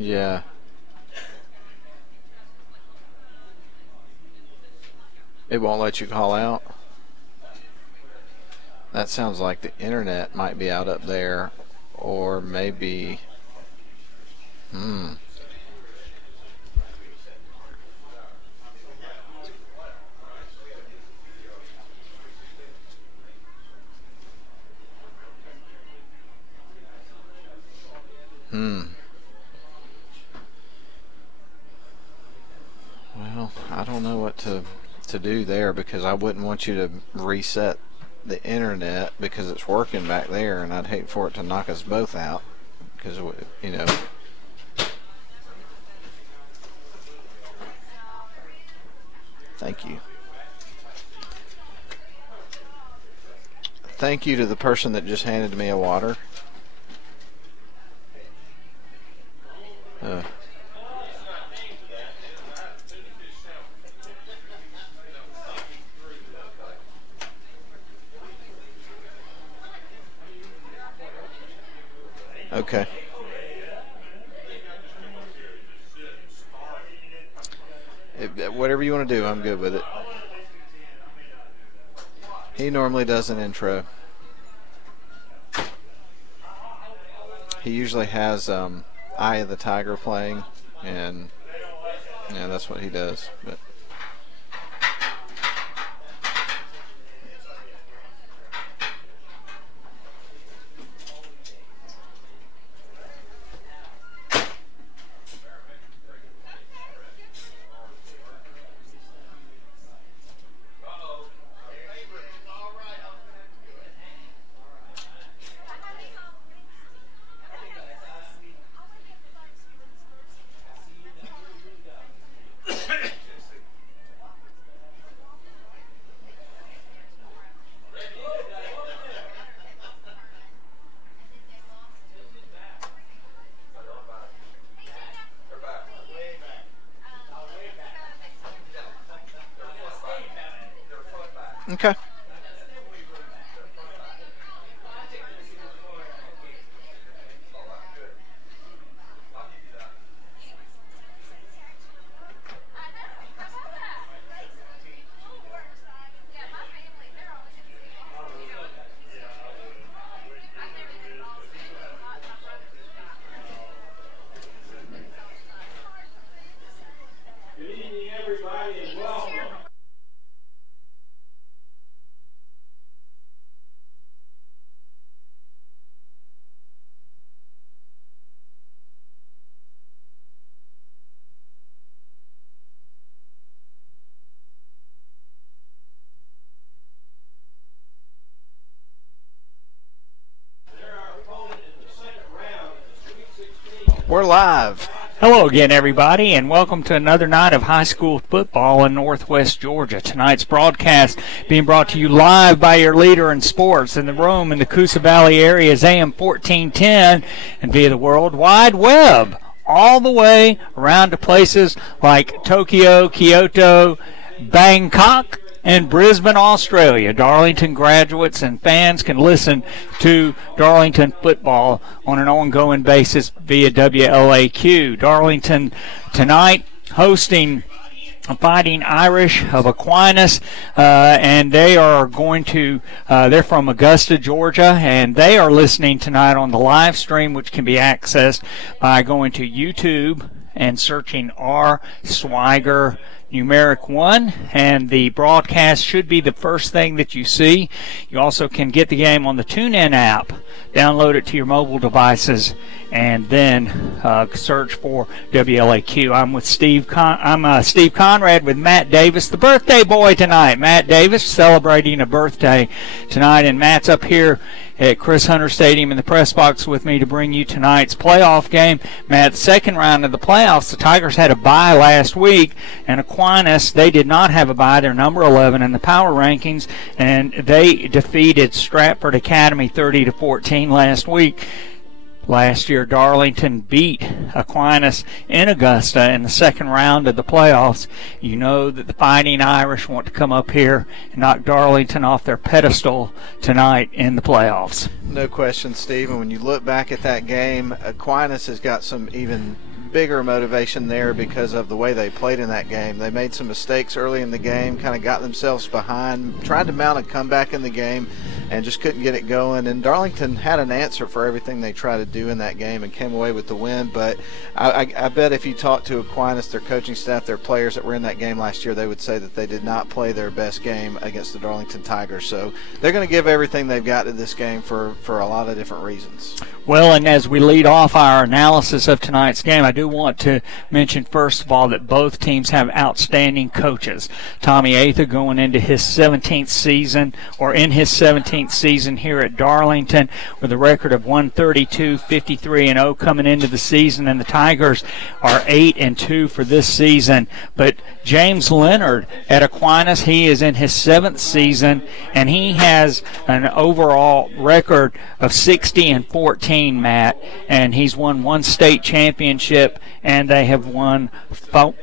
Yeah. It won't let you call out? That sounds like the internet might be out up there, or maybe... Well, I don't know what to do there, because I wouldn't want you to reset the internet because it's working back there, and I'd hate for it to knock us both out, because, you know. Thank you. Thank you to the person that just handed me a water. Okay. Whatever you want to do, I'm good with it. He normally does an intro. He usually has Eye of the Tiger playing, and yeah, that's what he does. But okay. We're live. Hello again, everybody, and welcome to another night of high school football in Northwest Georgia. Tonight's broadcast being brought to you live by your leader in sports in the Rome and the Coosa Valley area is AM 1410 and via the World Wide Web, all the way around to places like Tokyo, Kyoto, Bangkok, and Brisbane, Australia. Darlington graduates and fans can listen to Darlington football on an ongoing basis via WLAQ. Darlington tonight hosting Fighting Irish of Aquinas, and they are going to, they're from Augusta, Georgia, and they are listening tonight on the live stream, which can be accessed by going to YouTube and searching R. Swiger numeric 1, and the broadcast should be the first thing that you see. You also can get the game on the TuneIn app, download it to your mobile devices, and then search for WLAQ. I'm with Steve Conrad with Matt Davis, the birthday boy tonight. Matt Davis celebrating a birthday tonight, and Matt's up here at Chris Hunter Stadium in the press box with me to bring you tonight's playoff game. Matt, second round of the playoffs. The Tigers had a bye last week, and Aquinas, they did not have a bye. They're number 11 in the power rankings, and they defeated Stratford Academy 30-14 last week. Last year, Darlington beat Aquinas in Augusta in the second round of the playoffs. You know that the Fighting Irish want to come up here and knock Darlington off their pedestal tonight in the playoffs. No question, Steve. And when you look back at that game, Aquinas has got some even bigger motivation there because of the way they played in that game. They made some mistakes early in the game, kind of got themselves behind, tried to mount a comeback in the game, and just couldn't get it going. And Darlington had an answer for everything they tried to do in that game and came away with the win. But I bet if you talk to Aquinas, their coaching staff, their players that were in that game last year, they would say that they did not play their best game against the Darlington Tigers. So they're going to give everything they've got to this game for a lot of different reasons. Well, and as we lead off our analysis of tonight's game, I do want to mention, first of all, that both teams have outstanding coaches. Tommy Atha going into his 17th season, or in his 17th season here at Darlington, with a record of 132, 53-0 coming into the season, and the Tigers are 8-2 for this season. But James Leonard at Aquinas, he is in his 7th season, and he has an overall record of 60-14, Matt, and he's won 1 state championship, and they have won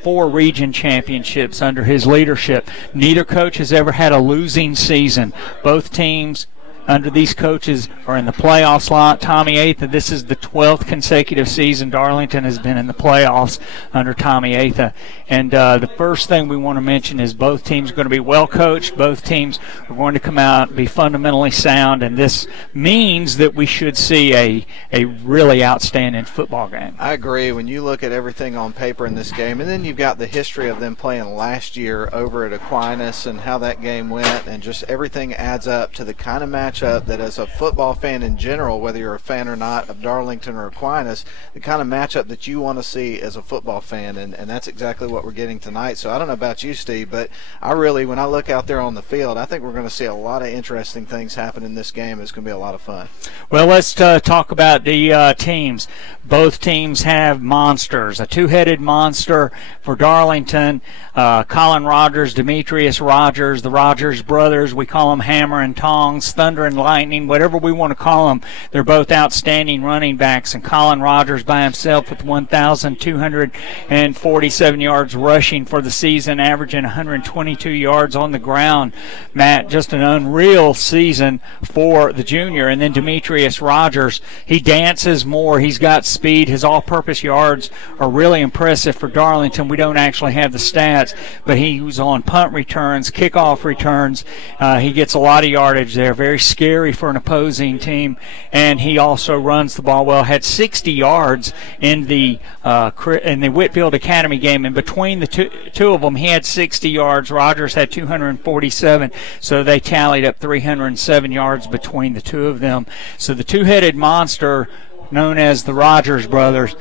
4 region championships under his leadership. Neither coach has ever had a losing season. Both teams under these coaches are in the playoff slot. Tommy Atha, this is the 12th consecutive season Darlington has been in the playoffs under Tommy Atha. And the first thing we want to mention is both teams are going to be well coached. Both teams are going to come out and be fundamentally sound, and this means that we should see a really outstanding football game. I agree. When you look at everything on paper in this game, and then you've got the history of them playing last year over at Aquinas and how that game went, and just everything adds up to the kind of match that as a football fan in general, whether you're a fan or not of Darlington or Aquinas, the kind of matchup that you want to see as a football fan, and that's exactly what we're getting tonight. So I don't know about you, Steve, but when I look out there on the field, I think we're going to see a lot of interesting things happen in this game. It's going to be a lot of fun. Well, let's talk about the teams. Both teams have monsters. A two-headed monster for Darlington, Colin Rogers, Demetrius Rogers, the Rogers brothers. We call them Hammer and Tongs, Thunder and Lightning, whatever we want to call them. They're both outstanding running backs, and Colin Rogers by himself with 1,247 yards rushing for the season, averaging 122 yards on the ground. Matt, just an unreal season for the junior. And then Demetrius Rogers, he dances more. He's got speed. His all-purpose yards are really impressive for Darlington. We don't actually have the stats, but he was on punt returns, kickoff returns. He gets a lot of yardage there. Very scary for an opposing team, and he also runs the ball well. Had 60 yards in the Whitfield Academy game, and between the two of them, he had 60 yards. Rogers had 247, so they tallied up 307 yards between the two of them. So the two-headed monster known as the Rogers brothers,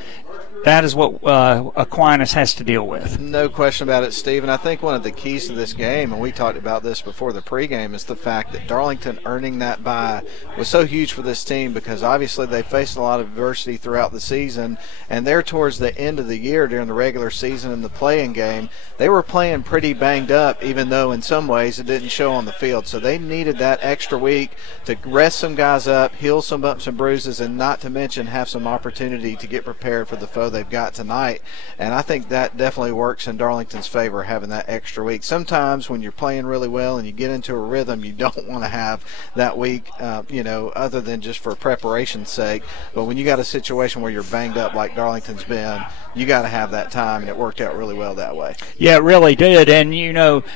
that is what Aquinas has to deal with. No question about it, Steve. And I think one of the keys to this game, and we talked about this before the pregame, is the fact that Darlington earning that bye was so huge for this team, because obviously they faced a lot of adversity throughout the season, and there towards the end of the year during the regular season and the playing game, they were playing pretty banged up, even though in some ways it didn't show on the field. So they needed that extra week to rest some guys up, heal some bumps and bruises, and not to mention have some opportunity to get prepared for the foe they've got tonight. And I think that definitely works in Darlington's favor, having that extra week. Sometimes when you're playing really well and you get into a rhythm, you don't want to have that week, other than just for preparation's sake. But when you got a situation where you're banged up like Darlington's been, you got to have that time, and it worked out really well that way. Yeah, it really did. And,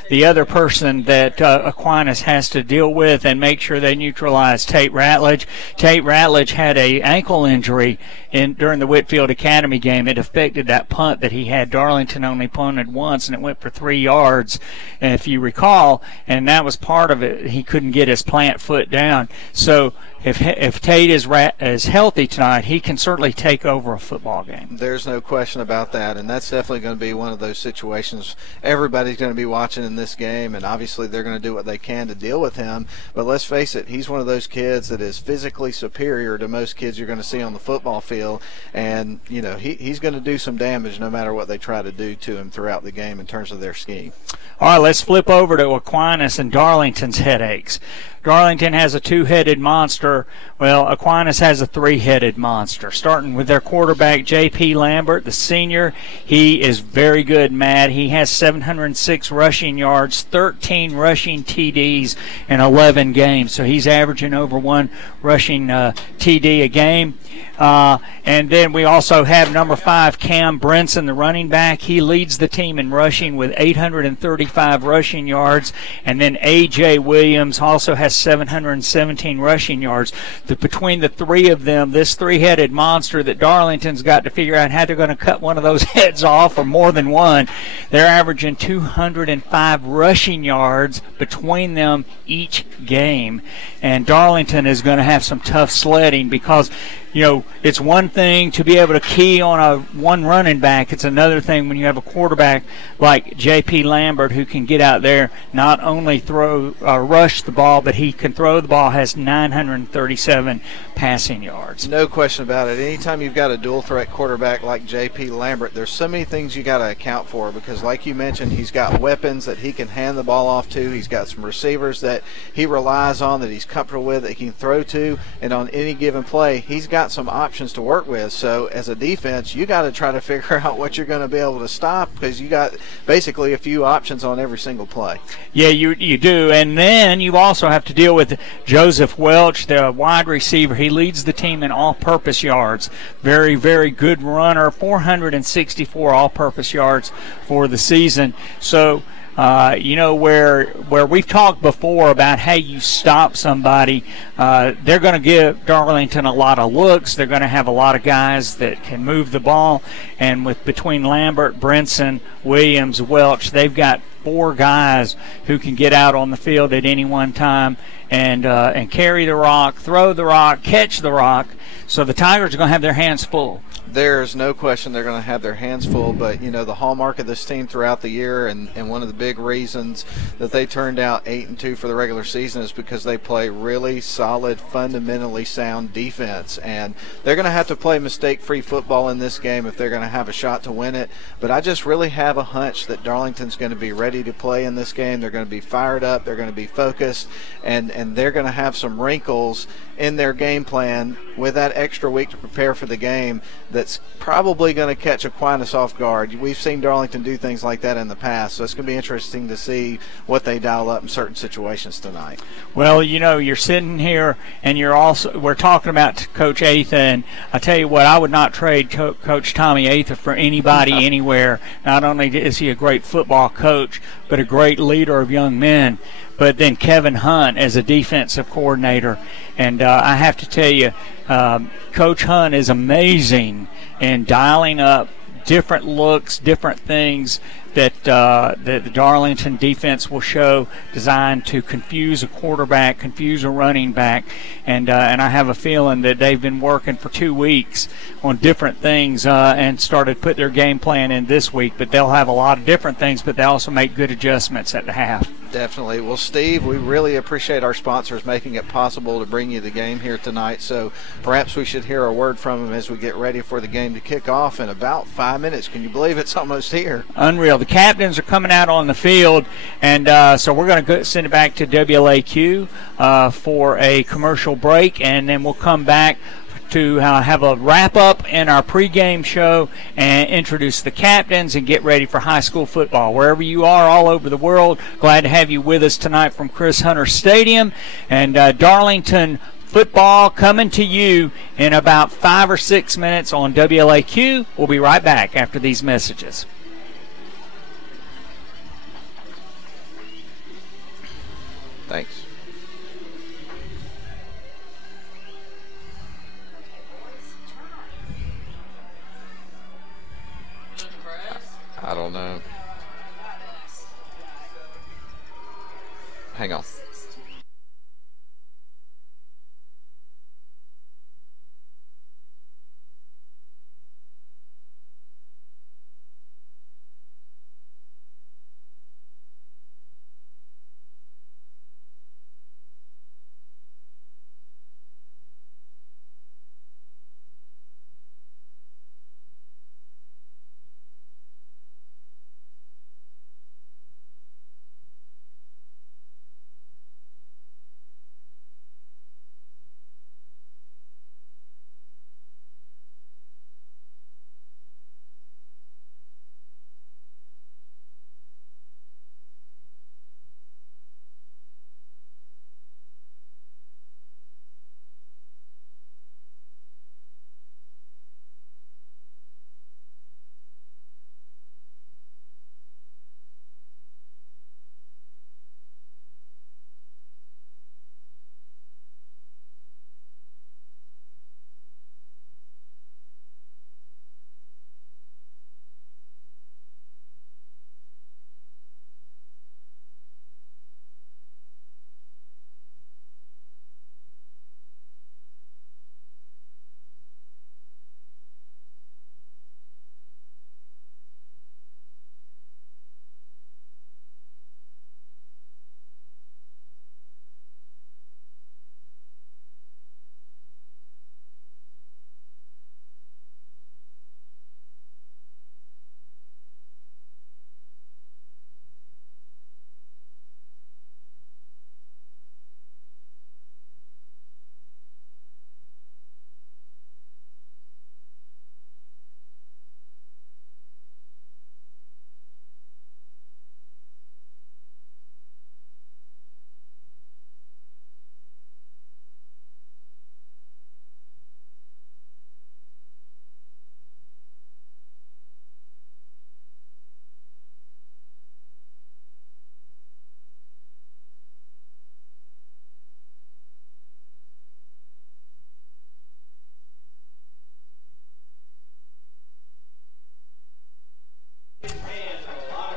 the other person that Aquinas has to deal with and make sure they neutralize Tate Ratledge. Tate Ratledge had an ankle injury during the Whitfield Academy game. It affected that punt that he had. Darlington only punted once, and it went for 3 yards, if you recall, and that was part of it. He couldn't get his plant foot down. So if Tate is healthy tonight, he can certainly take over a football game. There's no question about that, and that's definitely going to be one of those situations everybody's going to be watching in this game, and obviously they're going to do what they can to deal with him. But let's face it, he's one of those kids that is physically superior to most kids you're going to see on the football field, and he's going to do some damage no matter what they try to do to him throughout the game in terms of their scheme. All right, let's flip over to Aquinas and Darlington's headaches. Darlington has a two-headed monster. Well, Aquinas has a three-headed monster. Starting with their quarterback, J.P. Lambert, the senior. He is very good, Matt. He has 706 rushing yards, 13 rushing TDs in 11 games. So he's averaging over one rushing TD a game. And then we also have number 5, Cam Brinson, the running back. He leads the team in rushing with 835 rushing yards. And then A.J. Williams also has 717 rushing yards. Between the three of them, this three-headed monster that Darlington's got to figure out how they're going to cut one of those heads off, or more than one, they're averaging 205 rushing yards between them each game. And Darlington is going to have some tough sledding because, you know, it's one thing to be able to key on one running back. It's another thing when you have a quarterback like J.P. Lambert who can get out there, not only rush the ball, but he can throw the ball, has 937 passing yards. No question about it. Anytime you've got a dual-threat quarterback like J.P. Lambert, there's so many things you got to account for because, like you mentioned, he's got weapons that he can hand the ball off to. He's got some receivers that he relies on, that he's comfortable with, that he can throw to, and on any given play, he's got some options to work with. So as a defense, you got to try to figure out what you're going to be able to stop because you got basically a few options on every single play. Yeah, you do. And then you also have to deal with Joseph Welch, the wide receiver. He leads the team in all-purpose yards. Very, very good runner, 464 all-purpose yards for the season. So you know, where we've talked before about how you stop somebody, they're going to give Darlington a lot of looks. They're going to have a lot of guys that can move the ball. And between Lambert, Brinson, Williams, Welch, they've got 4 guys who can get out on the field at any one time and carry the rock, throw the rock, catch the rock. So the Tigers are going to have their hands full. There's no question they're going to have their hands full, but, you know, the hallmark of this team throughout the year and one of the big reasons that they turned out 8-2 for the regular season is because they play really solid, fundamentally sound defense. And they're going to have to play mistake-free football in this game if they're going to have a shot to win it. But I just really have a hunch that Darlington's going to be ready to play in this game. They're going to be fired up. They're going to be focused. And they're going to have some wrinkles in their game plan with that extra week to prepare for the game that's probably going to catch Aquinas off guard. We've seen Darlington do things like that in the past, so it's going to be interesting to see what they dial up in certain situations tonight. Well, you know, you're sitting here and we're talking about Coach Atha, and I tell you what, I would not trade Coach Tommy Atha for anybody anywhere. Not only is he a great football coach, but a great leader of young men. But then Kevin Hunt as a defensive coordinator. And I have to tell you, Coach Hunt is amazing in dialing up different looks, different things that the Darlington defense will show, designed to confuse a quarterback, confuse a running back. And I have a feeling that they've been working for 2 weeks on different things and started put their game plan in this week. But they'll have a lot of different things, but they also make good adjustments at the half. Definitely. Well, Steve, we really appreciate our sponsors making it possible to bring you the game here tonight. So perhaps we should hear a word from them as we get ready for the game to kick off in about 5 minutes. Can you believe it's almost here? Unreal. The captains are coming out on the field, and so we're going to send it back to WLAQ for a commercial break, and then we'll come back to have a wrap-up in our pregame show and introduce the captains and get ready for high school football. Wherever you are all over the world, glad to have you with us tonight from Chris Hunter Stadium. And Darlington football coming to you in about 5 or 6 minutes on WLAQ. We'll be right back after these messages. Thanks. I don't know. Hang on.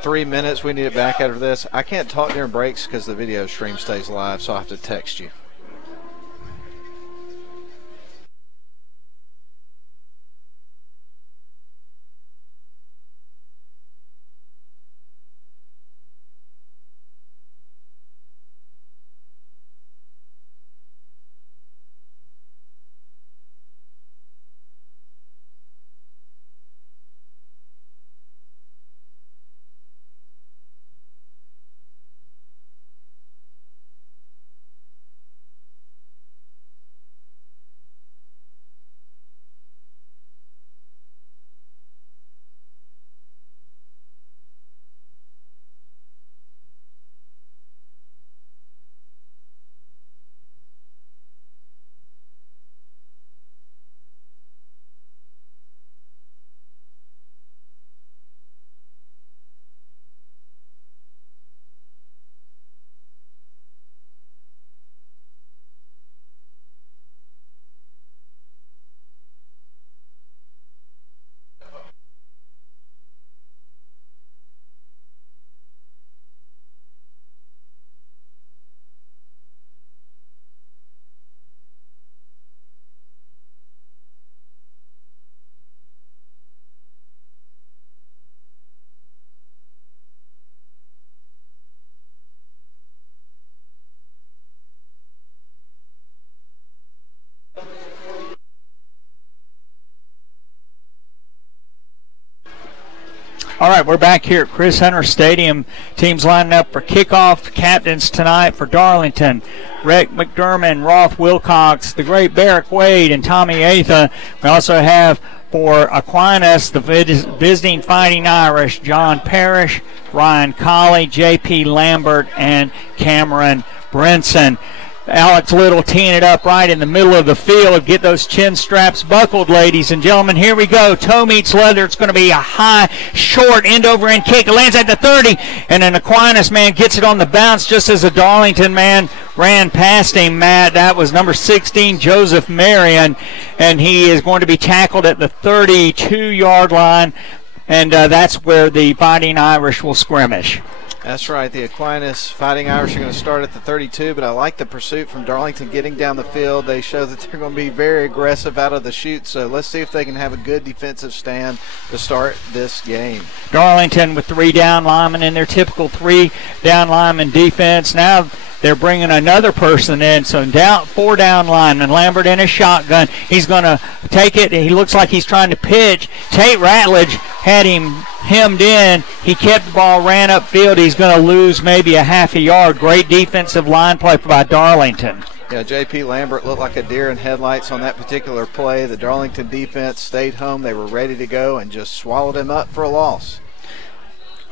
3 minutes. We need it back after this. I can't talk during breaks because the video stream stays live, so I'll have to text you. All right, we're back here at Chris Hunter Stadium. Teams lining up for kickoff. Captains tonight for Darlington: Rick McDermott, Roth Wilcox, the great Barrick Wade, and Tommy Atha. We also have for Aquinas the visiting Fighting Irish: John Parrish, Ryan Colley, J.P. Lambert, and Cameron Brinson. Alex Little teeing it up right in the middle of the field. Get those chin straps buckled, ladies and gentlemen. Here we go. Toe meets leather. It's going to be a high, short, end-over-end kick. It lands at the 30, and an Aquinas man gets it on the bounce just as a Darlington man ran past him, Matt. That was number 16, Joseph Marion, and he is going to be tackled at the 32-yard line, and that's where the Fighting Irish will scrimmage. That's right. The Aquinas Fighting Irish are going to start at the 32, but I like the pursuit from Darlington getting down the field. They show that they're going to be very aggressive out of the chute, so let's see if they can have a good defensive stand to start this game. Darlington with 3 down linemen in their typical 3 down lineman defense. Now they're bringing another person in, so 4 down linemen. Lambert in a shotgun. He's going to take it. He looks like he's trying to pitch. Tate Ratledge had him hemmed in. He kept the ball, ran upfield. He's going to lose maybe a half a yard. Great defensive line play by Darlington. Yeah, J.P. Lambert looked like a deer in headlights on that particular play. The Darlington defense stayed home. They were ready to go and just swallowed him up for a loss.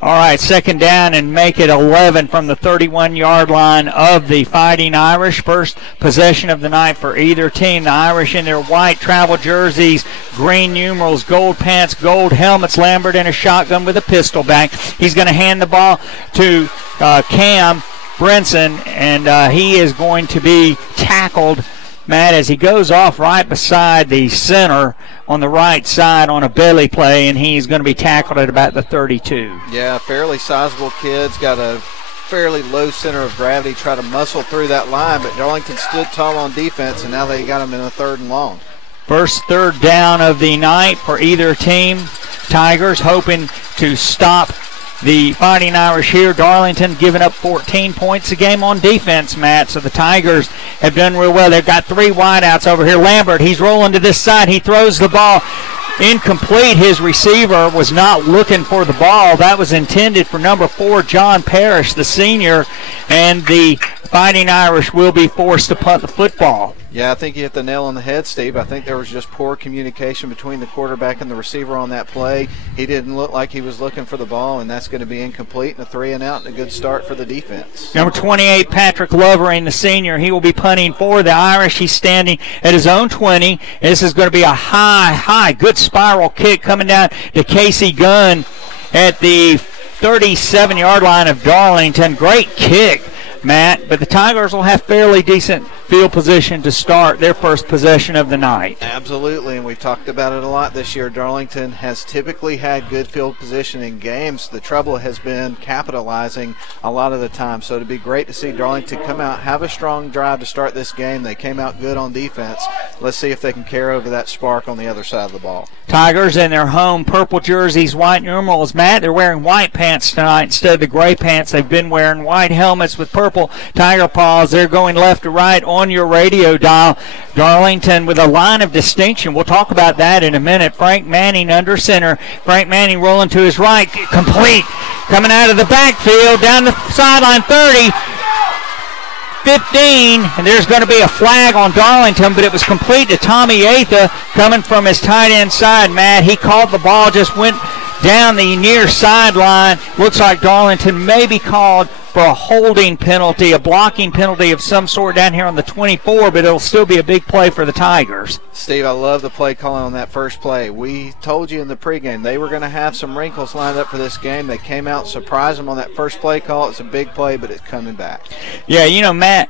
All right, second down and make it 11 from the 31-yard line of the Fighting Irish. First possession of the night for either team. The Irish in their white travel jerseys, green numerals, gold pants, gold helmets. Lambert in a shotgun with a pistol back. He's going to hand the ball to Cam Brinson, and he is going to be tackled, Matt, as he goes off right beside the center on the right side on a belly play, and he's going to be tackled at about the 32. Yeah, fairly sizable kid's got a fairly low center of gravity, try to muscle through that line, but Darlington stood tall on defense, and now they got him in a 3rd and long. First third down of the night for either team. Tigers hoping to stop the Fighting Irish here. Darlington giving up 14 points a game on defense, Matt. So the Tigers have done real well. They've got 3 wideouts over here. Lambert, he's rolling to this side. He throws the ball incomplete. His receiver was not looking for the ball. That was intended for number 4, John Parrish, the senior. And the Fighting Irish will be forced to punt the football. Yeah, I think you hit the nail on the head, Steve. I think there was just poor communication between the quarterback and the receiver on that play. He didn't look like he was looking for the ball, and that's going to be incomplete and a 3 and out and a good start for the defense. Number 28, Patrick Lovering, the senior. He will be punting for the Irish. He's standing at his own 20. This is going to be a high, good spiral kick coming down to Casey Gunn at the 37-yard line of Darlington. Great kick, Matt, but the Tigers will have fairly decent field position to start their first possession of the night. Absolutely, and we've talked about it a lot this year. Darlington has typically had good field position in games. The trouble has been capitalizing a lot of the time. So it'd be great to see Darlington come out, have a strong drive to start this game. They came out good on defense. Let's see if they can carry over that spark on the other side of the ball. Tigers in their home purple jerseys, white numerals. Matt, they're wearing white pants tonight instead of the gray pants they've been wearing. White helmets with purple Tiger paws. They're going left to right on your radio dial. Darlington with a line of distinction. We'll talk about that in a minute. Frank Manning under center. Frank Manning rolling to his right. Complete. Coming out of the backfield down the sideline 30. 15, and there's going to be a flag on Darlington, but it was complete to Tommy Atha coming from his tight end side, Matt. He caught the ball, just went down the near sideline. Looks like Darlington may be called for a holding penalty, a blocking penalty of some sort down here on the 24, but it'll still be a big play for the Tigers. Steve, I love the play calling on that first play. We told you in the pregame they were going to have some wrinkles lined up for this game. They came out, surprised them on that first play call. It's a big play, but it's coming back. Yeah, you know, Matt,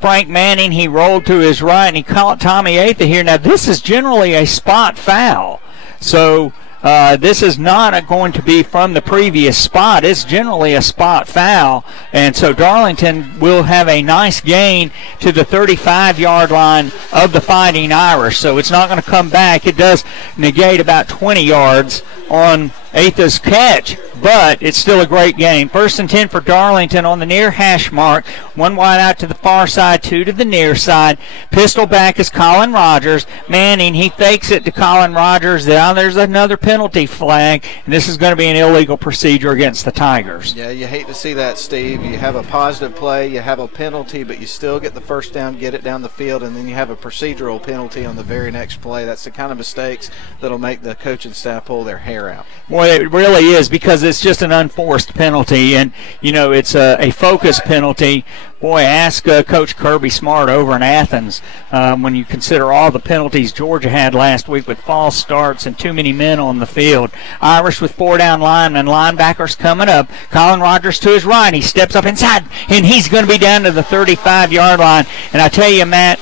Frank Manning, he rolled to his right, and he caught Tommy Atha here. Now, this is generally a spot foul, so this is not going to be from the previous spot. It's generally a spot foul, and so Darlington will have a nice gain to the 35-yard line of the Fighting Irish. So it's not going to come back. It does negate about 20 yards on Atha's catch, but it's still a great game. 1st and 10 for Darlington on the near hash mark. One wide out to the far side, two to the near side. Pistol back is Colin Rogers. Manning, he fakes it to Colin Rogers. Now there's another penalty flag, and this is going to be an illegal procedure against the Tigers. Yeah, you hate to see that, Steve. You have a positive play, you have a penalty, but you still get the first down, get it down the field, and then you have a procedural penalty on the very next play. That's the kind of mistakes that'll make the coaching staff pull their hair out. Well, it really is, because it's just an unforced penalty, and, you know, it's a focus penalty. Boy, ask Coach Kirby Smart over in Athens when you consider all the penalties Georgia had last week with false starts and too many men on the field. Irish with 4 down linemen, linebackers coming up. Colin Rogers to his right. He steps up inside, and he's going to be down to the 35-yard line. And I tell you, Matt,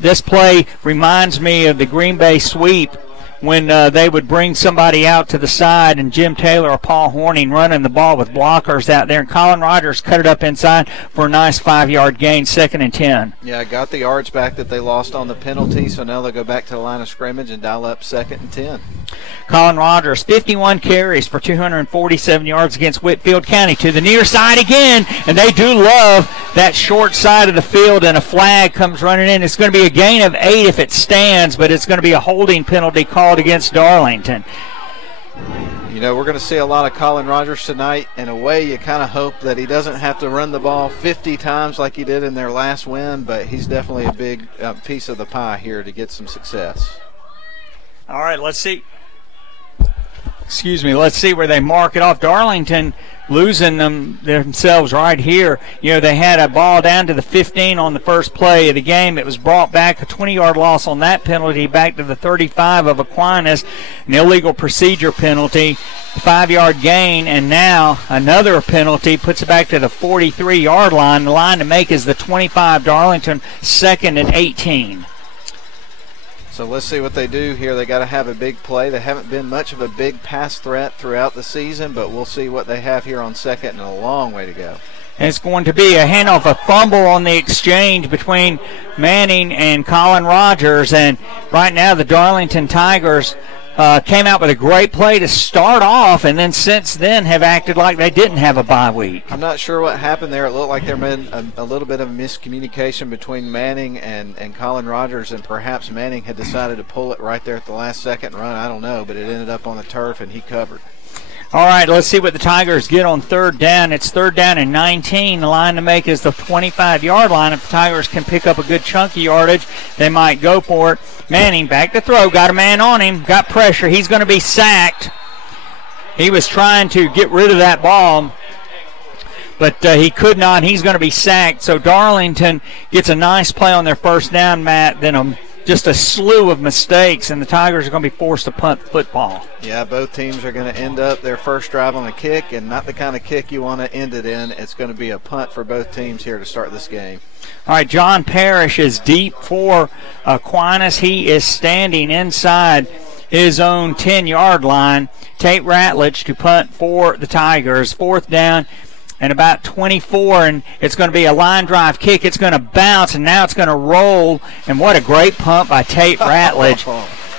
this play reminds me of the Green Bay sweep when they would bring somebody out to the side, and Jim Taylor or Paul Horning running the ball with blockers out there, and Colin Rogers cut it up inside for a nice 5-yard gain, 2nd and 10. Yeah, got the yards back that they lost on the penalty, so now they'll go back to the line of scrimmage and dial up 2nd and 10. Colin Rogers, 51 carries for 247 yards against Whitfield County. To the near side again, and they do love that short side of the field, and a flag comes running in. It's going to be a gain of 8 if it stands, but it's going to be a holding penalty called against Darlington. You know, we're going to see a lot of Colin Rogers tonight. In a way, you kind of hope that he doesn't have to run the ball 50 times like he did in their last win, but he's definitely a big piece of the pie here to get some success. All right, let's see. Let's see where they mark it off. Darlington losing themselves right here. You know, they had a ball down to the 15 on the first play of the game. It was brought back, a 20-yard loss on that penalty, back to the 35 of Aquinas, an illegal procedure penalty, 5-yard gain, and now another penalty puts it back to the 43-yard line. The line to make is the 25. Darlington 2nd and 18. So let's see what they do here. They got to have a big play. They haven't been much of a big pass threat throughout the season, but we'll see what they have here on 2nd, and a long way to go. And it's going to be a handoff, a fumble on the exchange between Manning and Colin Rogers. And right now the Darlington Tigers came out with a great play to start off, and then since then have acted like they didn't have a bye week. I'm not sure what happened there. It looked like there been a little bit of miscommunication between Manning and Colin Rogers, and perhaps Manning had decided to pull it right there at the last second run. I don't know, but it ended up on the turf, and he covered. All right, let's see what the Tigers get on 3rd down. It's 3rd down and 19. The line to make is the 25-yard line. If the Tigers can pick up a good chunk of yardage, they might go for it. Manning back to throw. Got a man on him. Got pressure. He's going to be sacked. He was trying to get rid of that ball, but he could not. He's going to be sacked. So Darlington gets a nice play on their 1st down, Matt, then a just a slew of mistakes, and the Tigers are going to be forced to punt the football. Yeah, both teams are going to end up their first drive on a kick, and not the kind of kick you want to end it in. It's going to be a punt for both teams here to start this game. All right, John Parrish is deep for Aquinas. He is standing inside his own 10-yard line. Tate Ratledge to punt for the Tigers. 4th down and about 24, and it's going to be a line drive kick. It's going to bounce, and now it's going to roll, and what a great punt by Tate Ratledge.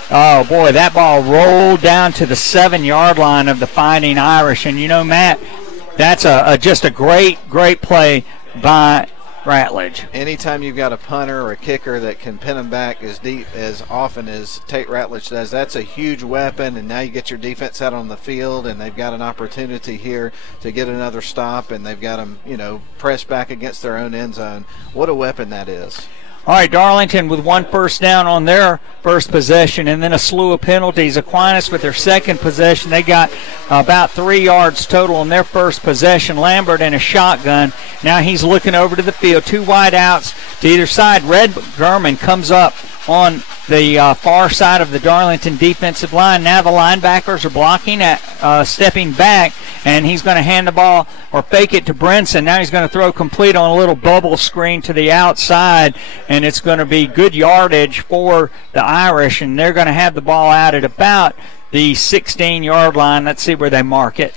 Oh, boy, that ball rolled down to the 7-yard line of the Fighting Irish, and, you know, Matt, that's just a great play by Ratledge. Anytime you've got a punter or a kicker that can pin them back as deep as often as Tate Ratledge does, that's a huge weapon, and now you get your defense out on the field, and they've got an opportunity here to get another stop, and they've got them, you know, pressed back against their own end zone. What a weapon that is. All right, Darlington with 1 first down on their first possession, and then a slew of penalties. Aquinas with their second possession. They got about 3 yards total on their first possession. Lambert in a shotgun. Now he's looking over to the field. 2 wide outs to either side. Red McDermott comes up on the far side of the Darlington defensive line. Now the linebackers are blocking, stepping back, and he's going to hand the ball or fake it to Brinson. Now he's going to throw complete on a little bubble screen to the outside, and it's going to be good yardage for the Irish, and they're going to have the ball out at about the 16-yard line. Let's see where they mark it.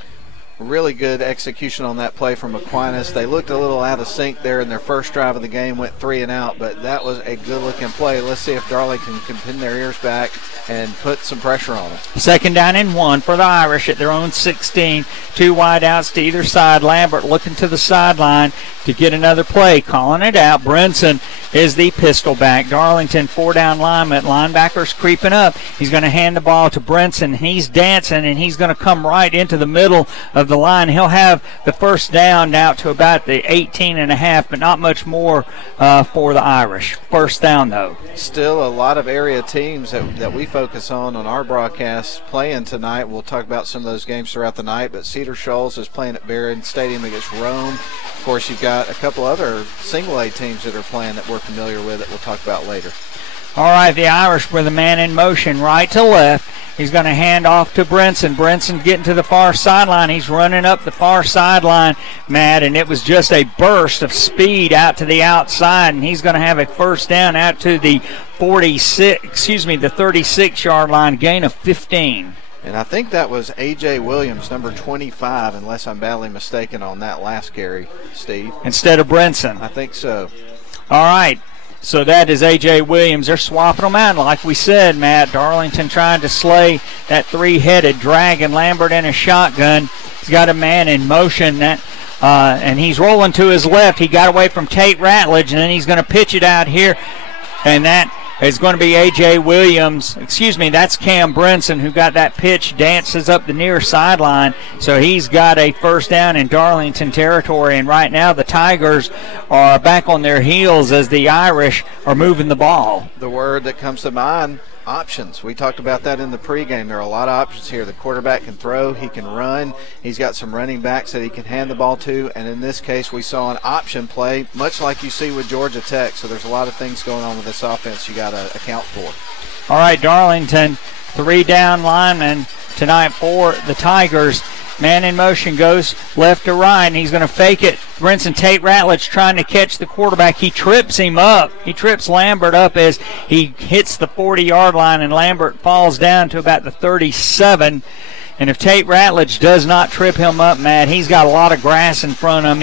Really good execution on that play from Aquinas. They looked a little out of sync there in their first drive of the game, went 3 and out, but that was a good-looking play. Let's see if Darlington can pin their ears back and put some pressure on them. 2nd down and 1 for the Irish at their own 16. 2 wide outs to either side. Lambert looking to the sideline to get another play, calling it out. Brinson is the pistol back. Darlington 4-down lineman. Linebackers creeping up. He's going to hand the ball to Brinson. He's dancing, and he's going to come right into the middle of the line. He'll have the first down out to about the 18.5, but not much more for the Irish. First down, though. Still a lot of area teams that we focus on our broadcast playing tonight. We'll talk about some of those games throughout the night, but Cedar Shoals is playing at Barron Stadium against Rome. Of course, you've got a couple other single-A teams that are playing that we're familiar with that we'll talk about later. All right, the Irish with a man in motion right to left. He's going to hand off to Brinson. Brinson getting to the far sideline. He's running up the far sideline, Matt, and it was just a burst of speed out to the outside, and he's going to have a first down out to the the 36-yard line, gain of 15. And I think that was A.J. Williams, number 25, unless I'm badly mistaken on that last carry, Steve. Instead of Brinson. I think so. All right. So that is A.J. Williams. They're swapping them out. Like we said, Matt, Darlington trying to slay that 3-headed dragon. Lambert in a shotgun. He's got a man in motion, and he's rolling to his left. He got away from Tate Ratledge, and then he's going to pitch it out here. And that is going to be A.J. Williams. That's Cam Brinson who got that pitch, dances up the near sideline. So he's got a first down in Darlington territory. And right now the Tigers are back on their heels as the Irish are moving the ball. The word that comes to mind, options. We talked about that in the pregame. There are a lot of options here. The quarterback can throw, he can run, he's got some running backs that he can hand the ball to, and in this case we saw an option play, much like you see with Georgia Tech. So there's a lot of things going on with this offense you got to account for. All right, Darlington, 3-down lineman tonight for the Tigers. Man in motion, goes left to right, and he's going to fake it. Brinson Tate Ratledge trying to catch the quarterback. He trips him up. He trips Lambert up as he hits the 40-yard line, and Lambert falls down to about the 37. And if Tate Ratledge does not trip him up, Matt, he's got a lot of grass in front of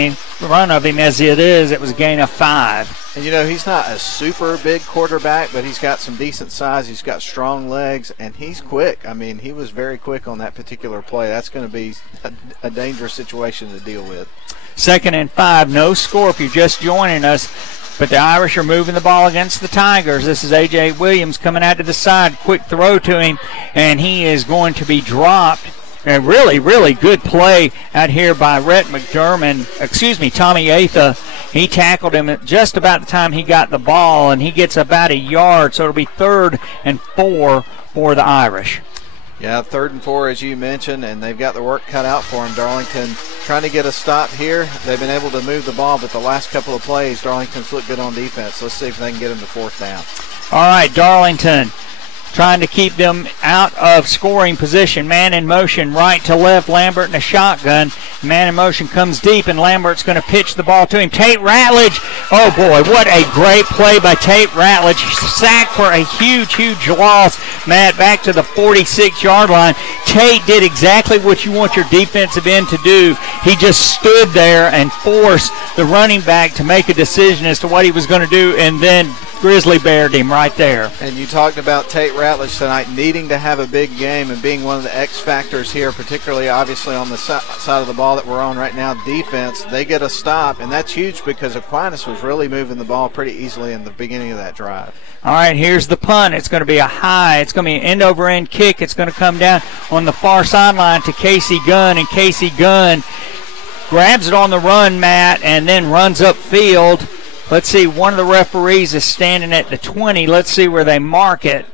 him as it is. It was a gain of 5. And, he's not a super big quarterback, but he's got some decent size. He's got strong legs, and he's quick. He was very quick on that particular play. That's going to be a dangerous situation to deal with. 2nd and 5, no score if you're just joining us. But the Irish are moving the ball against the Tigers. This is A.J. Williams coming out to the side. Quick throw to him, and he is going to be dropped. A really, really good play out here by Tommy Atha. He tackled him at just about the time he got the ball, and he gets about a yard. So it'll be 3rd and 4 for the Irish. Yeah, 3rd and 4, as you mentioned, and they've got the work cut out for them. Darlington trying to get a stop here. They've been able to move the ball, but the last couple of plays, Darlington's looked good on defense. Let's see if they can get them to 4th down. All right, Darlington trying to keep them out of scoring position. Man in motion, right to left. Lambert in a shotgun. Man in motion comes deep, and Lambert's going to pitch the ball to him. Tate Ratledge. Oh, boy, what a great play by Tate Ratledge. Sacked for a huge, huge loss. Matt, back to the 46-yard line. Tate did exactly what you want your defensive end to do. He just stood there and forced the running back to make a decision as to what he was going to do, and then Grizzly Beared him right there. And you talked about Tate Ratledge tonight needing to have a big game and being one of the X factors here, particularly obviously on the side of the ball that we're on right now, defense. They get a stop, and that's huge because Aquinas was really moving the ball pretty easily in the beginning of that drive. All right, here's the punt. It's going to be a high. It's going to be an end-over-end kick. It's going to come down on the far sideline to Casey Gunn, and Casey Gunn grabs it on the run, Matt, and then runs upfield. Let's see, one of the referees is standing at the 20. Let's see where they mark it,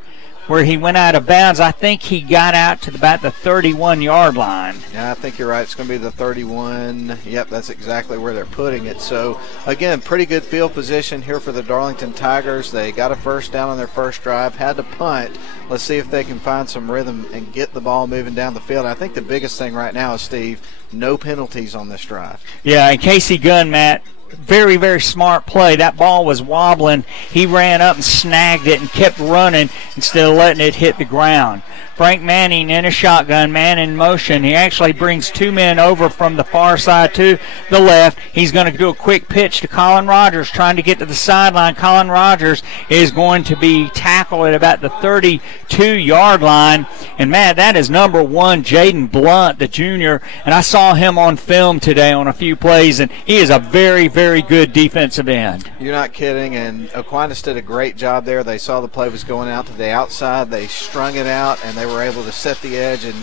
where he went out of bounds. I think he got out to about the 31-yard line. Yeah, I think you're right. It's going to be the 31. Yep, that's exactly where they're putting it. So, again, pretty good field position here for the Darlington Tigers. They got a first down on their first drive, had to punt. Let's see if they can find some rhythm and get the ball moving down the field. I think the biggest thing right now is, Steve, no penalties on this drive. Yeah, and Casey Gunn, Matt, very, very smart play. That ball was wobbling. He ran up and snagged it and kept running instead of letting it hit the ground. Frank Manning in a shotgun, man in motion. He actually brings two men over from the far side to the left. He's going to do a quick pitch to Colin Rogers, trying to get to the sideline. Colin Rogers is going to be tackled at about the 32-yard line. And, Matt, that is number 1, Jaden Blunt, the junior. And I saw him on film today on a few plays, and he is a very, very good defensive end. You're not kidding, and Aquinas did a great job there. They saw the play was going out to the outside. They strung it out, and they were able to set the edge and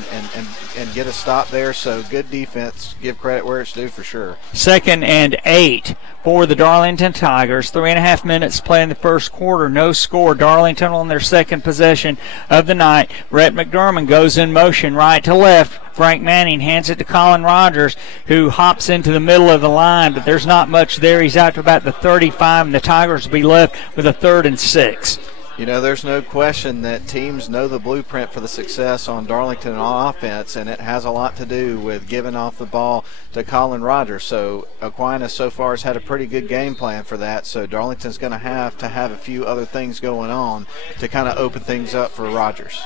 get a stop there. So good defense. Give credit where it's due for sure. 2nd and 8 for the Darlington Tigers. 3.5 minutes play in the first quarter. No score. Darlington on their second possession of the night. Rhett McDermott goes in motion right to left. Frank Manning hands it to Colin Rogers, who hops into the middle of the line, but there's not much there. He's out to about the 35, and the Tigers will be left with a 3rd and 6. You know, there's no question that teams know the blueprint for the success on Darlington on offense, and it has a lot to do with giving off the ball to Colin Rogers. So Aquinas so far has had a pretty good game plan for that. So Darlington's going to have a few other things going on to kind of open things up for Rogers.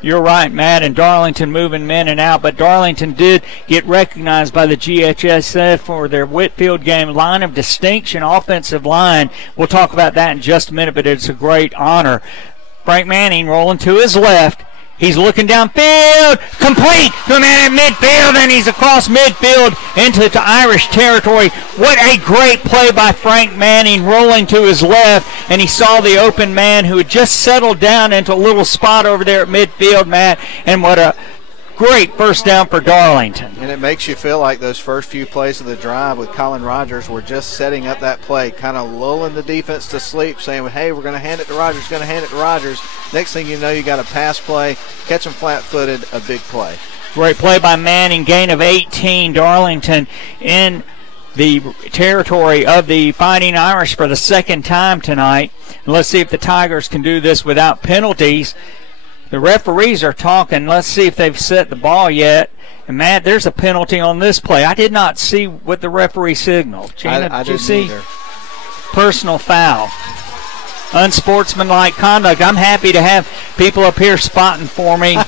You're right, Matt, and Darlington moving men and out, but Darlington did get recognized by the GHSF for their Whitfield game line of distinction, offensive line. We'll talk about that in just a minute, but it's a great honor. Frank Manning rolling to his left. He's looking downfield, complete to a man at midfield, and he's across midfield into Irish territory. What a great play by Frank Manning, rolling to his left, and he saw the open man who had just settled down into a little spot over there at midfield, Matt, and what a great first down for Darlington. And it makes you feel like those first few plays of the drive with Colin Rogers were just setting up that play, kind of lulling the defense to sleep, saying, hey, we're going to hand it to Rogers, Next thing you know, you got a pass play, catch them flat-footed, a big play. Great play by Manning, gain of 18. Darlington in the territory of the Fighting Irish for the second time tonight. And let's see if the Tigers can do this without penalties. The referees are talking. Let's see if they've set the ball yet. And, Matt, there's a penalty on this play. I did not see what the referee signaled. Gina, I did you didn't see? Either. Personal foul. Unsportsmanlike conduct. I'm happy to have people up here spotting for me.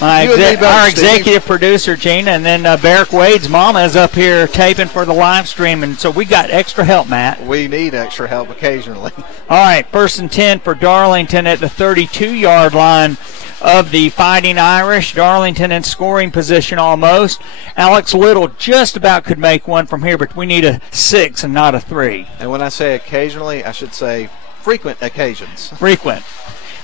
Our executive producer, Gina, and then Barrick Wade's mama is up here taping for the live stream, and so we got extra help, Matt. We need extra help occasionally. All right, 1st and 10 for Darlington at the 32-yard line of the Fighting Irish. Darlington in scoring position almost. Alex Little just about could make one from here, but we need a 6 and not a 3. And when I say occasionally, I should say frequent occasions. Frequent.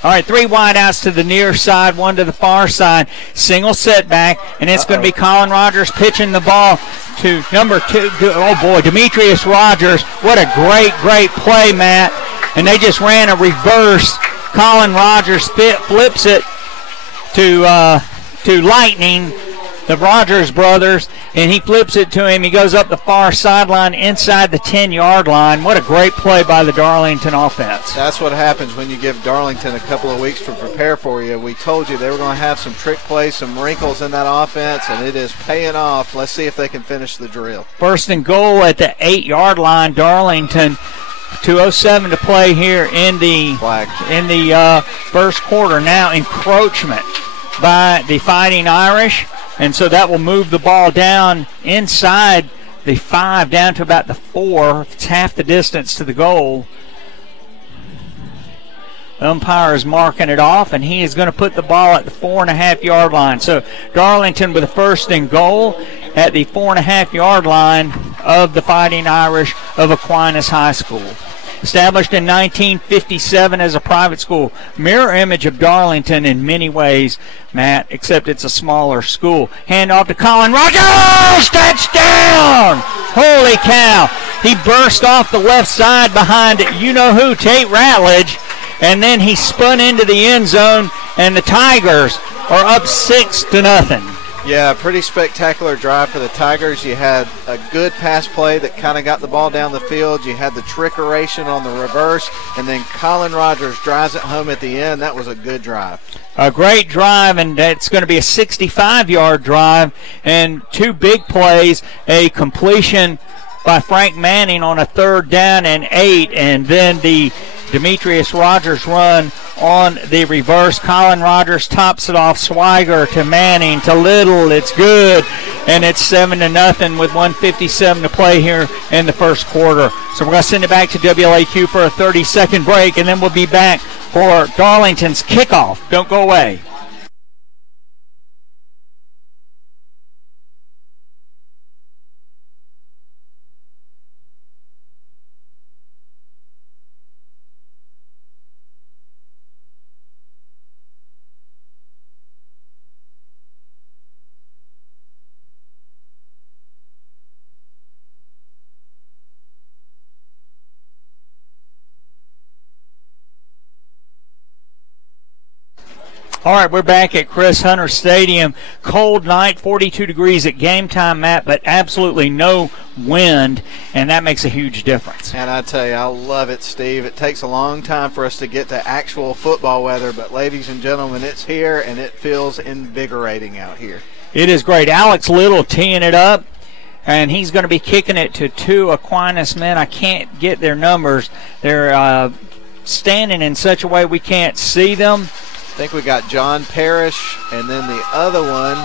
All right, 3 wideouts to the near side, 1 to the far side. Single setback, and it's going to be Colin Rogers pitching the ball to number 2. Oh, boy, Demetrius Rogers. What a great, great play, Matt. And they just ran a reverse. Colin Rogers flips it to Lightning, the Rogers brothers, and he flips it to him. He goes up the far sideline inside the 10-yard line. What a great play by the Darlington offense. That's what happens when you give Darlington a couple of weeks to prepare for you. We told you they were going to have some trick plays, some wrinkles in that offense, and it is paying off. Let's see if they can finish the drill. First and goal at the 8-yard line. Darlington, 2:07 to play here in the first quarter. Now encroachment by the Fighting Irish, and so that will move the ball down inside the 5, down to about the 4. It's half the distance to the goal. The umpire is marking it off, and he is going to put the ball at the 4.5-yard line. So Darlington with a first and goal at the 4.5-yard line of the Fighting Irish of Aquinas High School. Established in 1957 as a private school, mirror image of Darlington in many ways, Matt, except it's a smaller school. Hand off to Colin Rogers, touchdown! Holy cow! He burst off the left side behind you-know-who, Tate Ratledge, and then he spun into the end zone, and the Tigers are up 6-0. Yeah, pretty spectacular drive for the Tigers. You had a good pass play that kind of got the ball down the field. You had the trickeration on the reverse, and then Colin Rogers drives it home at the end. That was a good drive. A great drive, and it's going to be a 65-yard drive, and 2 big plays, a completion by Frank Manning on a 3rd down and 8, and then the Demetrius Rogers run on the reverse. Colin Rogers tops it off. Swiger to Manning to Little. It's good, and it's 7-0 with 1:57 to play here in the first quarter. So we're going to send it back to WLAQ for a 30-second break, and then we'll be back for Darlington's kickoff. Don't go away. All right, we're back at Chris Hunter Stadium. Cold night, 42 degrees at game time, Matt, but absolutely no wind, and that makes a huge difference. And I tell you, I love it, Steve. It takes a long time for us to get to actual football weather, but ladies and gentlemen, it's here, and it feels invigorating out here. It is great. Alex Little teeing it up, and he's going to be kicking it to 2 Aquinas men. I can't get their numbers. They're standing in such a way we can't see them. I think we got John Parrish, and then the other one.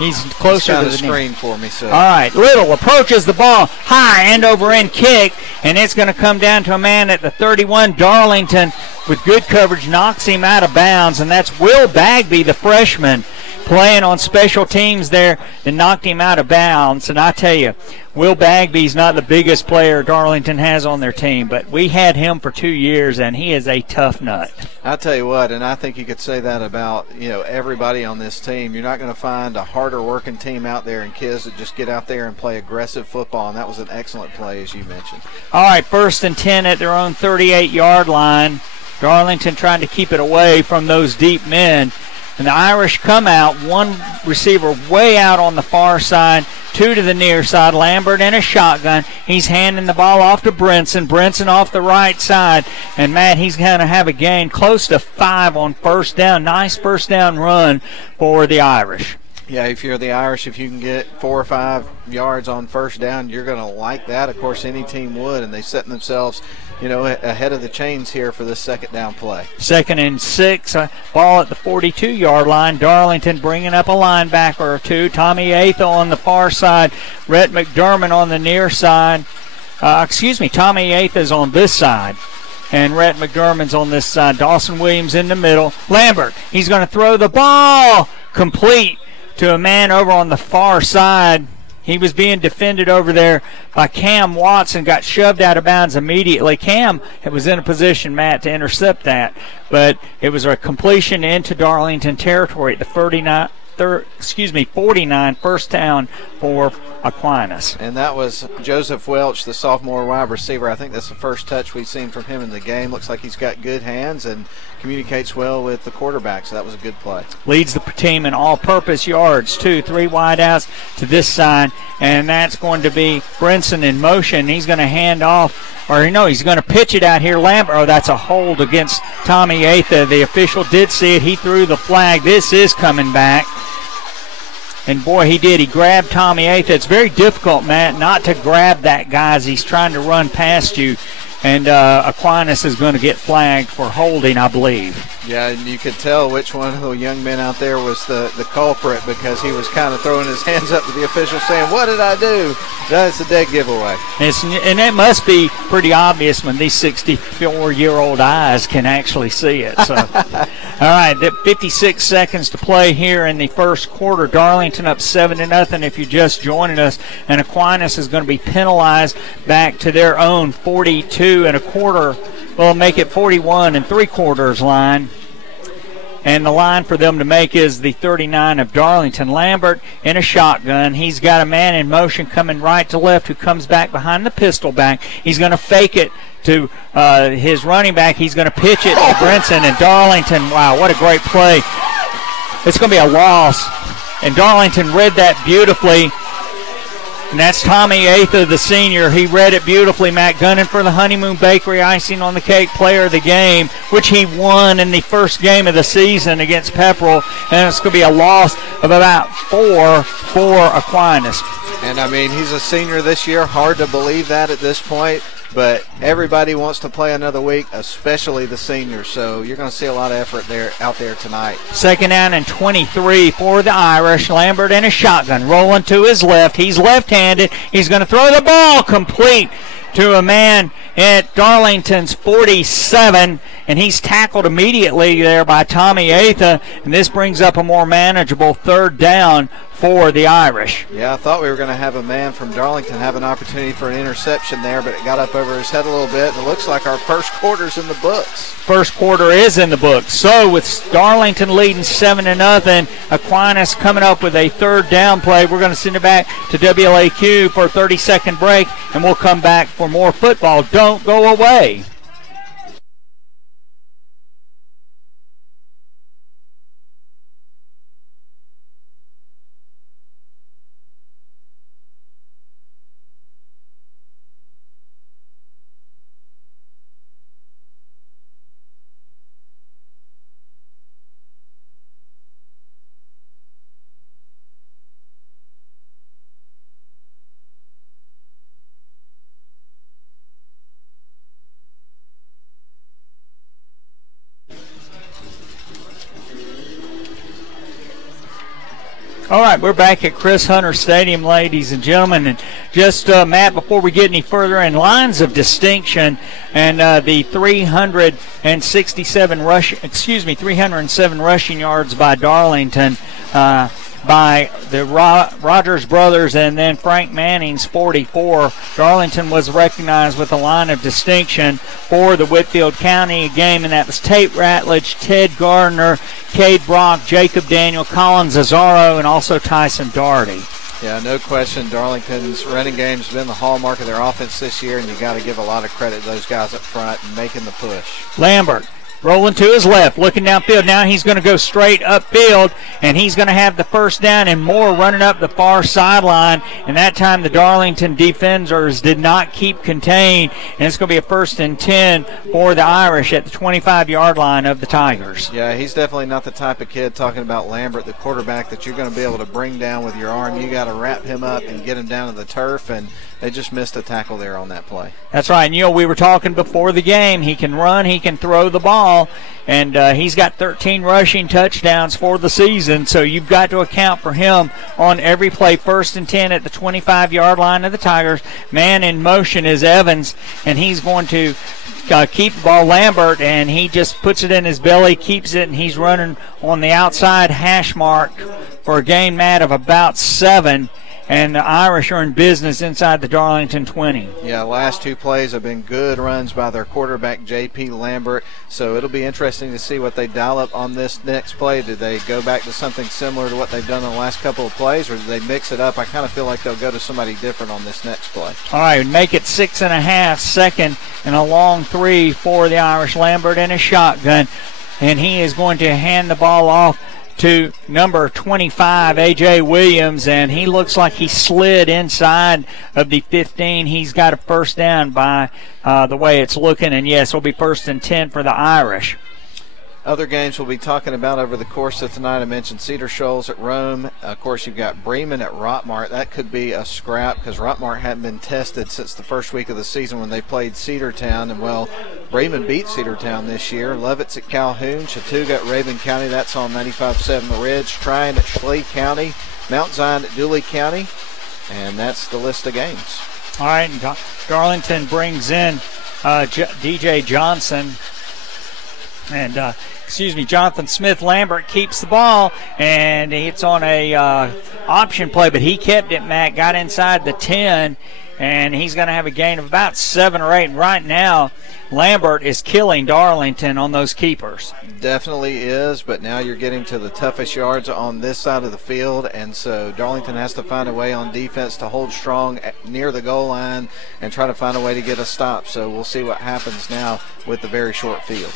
He's closer to the screen for me. So. All right, Little approaches the ball, high end over end kick, and it's going to come down to a man at the 31. Darlington, with good coverage, knocks him out of bounds, and that's Will Bagby, the freshman, playing on special teams there, that knocked him out of bounds. And I tell you, Will Bagby's not the biggest player Darlington has on their team, but we had him for 2 years, and he is a tough nut. I tell you what, and I think you could say that about everybody on this team. You're not going to find a harder working team out there and kids that just get out there and play aggressive football, and that was an excellent play, as you mentioned. All right, 1st and 10 at their own 38-yard line. Darlington trying to keep it away from those deep men. And the Irish come out, 1 receiver way out on the far side, 2 to the near side. Lambert in a shotgun. He's handing the ball off to Brinson. Brinson off the right side. And, Matt, he's going to have a gain close to 5 on 1st down. Nice 1st down run for the Irish. Yeah, if you're the Irish, if you can get 4 or 5 yards on 1st down, you're going to like that. Of course, any team would, and they set themselves ahead of the chains here for this 2nd down play. 2nd and 6, ball at the 42-yard line. Darlington bringing up a linebacker or 2. Tommy Atha on the far side. Rhett McDermott on the near side. Tommy Atha's on this side, and Rhett McDermott's on this side. Dawson Williams in the middle. Lambert, he's going to throw the ball complete to a man over on the far side. He was being defended over there by Cam Watson, got shoved out of bounds immediately. Cam was in a position, Matt, to intercept that, but it was a completion into Darlington territory at the 49, 1st down for Aquinas. And that was Joseph Welch, the sophomore wide receiver. I think that's the first touch we've seen from him in the game. Looks like he's got good hands and communicates well with the quarterback, so that was a good play. Leads the team in all-purpose yards, 2, 3 wideouts to this side, and that's going to be Brinson in motion. He's going to hand off, or no, he's going to pitch it out here. Lambert, oh, that's a hold against Tommy Atha. The official did see it. He threw the flag. This is coming back. And, boy, he did. He grabbed Tommy Atha. It's very difficult, Matt, not to grab that guy as he's trying to run past you. And Aquinas is going to get flagged for holding, I believe. Yeah, and you could tell which one of the young men out there was the culprit, because he was kind of throwing his hands up to the official saying, "What did I do?" That's a dead giveaway. And it must be pretty obvious when these 64-year-old eyes can actually see it. So, all right, 56 seconds to play here in the first quarter. Darlington up 7-0 if you're just joining us. And Aquinas is going to be penalized back to their own 42.25. Well, make it 41 3/4 line. And the line for them to make is the 39 of Darlington. Lambert in a shotgun. He's got a man in motion coming right to left who comes back behind the pistol back. He's going to fake it to his running back. He's going to pitch it to Brinson, and Darlington, wow, what a great play. It's going to be a loss. And Darlington read that beautifully. And that's Tommy Atha, the senior. He read it beautifully. Matt Gunnan for the Honeymoon Bakery icing on the cake player of the game, which he won in the first game of the season against Pepperell. And it's going to be a loss of about 4 for Aquinas. And, I mean, he's a senior this year. Hard to believe that at this point. But everybody wants to play another week, especially the seniors. So you're going to see a lot of effort out there tonight. 2nd down and 23 for the Irish. Lambert in a shotgun, rolling to his left. He's left-handed. He's going to throw the ball complete to a man at Darlington's 47, and he's tackled immediately there by Tommy Atha, and this brings up a more manageable 3rd down for the Irish. Yeah, I thought we were going to have a man from Darlington have an opportunity for an interception there, but it got up over his head a little bit, and it looks like our first quarter's in the books. First quarter is in the books. So with Darlington leading 7-0, Aquinas coming up with a 3rd down play. We're going to send it back to WLAQ for a 30-second break, and we'll come back for more football. Don't go away. All right, we're back at Chris Hunter Stadium, ladies and gentlemen. And just, Matt, before we get any further, in lines of distinction, and the 307 rushing yards by Darlington, by the Rogers brothers, and then Frank Manning's 44. Darlington was recognized with a line of distinction for the Whitfield County game, and that was Tate Ratledge, Ted Gardner, Cade Brock, Jacob Daniel, Colin Zazzaro, and also Tyson Doherty. Yeah, no question. Darlington's running game's been the hallmark of their offense this year, and you got to give a lot of credit to those guys up front and making the push. Lambert rolling to his left, looking downfield. Now he's going to go straight upfield, and he's going to have the first down, and Moore running up the far sideline. And that time the Darlington defenders did not keep contained, and it's going to be a 1st and 10 for the Irish at the 25-yard line of the Tigers. Yeah, he's definitely not the type of kid, talking about Lambert, the quarterback, that you're going to be able to bring down with your arm. You got to wrap him up and get him down to the turf, and they just missed a tackle there on that play. That's right. And, we were talking before the game. He can run, he can throw the ball, and he's got 13 rushing touchdowns for the season, so you've got to account for him on every play. 1st and 10 at the 25-yard line of the Tigers. Man in motion is Evans, and he's going to keep the ball. Lambert, and he just puts it in his belly, keeps it, and he's running on the outside hash mark for a gain, Matt, of about 7. And the Irish are in business inside the Darlington 20. Yeah, last 2 plays have been good runs by their quarterback, J.P. Lambert. So it'll be interesting to see what they dial up on this next play. Do they go back to something similar to what they've done in the last couple of plays, or do they mix it up? I kind of feel like they'll go to somebody different on this next play. All right, make it 6.5, 2nd and a long 3 for the Irish. Lambert in a shotgun. and he is going to hand the ball off to number 25, A.J. Williams, and he looks like he slid inside of the 15. He's got a first down by the way it's looking, and yes, it'll be 1st and 10 for the Irish. Other games we'll be talking about over the course of tonight, I mentioned Cedar Shoals at Rome. Of course, you've got Bremen at Rottmart. That could be a scrap because Rottmart hadn't been tested since the first week of the season when they played Cedartown. And, well, Bremen beat Cedartown this year. Lovett's at Calhoun. Chattooga at Raven County. That's on 95.7 The Ridge. Tryon at Schley County. Mount Zion at Dooley County. And that's the list of games. All right, and Darlington brings in DJ Johnson. And, Jonathan Smith Lambert keeps the ball, and it's on a option play, but he kept it, Matt, got inside the 10, and he's going to have a gain of about 7 or 8. And right now, Lambert is killing Darlington on those keepers. Definitely is, but now you're getting to the toughest yards on this side of the field, and so Darlington has to find a way on defense to hold strong near the goal line and try to find a way to get a stop. So we'll see what happens now with the very short field.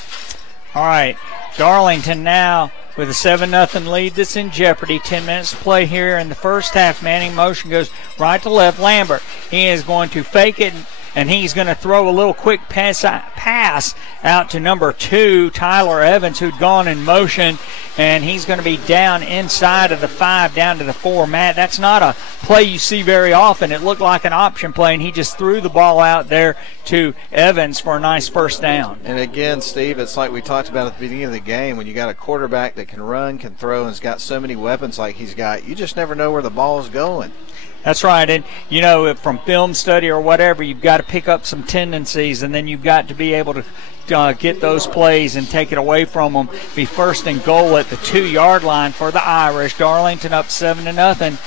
All right, Darlington now with a 7-0 lead that's in jeopardy. 10 minutes to play here in the first half. Manning motion goes right to left. Lambert, he is going to fake it, and he's going to throw a little quick pass out to number 2, Tyler Evans, who'd gone in motion, and he's going to be down inside of the 5, down to the 4. Matt, that's not a play you see very often. It looked like an option play, and he just threw the ball out there to Evans for a nice first down. And again, Steve, it's like we talked about at the beginning of the game. When you got a quarterback that can run, can throw, and has got so many weapons like he's got, you just never know where the ball is going. That's right, and from film study or whatever, you've got to pick up some tendencies, and then you've got to be able to get those plays and take it away from them. Be 1st and goal at the 2-yard line for the Irish. Darlington up 7-0.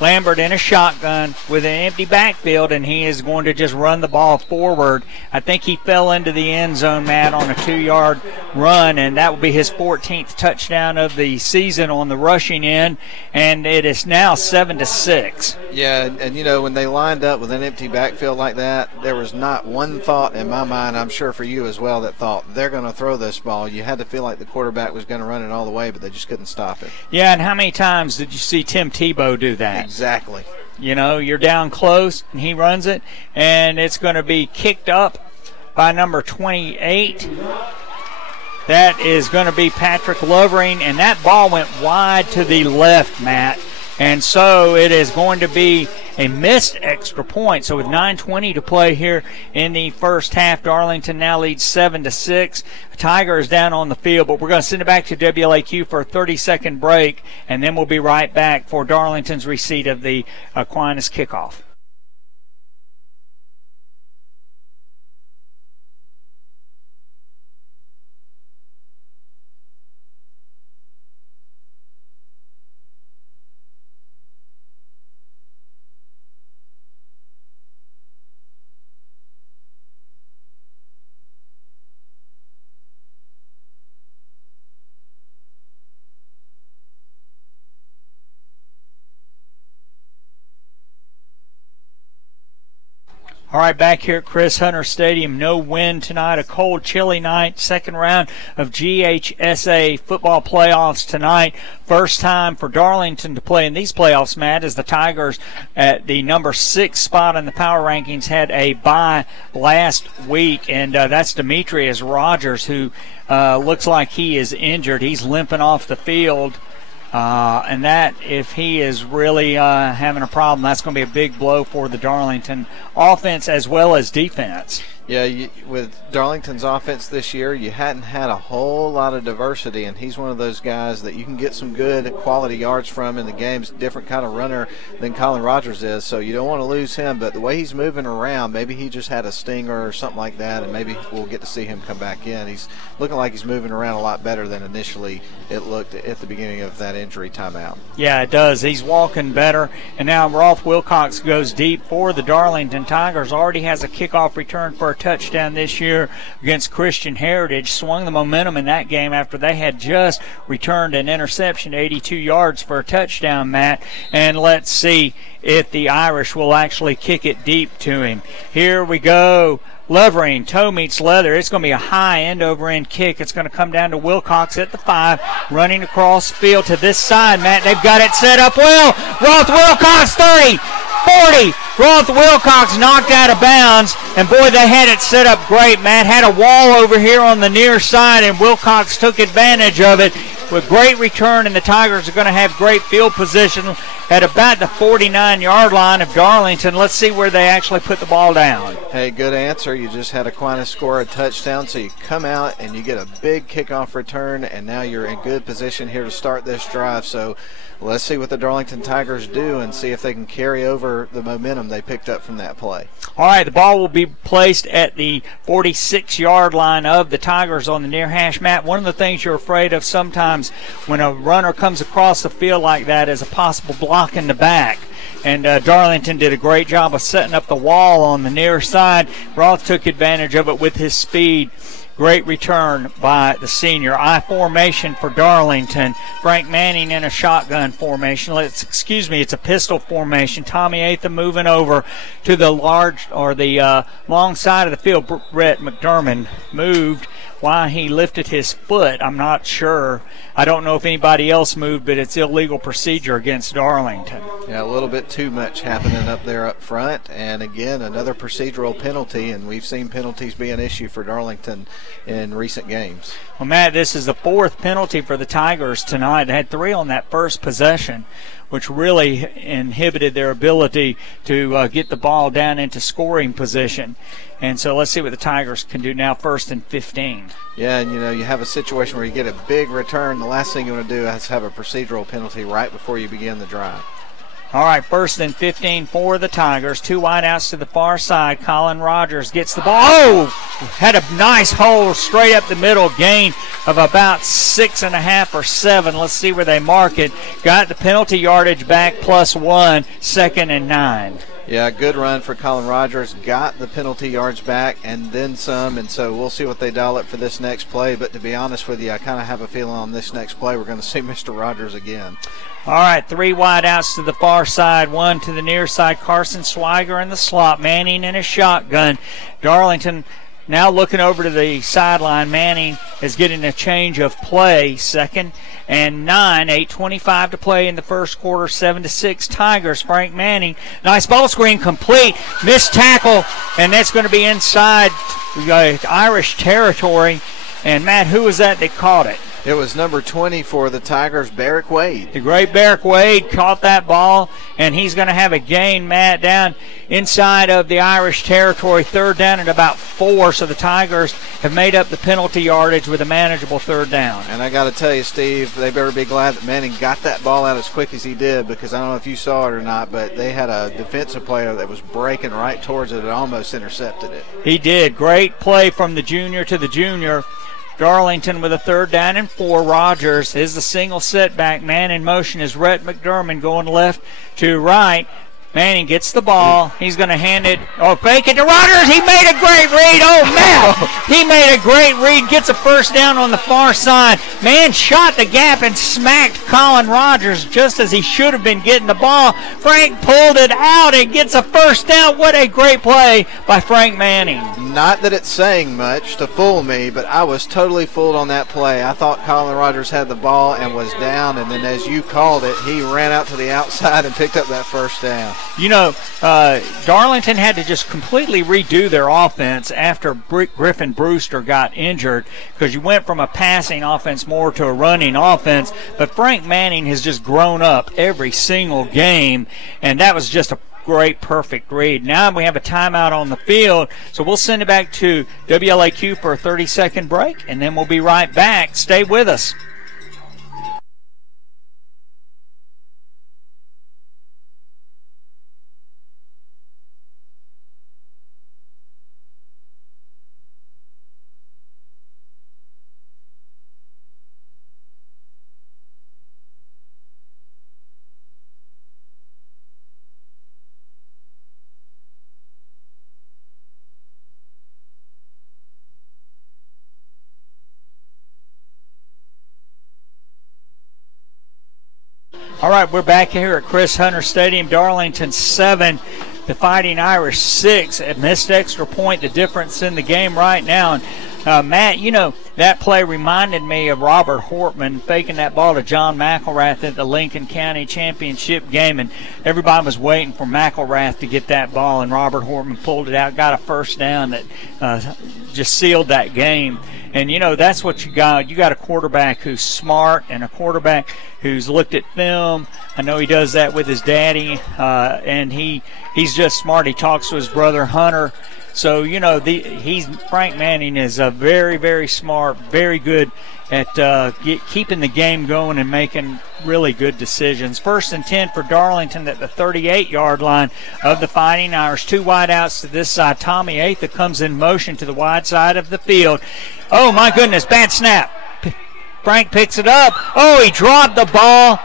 Lambert in a shotgun with an empty backfield, and he is going to just run the ball forward. I think he fell into the end zone, Matt, on a 2-yard run, and that will be his 14th touchdown of the season on the rushing end, and it is now 7-6. Yeah, and when they lined up with an empty backfield like that, there was not one thought in my mind, I'm sure for you as well, that thought they're going to throw this ball. You had to feel like the quarterback was going to run it all the way, but they just couldn't stop it. Yeah, and how many times did you see Tim Tebow do that? Exactly. You're down close, and he runs it, and it's going to be kicked up by number 28. That is going to be Patrick Lovering, and that ball went wide to the left, Matt. And so it is going to be a missed extra point. So with 9:20 to play here in the first half, Darlington now leads 7-6. Tigers down on the field, but we're going to send it back to WLAQ for a 30-second break, and then we'll be right back for Darlington's receipt of the Aquinas kickoff. All right, back here at Chris Hunter Stadium, no wind tonight, a cold, chilly night, second round of GHSA football playoffs tonight. First time for Darlington to play in these playoffs, Matt, as the Tigers at the number 6 spot in the power rankings had a bye last week, and that's Demetrius Rogers, who looks like he is injured. He's limping off the field. And that, if he is really having a problem, that's going to be a big blow for the Darlington offense as well as defense. Yeah, with Darlington's offense this year, you hadn't had a whole lot of diversity, and he's one of those guys that you can get some good quality yards from in the games, different kind of runner than Colin Rogers is, so you don't want to lose him. But the way he's moving around, maybe he just had a stinger or something like that, and maybe we'll get to see him come back in. He's looking like he's moving around a lot better than initially it looked at the beginning of that injury timeout. Yeah, it does. He's walking better. And now Rolf Wilcox goes deep for the Darlington Tigers. Already has a kickoff return for a touchdown this year against Christian Heritage. Swung the momentum in that game after they had just returned an interception, 82 yards for a touchdown, Matt. And let's see if the Irish will actually kick it deep to him. Here we go. Levering, toe meets leather. It's going to be a high end-over-end kick. It's going to come down to Wilcox at the 5, running across field to this side, Matt. They've got it set up well. Roth Wilcox, 30, 40. Roth Wilcox knocked out of bounds, and boy, they had it set up great, Matt. Had a wall over here on the near side, and Wilcox took advantage of it with great return, and the Tigers are going to have great field position at about the 49-yard line of Darlington. Let's see where they actually put the ball down. Hey, good answer. You just had Aquinas score a touchdown, so you come out and you get a big kickoff return, and now you're in good position here to start this drive. So let's see what the Darlington Tigers do and see if they can carry over the momentum they picked up from that play. All right, the ball will be placed at the 46-yard line of the Tigers on the near hash, Matt. One of the things you're afraid of sometimes when a runner comes across the field like that is a possible block in the back. And Darlington did a great job of setting up the wall on the near side. Roth took advantage of it with his speed. Great return by the senior. I formation for Darlington. Frank Manning in a shotgun formation. It's a pistol formation. Tommy Atham moving over to the long side of the field. Brett McDermott moved. Why he lifted his foot, I'm not sure. I don't know if anybody else moved, but it's illegal procedure against Darlington. Yeah, a little bit too much happening up there up front. And again, another procedural penalty, and we've seen penalties be an issue for Darlington in recent games. Well, Matt, this is the 4th penalty for the Tigers tonight. They had 3 on that first possession, which really inhibited their ability to get the ball down into scoring position. And so let's see what the Tigers can do now, 1st and 15. Yeah, and you have a situation where you get a big return. The last thing you want to do is have a procedural penalty right before you begin the drive. All right, 1st and 15 for the Tigers. 2 wideouts to the far side. Colin Rogers gets the ball. Oh! Had a nice hole straight up the middle, gain of about 6.5 or 7. Let's see where they mark it. Got the penalty yardage back +1, 2nd and 9. Yeah, good run for Colin Rogers. Got the penalty yards back and then some, and so we'll see what they dial up for this next play. But to be honest with you, I kind of have a feeling on this next play we're going to see Mr. Rogers again. All right, 3 wideouts to the far side, 1 to the near side. Carson Swiger in the slot. Manning in a shotgun. Darlington now looking over to the sideline. Manning is getting a change of play. 2nd and 9, 8:25 to play in the first quarter. 7-6 Tigers. Frank Manning, nice ball screen, complete, missed tackle, and that's going to be inside Irish territory. And Matt, who was that caught it? It was number 20 for the Tigers, Barrick Wade. The great Barrick Wade caught that ball, and he's going to have a gain, Matt, down inside of the Irish territory. 3rd down at about 4, so the Tigers have made up the penalty yardage with a manageable 3rd down. And I got to tell you, Steve, they better be glad that Manning got that ball out as quick as he did, because I don't know if you saw it or not, but they had a defensive player that was breaking right towards it and almost intercepted it. He did. Great play from the junior to the junior. Darlington with a 3rd down and 4. Rogers is the single setback. Man in motion is Rhett McDermott going left to right. Manning gets the ball. He's going to hand it. Oh, fake it to Rogers. He made a great read. Oh, man. He made a great read. Gets a 1st down on the far side. Man shot the gap and smacked Colin Rogers just as he should have been getting the ball. Frank pulled it out and gets a 1st down. What a great play by Frank Manning. Not that it's saying much to fool me, but I was totally fooled on that play. I thought Colin Rogers had the ball and was down, and then as you called it, he ran out to the outside and picked up that 1st down. You know, Darlington had to just completely redo their offense after Griffin Brewster got injured, because you went from a passing offense more to a running offense. But Frank Manning has just grown up every single game, and that was just a great, perfect read. Now we have a timeout on the field, so we'll send it back to WLAQ for a 30-second break, and then we'll be right back. Stay with us. All right, we're back here at Chris Hunter Stadium. Darlington 7, the Fighting Irish 6. A missed extra point, the difference in the game right now. And Matt, you know, that play reminded me of Robert Hortman faking that ball to John McElrath at the Lincoln County Championship game, and everybody was waiting for McElrath to get that ball, and Robert Hortman pulled it out, got a first down that just sealed that game. And, you know, that's what you got. You got a quarterback who's smart and a quarterback who's looked at film. I know he does that with his daddy, and he's just smart. He talks to his brother Hunter. So, you know, Frank Manning is a very, very smart, very good at keeping the game going and making really good decisions. 1st and 10 for Darlington at the 38-yard line of the Fighting Irish. 2 wideouts to this side. Tommy Atha comes in motion to the wide side of the field. Oh, my goodness, bad snap. Frank picks it up. Oh, he dropped the ball.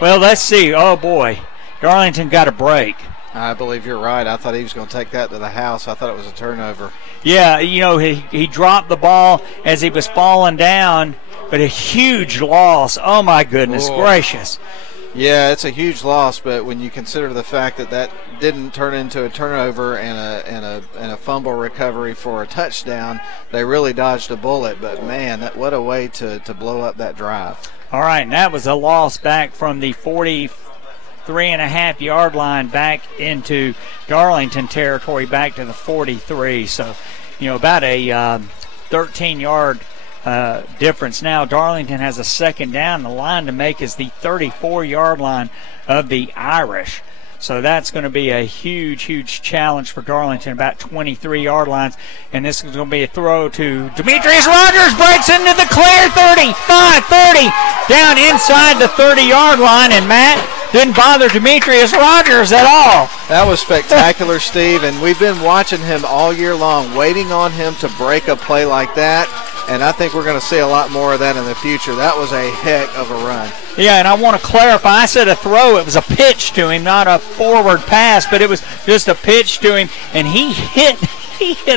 Well, let's see. Oh, boy. Darlington got a break. I believe you're right. I thought he was going to take that to the house. I thought it was a turnover. Yeah, you know, he dropped the ball as he was falling down, but a huge loss. Oh, my goodness gracious. Yeah, it's a huge loss, but when you consider the fact that didn't turn into a turnover and a fumble recovery for a touchdown, they really dodged a bullet. But, man, what a way to blow up that drive. All right, and that was a loss back from the 43.5-yard line back into Darlington territory, back to the 43. So, you know, about a 13-yard difference. Now Darlington has a second down. The line to make is the 34-yard line of the Irish. So that's going to be a huge, huge challenge for Darlington, about 23-yard lines. And this is going to be a throw to Demetrius Rogers, breaks into the clear, 35, 30, down inside the 30-yard line. And Matt, didn't bother Demetrius Rogers at all. That was spectacular, Steve, and we've been watching him all year long, waiting on him to break a play like that. And I think we're going to see a lot more of that in the future. That was a heck of a run. Yeah, and I want to clarify. I said a throw. It was a pitch to him, not a forward pass, but it was just a pitch to him. And he hit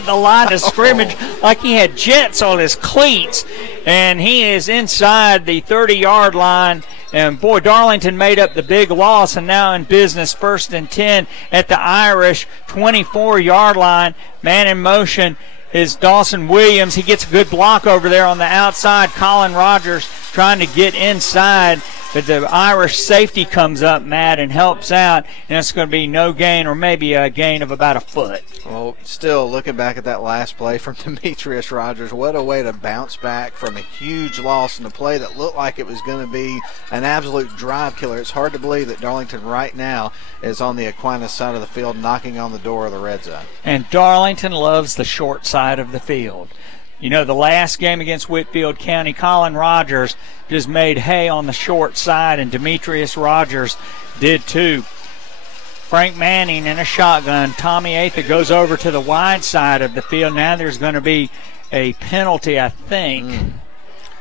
the line of scrimmage like he had jets on his cleats. And he is inside the 30-yard line. And, boy, Darlington made up the big loss and now in business. 1st and 10 at the Irish 24-yard line. Man in motion is Dawson Williams. He gets a good block over there on the outside. Colin Rogers trying to get inside, but the Irish safety comes up, Matt, and helps out, and it's going to be no gain or maybe a gain of about a foot. Well, still looking back at that last play from Demetrius Rogers, what a way to bounce back from a huge loss in a play that looked like it was going to be an absolute drive killer. It's hard to believe that Darlington right now is on the Aquinas side of the field knocking on the door of the red zone. And Darlington loves the short side of the field. You know, the last game against Whitfield County, Colin Rogers just made hay on the short side, and Demetrius Rogers did too. Frank Manning in a shotgun. Tommy Atha goes over to the wide side of the field. Now there's going to be a penalty, I think.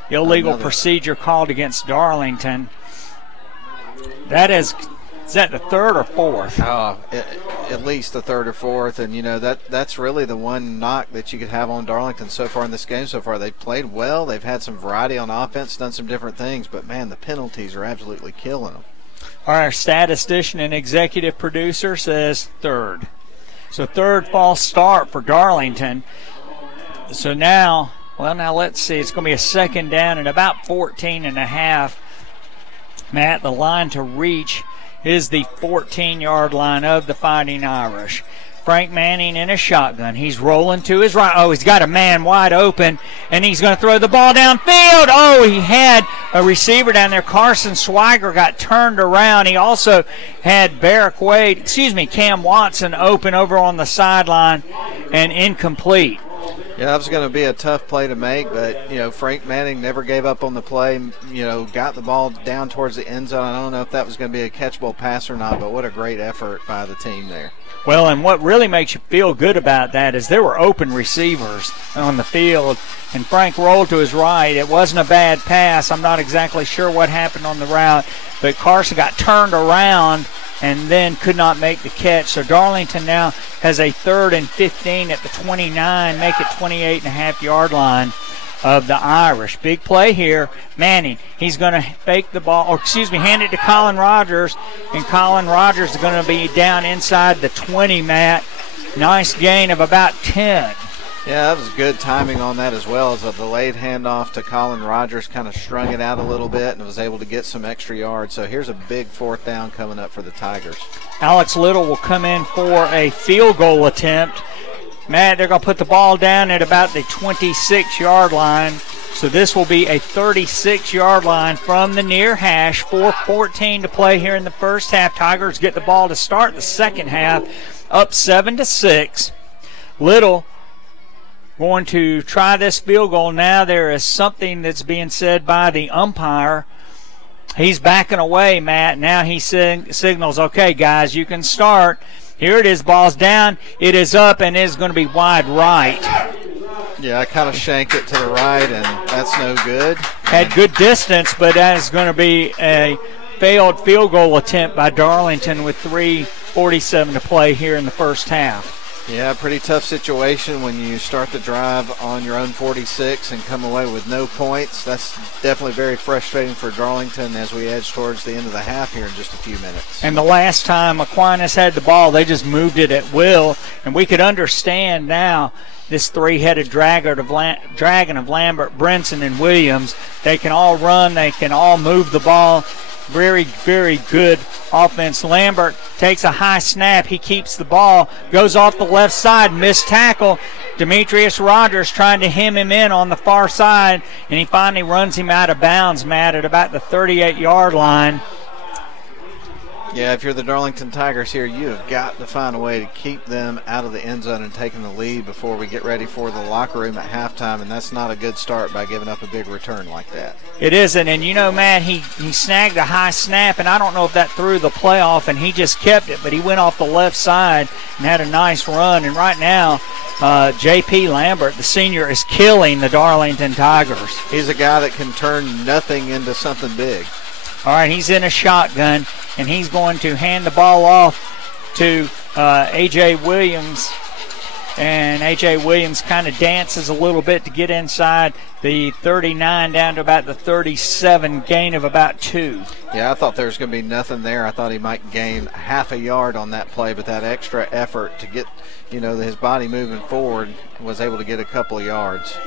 Illegal procedure called against Darlington. Is that the third or fourth? At least the third or fourth, and you know that's really the one knock that you could have on Darlington so far in this game. So far, they've played well. They've had some variety on offense, done some different things, but man, the penalties are absolutely killing them. Our statistician and executive producer says third. So third false start for Darlington. So now let's see. It's going to be a second down and about 14.5. Matt, the line to reach is the 14-yard line of the Fighting Irish. Frank Manning in a shotgun. He's rolling to his right. Oh, he's got a man wide open, and he's going to throw the ball downfield. Oh, he had a receiver down there. Carson Swiger got turned around. He also had Cam Watson open over on the sideline and incomplete. Yeah, that was going to be a tough play to make, but, you know, Frank Manning never gave up on the play, you know, got the ball down towards the end zone. I don't know if that was going to be a catchable pass or not, but what a great effort by the team there. Well, and what really makes you feel good about that is there were open receivers on the field, and Frank rolled to his right. It wasn't a bad pass. I'm not exactly sure what happened on the route, but Carson got turned around and then could not make the catch. So Darlington now has a 3rd and 15 at the 29, make it 28.5-yard line of the Irish. Big play here. Manning, he's going to fake the ball, or hand it to Colin Rogers, and Colin Rogers is going to be down inside the 20, Matt. Nice gain of about 10. Yeah, that was good timing on that as well, as a delayed handoff to Colin Rogers, kind of strung it out a little bit and was able to get some extra yards. So here's a big 4th down coming up for the Tigers. Alex Little will come in for a field goal attempt. Matt, they're going to put the ball down at about the 26-yard line. So this will be a 36-yard line from the near hash. 4:14 to play here in the first half. Tigers get the ball to start the second half, up 7-6. Little going to try this field goal now. There is something that's being said by the umpire. He's backing away, Matt. Now he signals, okay, guys, you can start. Here it is, ball's down. It is up and is going to be wide right. Yeah, I kind of shanked it to the right, and that's no good. Had good distance, but that is going to be a failed field goal attempt by Darlington with 3:47 to play here in the first half. Yeah, pretty tough situation when you start the drive on your own 46 and come away with no points. That's definitely very frustrating for Darlington as we edge towards the end of the half here in just a few minutes. And the last time Aquinas had the ball, they just moved it at will, and we could understand now this three-headed dragon of Lambert, Brinson, and Williams. They can all run. They can all move the ball. Very, very good offense. Lambert takes a high snap. He keeps the ball, goes off the left side, missed tackle. Demetrius Rogers trying to hem him in on the far side, and he finally runs him out of bounds, Matt, at about the 38-yard line. Yeah, if you're the Darlington Tigers here, you have got to find a way to keep them out of the end zone and taking the lead before we get ready for the locker room at halftime, and that's not a good start by giving up a big return like that. It isn't, and Matt, he snagged a high snap, and I don't know if that threw the play off, and he just kept it, but he went off the left side and had a nice run, and right now J.P. Lambert, the senior, is killing the Darlington Tigers. He's a guy that can turn nothing into something big. All right, he's in a shotgun, and he's going to hand the ball off to A.J. Williams. And A.J. Williams kind of dances a little bit to get inside the 39 down to about the 37, gain of about 2. Yeah, I thought there was going to be nothing there. I thought he might gain half a yard on that play, but that extra effort to get, his body moving forward was able to get a couple of yards.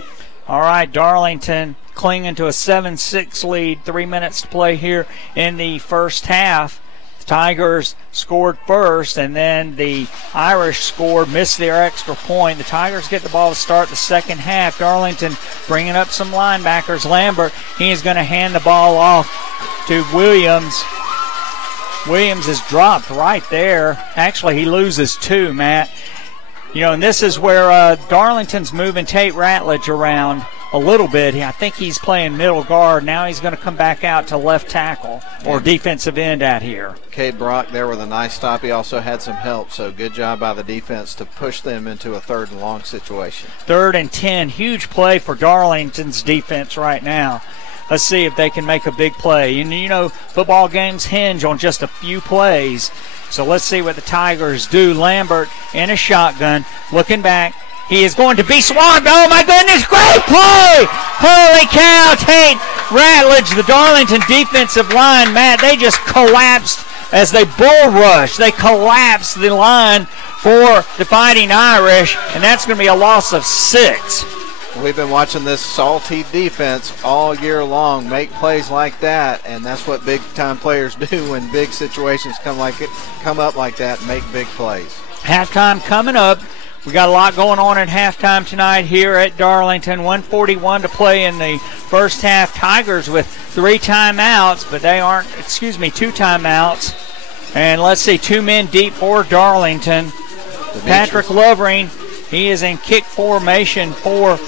All right, Darlington clinging to a 7-6 lead, 3 minutes to play here in the first half. The Tigers scored first, and then the Irish scored, missed their extra point. The Tigers get the ball to start the second half. Darlington bringing up some linebackers. Lambert, he is going to hand the ball off to Williams. Williams is dropped right there. Actually, he loses 2, Matt. And this is where Darlington's moving Tate Ratledge around a little bit. I think he's playing middle guard. Now he's going to come back out to left tackle or defensive end out here. Cade Brock there with a nice stop. He also had some help, so good job by the defense to push them into a 3rd and long situation. 3rd and 10. Huge play for Darlington's defense right now. Let's see if they can make a big play. And football games hinge on just a few plays. So let's see what the Tigers do. Lambert in a shotgun, looking back. He is going to be swamped. Oh, my goodness, great play! Holy cow, Tate Ratledge, the Darlington defensive line, Matt, they just collapsed as they bull rushed. They collapsed the line for the Fighting Irish, and that's going to be a loss of 6. We've been watching this salty defense all year long make plays like that, and that's what big-time players do when big situations come up like that, make big plays. Halftime coming up. We got a lot going on at halftime tonight here at Darlington. 1:41 to play in the first half. Tigers with 3 timeouts, but they aren't, 2 timeouts. And let's see, 2 men deep for Darlington. Patrick Lovering, he is in kick formation for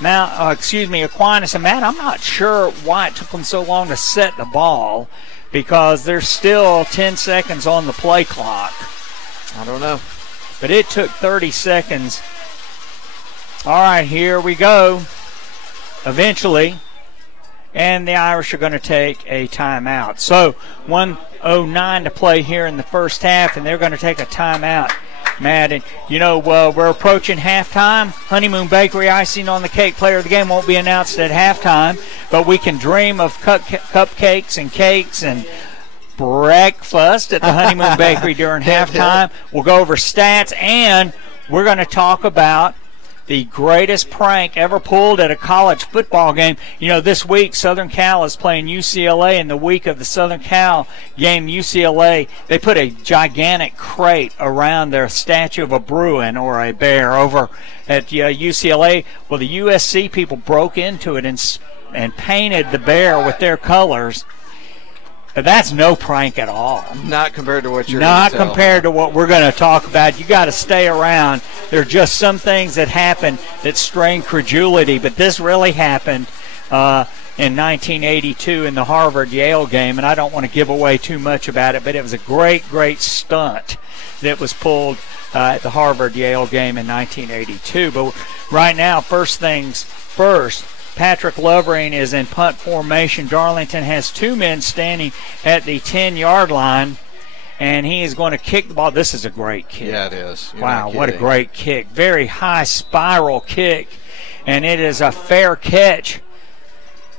Aquinas. And Matt, I'm not sure why it took them so long to set the ball, because there's still 10 seconds on the play clock. I don't know. But it took 30 seconds. All right, here we go. Eventually. And the Irish are going to take a timeout. So 1:09 to play here in the first half, and they're going to take a timeout Matt, and we're approaching halftime. Honeymoon Bakery icing on the cake player of the game won't be announced at halftime, but we can dream of cupcakes and cakes and breakfast at the Honeymoon Bakery during halftime. We'll go over stats, and we're going to talk about the greatest prank ever pulled at a college football game. This week Southern Cal is playing UCLA. In the week of the Southern Cal game, UCLA, they put a gigantic crate around their statue of a Bruin or a bear over at UCLA. Well, the USC people broke into it and painted the bear with their colors. But that's no prank at all. Not compared to what you're Not compared to what we're going to talk about. You got to stay around. There are just some things that happen that strain credulity, but this really happened in 1982 in the Harvard-Yale game, and I don't want to give away too much about it, but it was a great, great stunt that was pulled at the Harvard-Yale game in 1982. But right now, first things first, Patrick Lovering is in punt formation. Darlington has two men standing at the 10-yard line, and he is going to kick the ball. This is a great kick. Yeah, it is. Wow, what a great kick. Very high spiral kick, and it is a fair catch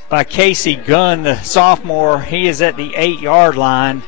by Casey Gunn, the sophomore. He is at the 8-yard line.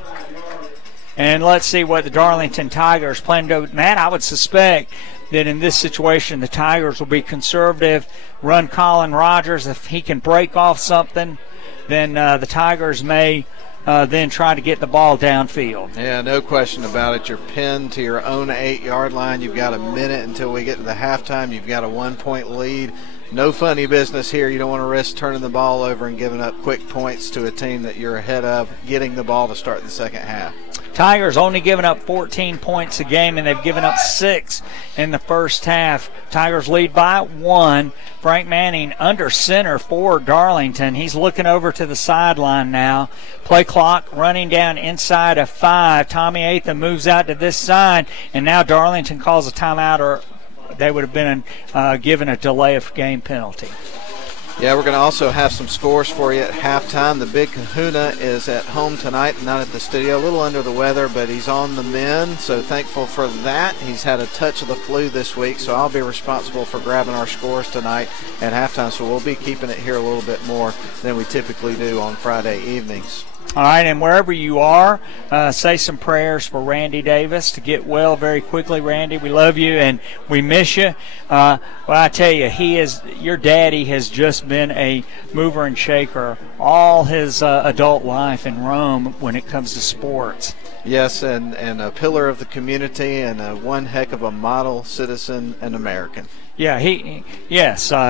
And let's see what the Darlington Tigers plan to do. Matt, I would suspect that in this situation the Tigers will be conservative, run Colin Rogers. If he can break off something, then the Tigers may then try to get the ball downfield. Yeah, no question about it. You're pinned to your own 8-yard line. You've got a minute until we get to the halftime. You've got a 1-point lead. No funny business here. You don't want to risk turning the ball over and giving up quick points to a team that you're ahead of, getting the ball to start the second half. Tigers only giving up 14 points a game, and they've given up 6 in the first half. Tigers lead by 1. Frank Manning under center for Darlington. He's looking over to the sideline now. Play clock running down inside of 5. Tommy Atham moves out to this side, and now Darlington calls a timeout, or they would have been given a delay of game penalty. Yeah, we're going to also have some scores for you at halftime. The Big Kahuna is at home tonight, not at the studio. A little under the weather, but he's on the mend, so thankful for that. He's had a touch of the flu this week, so I'll be responsible for grabbing our scores tonight at halftime, so we'll be keeping it here a little bit more than we typically do on Friday evenings. All right, and wherever you are, say some prayers for Randy Davis to get well very quickly. Randy, we love you and we miss you. Well, I tell you, your daddy has just been a mover and shaker all his adult life in Rome when it comes to sports. Yes, and a pillar of the community and one heck of a model citizen and American. Yeah,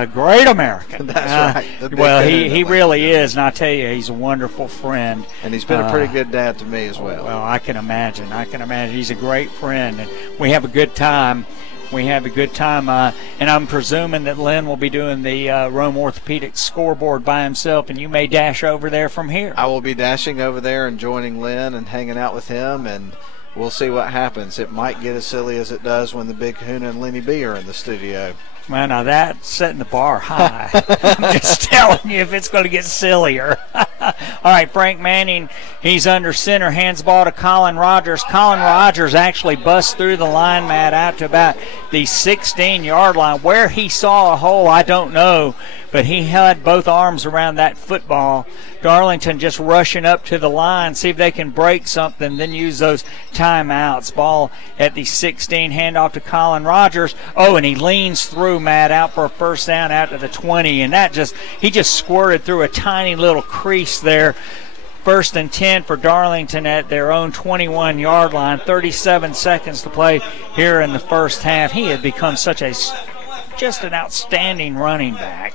great American. That's right. Well, he really is, and I tell you, he's a wonderful friend. And he's been a pretty good dad to me as well. Well, I can imagine. He's a great friend, and we have a good time. And I'm presuming that Lynn will be doing the Rome Orthopedic scoreboard by himself, and you may dash over there from here. I will be dashing over there and joining Lynn and hanging out with him, and we'll see what happens. It might get as silly as it does when the Big Kahuna and Lenny B are in the studio. Man, now that's setting the bar high. I'm just telling you if it's going to get sillier. All right, Frank Manning, he's under center, hands ball to Colin Rogers. Colin Rogers actually busts through the line, Matt, out to about the 16-yard line. Where he saw a hole, I don't know, but he had both arms around that football. Darlington just rushing up to the line, see if they can break something, then use those timeouts. Ball at the 16, handoff to Colin Rogers. Oh, and he leans through, Matt, out for a first down out to the 20, and he just squirted through a tiny little crease there. 1st and 10 for Darlington at their own 21-yard line. 37 seconds to play here in the first half. He had become just an outstanding running back.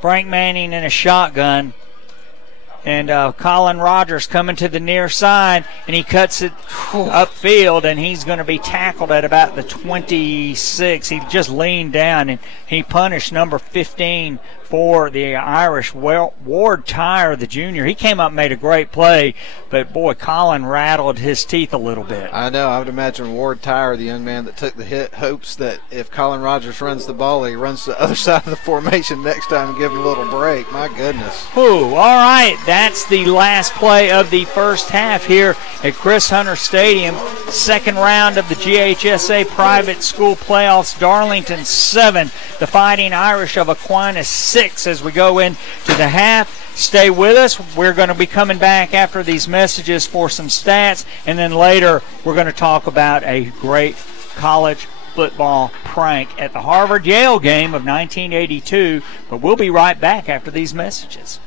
Frank Manning in a shotgun, and Colin Rogers coming to the near side, and he cuts it upfield, and he's going to be tackled at about the 26. He just leaned down, and he punished number 15 for the Irish, Ward Tyre, the junior. He came up and made a great play, but, boy, Colin rattled his teeth a little bit. I know. I would imagine Ward Tyre, the young man that took the hit, hopes that if Colin Rogers runs the ball, he runs to the other side of the formation next time and give him a little break. My goodness. All right. that's the last play of the first half here at Chris Hunter Stadium. Second round of the GHSA Private School Playoffs. Darlington 7, the Fighting Irish of Aquinas 6 as we go into the half. Stay with us. We're going to be coming back after these messages for some stats, and then later we're going to talk about a great college football prank at the Harvard-Yale game of 1982, but we'll be right back after these messages.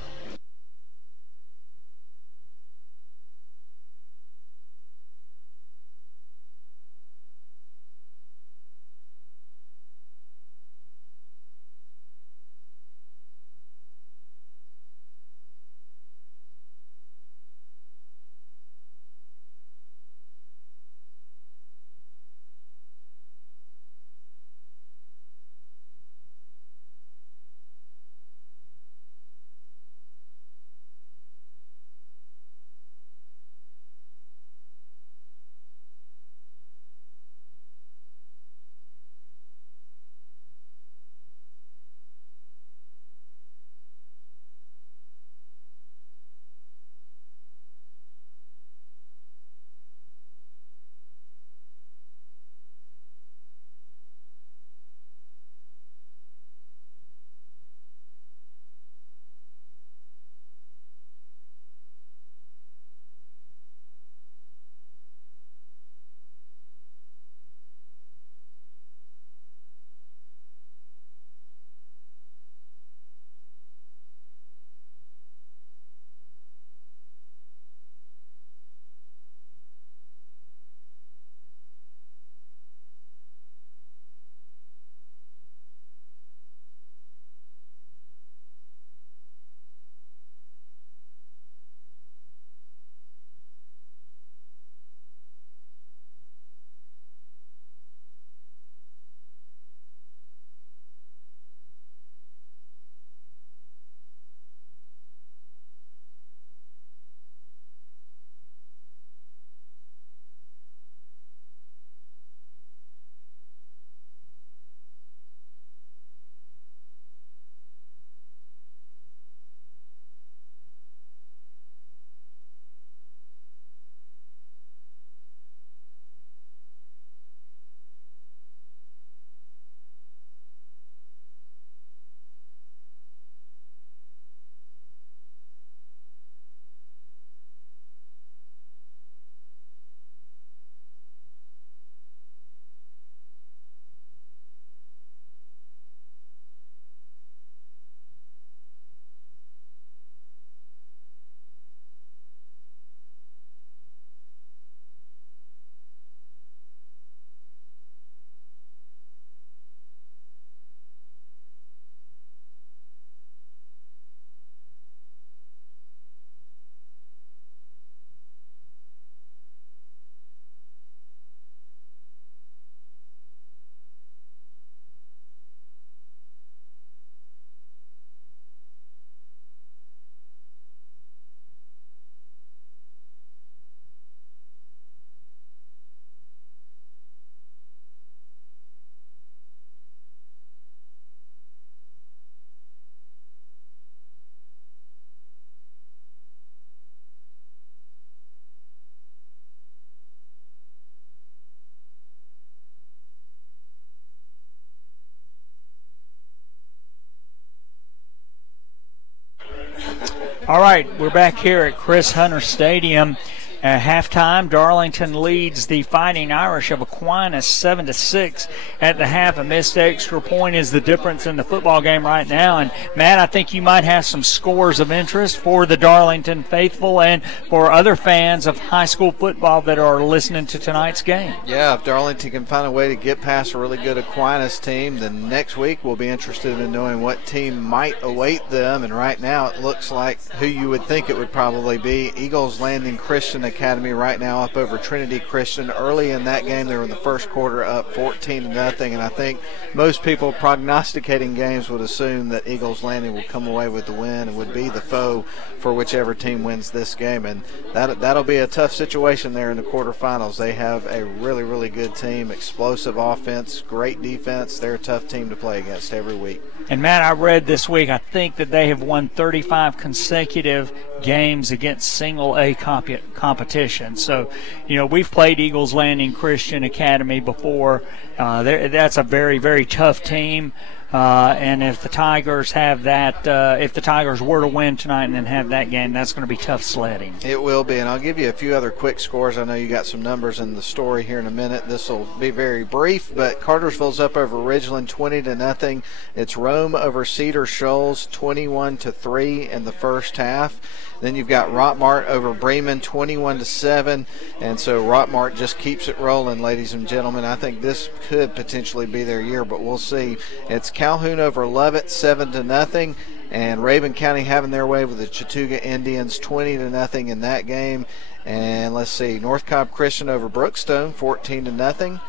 All right, we're back here at Chris Hunter Stadium. At halftime, Darlington leads the Fighting Irish of Aquinas 7-6 at the half. A missed extra point is the difference in the football game right now. And, Matt, I think you might have some scores of interest for the Darlington faithful and for other fans of high school football that are listening to tonight's game. Yeah, if Darlington can find a way to get past a really good Aquinas team, then next week we'll be interested in knowing what team might await them. And right now it looks like who you would think it would probably be, Eagles Landing Christian Academy right now up over Trinity Christian. Early in that game, they were in the first quarter up 14-0, and I think most people prognosticating games would assume that Eagles Landing will come away with the win and would be the foe for whichever team wins this game. And that'll be a tough situation there in the quarterfinals. They have a really, really good team, explosive offense, great defense. They're a tough team to play against every week. And, Matt, I read this week, I think that they have won 35 consecutive games against single-A competition. So, we've played Eagles Landing Christian Academy before. That's a very, very tough team. And if the Tigers have that, if the Tigers were to win tonight and then have that game, that's going to be tough sledding. It will be, and I'll give you a few other quick scores. I know you got some numbers in the story here in a minute. This will be very brief, but Cartersville's up over Ridgeland 20-0. It's Rome over Cedar Shoals 21-3 in the first half. Then you've got Rockmart over Bremen 21-7, and so Rockmart just keeps it rolling, ladies and gentlemen. I think this could potentially be their year, but we'll see. It's Calhoun over Lovett 7-0, and Raven County having their way with the Chattooga Indians 20-0 in that game. And let's see, North Cobb Christian over Brookstone 14-0.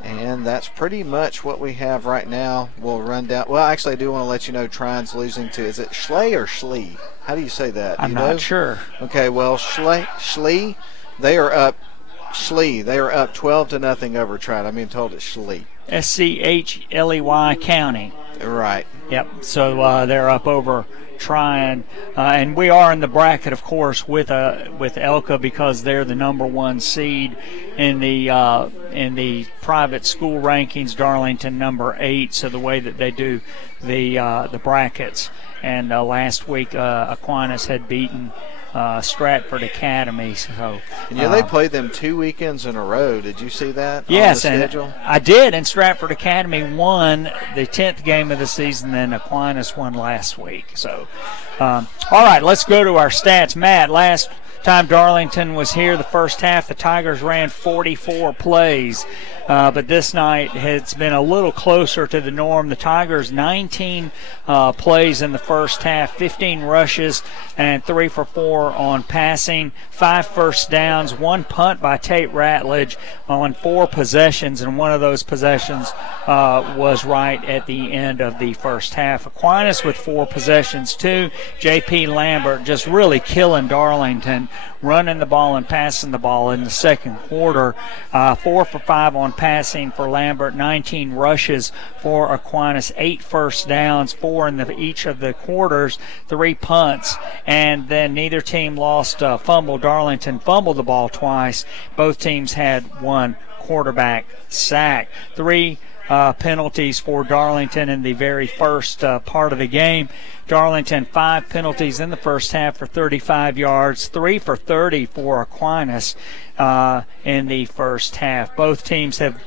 And that's pretty much what we have right now. We'll run down. Well, actually, I do want to let you know Trine's losing to, is it Schley or Schlee? How do you say that? I'm not sure. Okay, well, Schlee, they are up 12-0 over Trine. I'm being told it's Schlee. Schley County. Right. Yep. So they're up over Tryon, and we are in the bracket, of course, with Elka because they're the number one seed in the private school rankings. Darlington number 8. So the way that they do the brackets, and last week Aquinas had beaten Stratford Academy. So they played them 2 weekends in a row. Did you see that? Yes, on the and schedule? I did. And Stratford Academy won the 10th game of the season. Then Aquinas won last week. So, all right, let's go to our stats. Matt, last time Darlington was here, the first half, the Tigers ran 44 plays. But this night it's been a little closer to the norm. The Tigers 19 plays in the first half, 15 rushes and 3 for 4 on passing, 5 first downs, 1 punt by Tate Ratledge on 4 possessions, and one of those possessions was right at the end of the first half. Aquinas with 4 possessions too. J.P. Lambert just really killing Darlington, running the ball and passing the ball in the second quarter. 4 for 5 on passing for Lambert, 19 rushes for Aquinas, 8 first downs, 4 in each of the quarters, 3 punts, and then neither team lost a fumble. Darlington fumbled the ball twice. Both teams had 1 quarterback sack. 3 penalties for Darlington in the very first part of the game. Darlington 5 penalties in the first half for 35 yards, 3 for 30 for Aquinas in the first half. Both teams have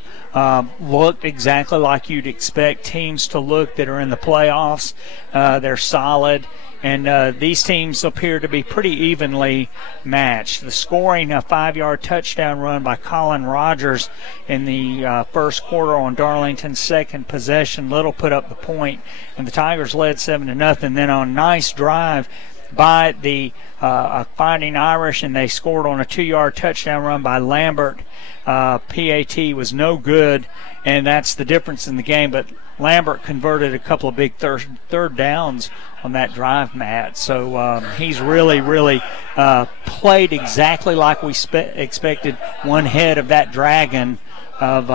looked exactly like you'd expect teams to look that are in the playoffs. They're solid. And these teams appear to be pretty evenly matched. The scoring, a 5-yard touchdown run by Colin Rogers in the first quarter on Darlington's second possession. Little put up the point, and the Tigers led 7-0. Then on a nice drive by the Fighting Irish, and they scored on a 2-yard touchdown run by Lambert. PAT was no good, and that's the difference in the game. But Lambert converted a couple of big third downs on that drive, Matt. So he's really, really played exactly like we expected one head of that dragon of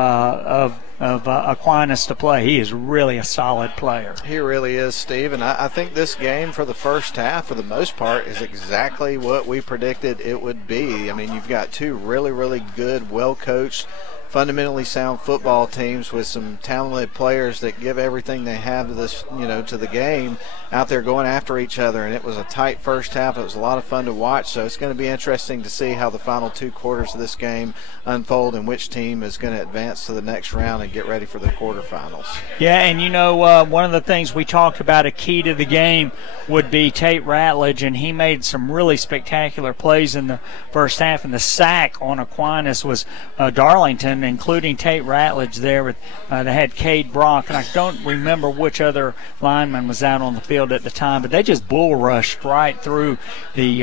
Aquinas to play. He is really a solid player. He really is, Steve. And I think this game for the first half, for the most part, is exactly what we predicted it would be. I mean, you've got 2 really, really good, well-coached, fundamentally sound football teams with some talented players that give everything they have to this, to the game, out there going after each other. And it was a tight first half. It was a lot of fun to watch. So it's going to be interesting to see how the final 2 quarters of this game unfold and which team is going to advance to the next round and get ready for the quarterfinals. Yeah, and one of the things we talked about, a key to the game would be Tate Ratledge, and he made some really spectacular plays in the first half. And the sack on Aquinas was Darlington, including Tate Ratledge there. They had Cade Brock, and I don't remember which other lineman was out on the field. field at the time, but they just bull rushed right through the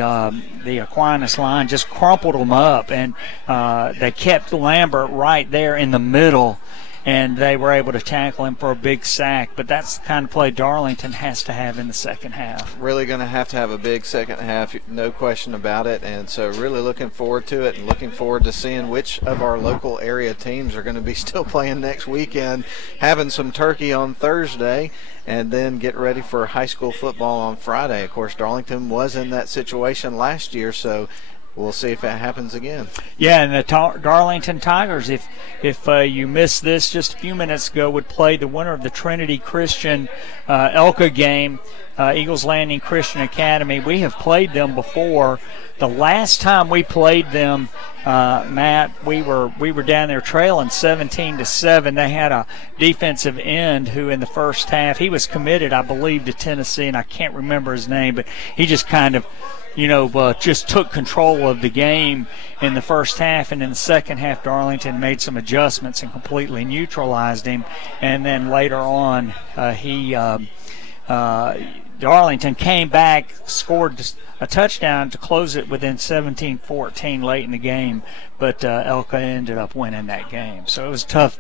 Aquinas line, just crumpled them up, and they kept Lambert right there in the middle, and they were able to tackle him for a big sack. But that's the kind of play Darlington has to have in the second half. Really going to have a big second half, no question about it. And so really looking forward to it, and looking forward to seeing which of our local area teams are going to be still playing next weekend, having some turkey on Thursday, and then get ready for high school football on Friday. Of course, Darlington was in that situation last year, so we'll see if it happens again. Yeah, and the Darlington Tigers, if you missed this just a few minutes ago, would play the winner of the Trinity Christian Elka game, Eagles Landing Christian Academy. We have played them before. The last time we played them, Matt, we were down there trailing 17-7. They had a defensive end who in the first half, he was committed, I believe, to Tennessee, and I can't remember his name, but he just kind of just took control of the game in the first half, and in the second half Darlington made some adjustments and completely neutralized him. And then later on, Darlington came back, scored a touchdown to close it within 17-14 late in the game, but Elka ended up winning that game. So it was tough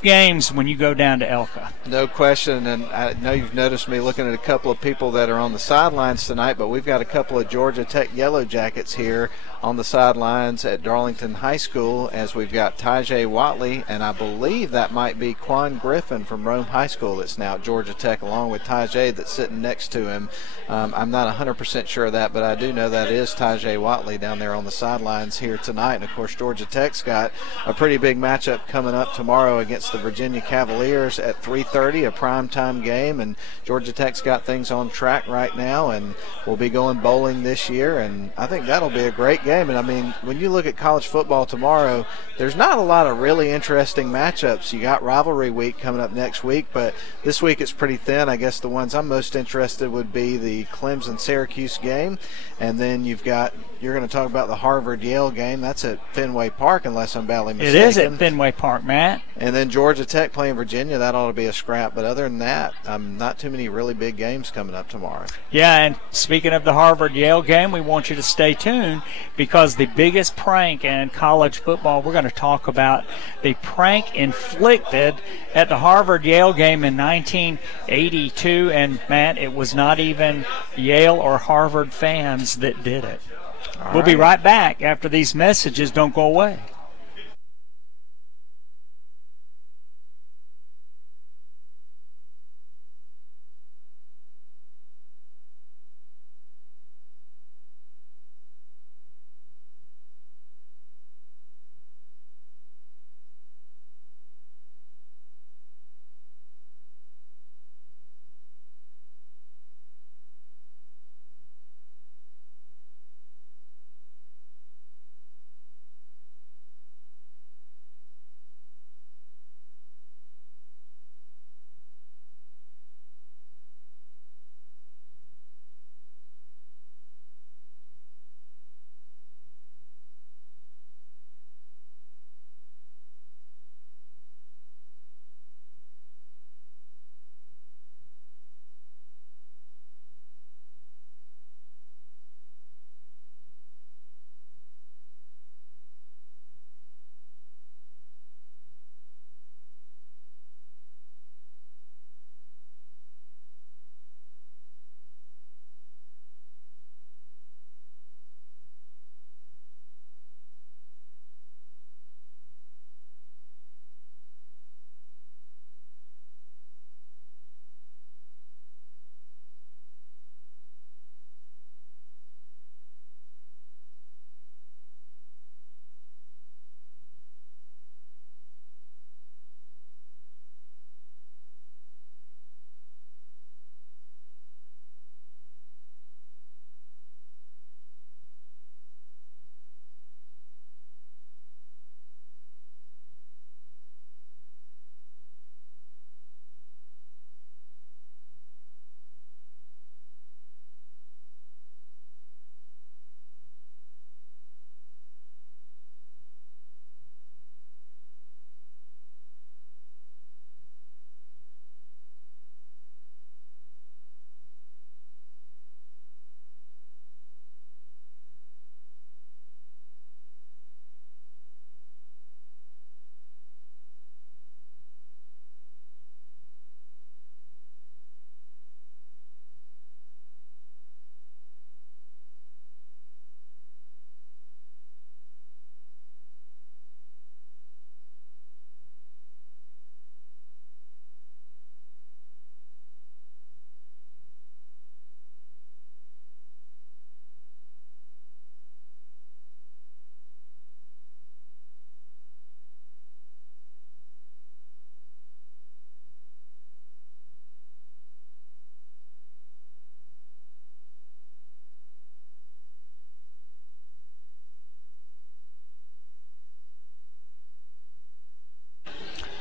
games when you go down to Elka. No question, and I know you've noticed me looking at a couple of people that are on the sidelines tonight, but we've got a couple of Georgia Tech Yellow Jackets here on the sidelines at Darlington High School, as we've got Tajay Watley, and I believe that might be Quan Griffin from Rome High School that's now at Georgia Tech, along with Tajay that's sitting next to him. I'm not 100% sure of that, but I do know that is Tajay Watley down there on the sidelines here tonight. And, of course, Georgia Tech's got a pretty big matchup coming up tomorrow against the Virginia Cavaliers at 3:30, a primetime game. And Georgia Tech's got things on track right now, and will be going bowling this year. And I think that'll be a great game. And, I mean, when you look at college football tomorrow, there's not a lot of really interesting matchups. You got Rivalry Week coming up next week, but this week it's pretty thin. I guess the ones I'm most interested would be the Clemson-Syracuse game, and then you're going to talk about the Harvard-Yale game. That's at Fenway Park, unless I'm badly mistaken. It is at Fenway Park, Matt. And then Georgia Tech playing Virginia. That ought to be a scrap. But other than that, not too many really big games coming up tomorrow. Yeah, and speaking of the Harvard-Yale game, we want you to stay tuned, because the biggest prank in college football, we're going to talk about the prank inflicted at the Harvard-Yale game in 1982. And, Matt, it was not even Yale or Harvard fans that did it. We'll be right back after these messages. Don't go away.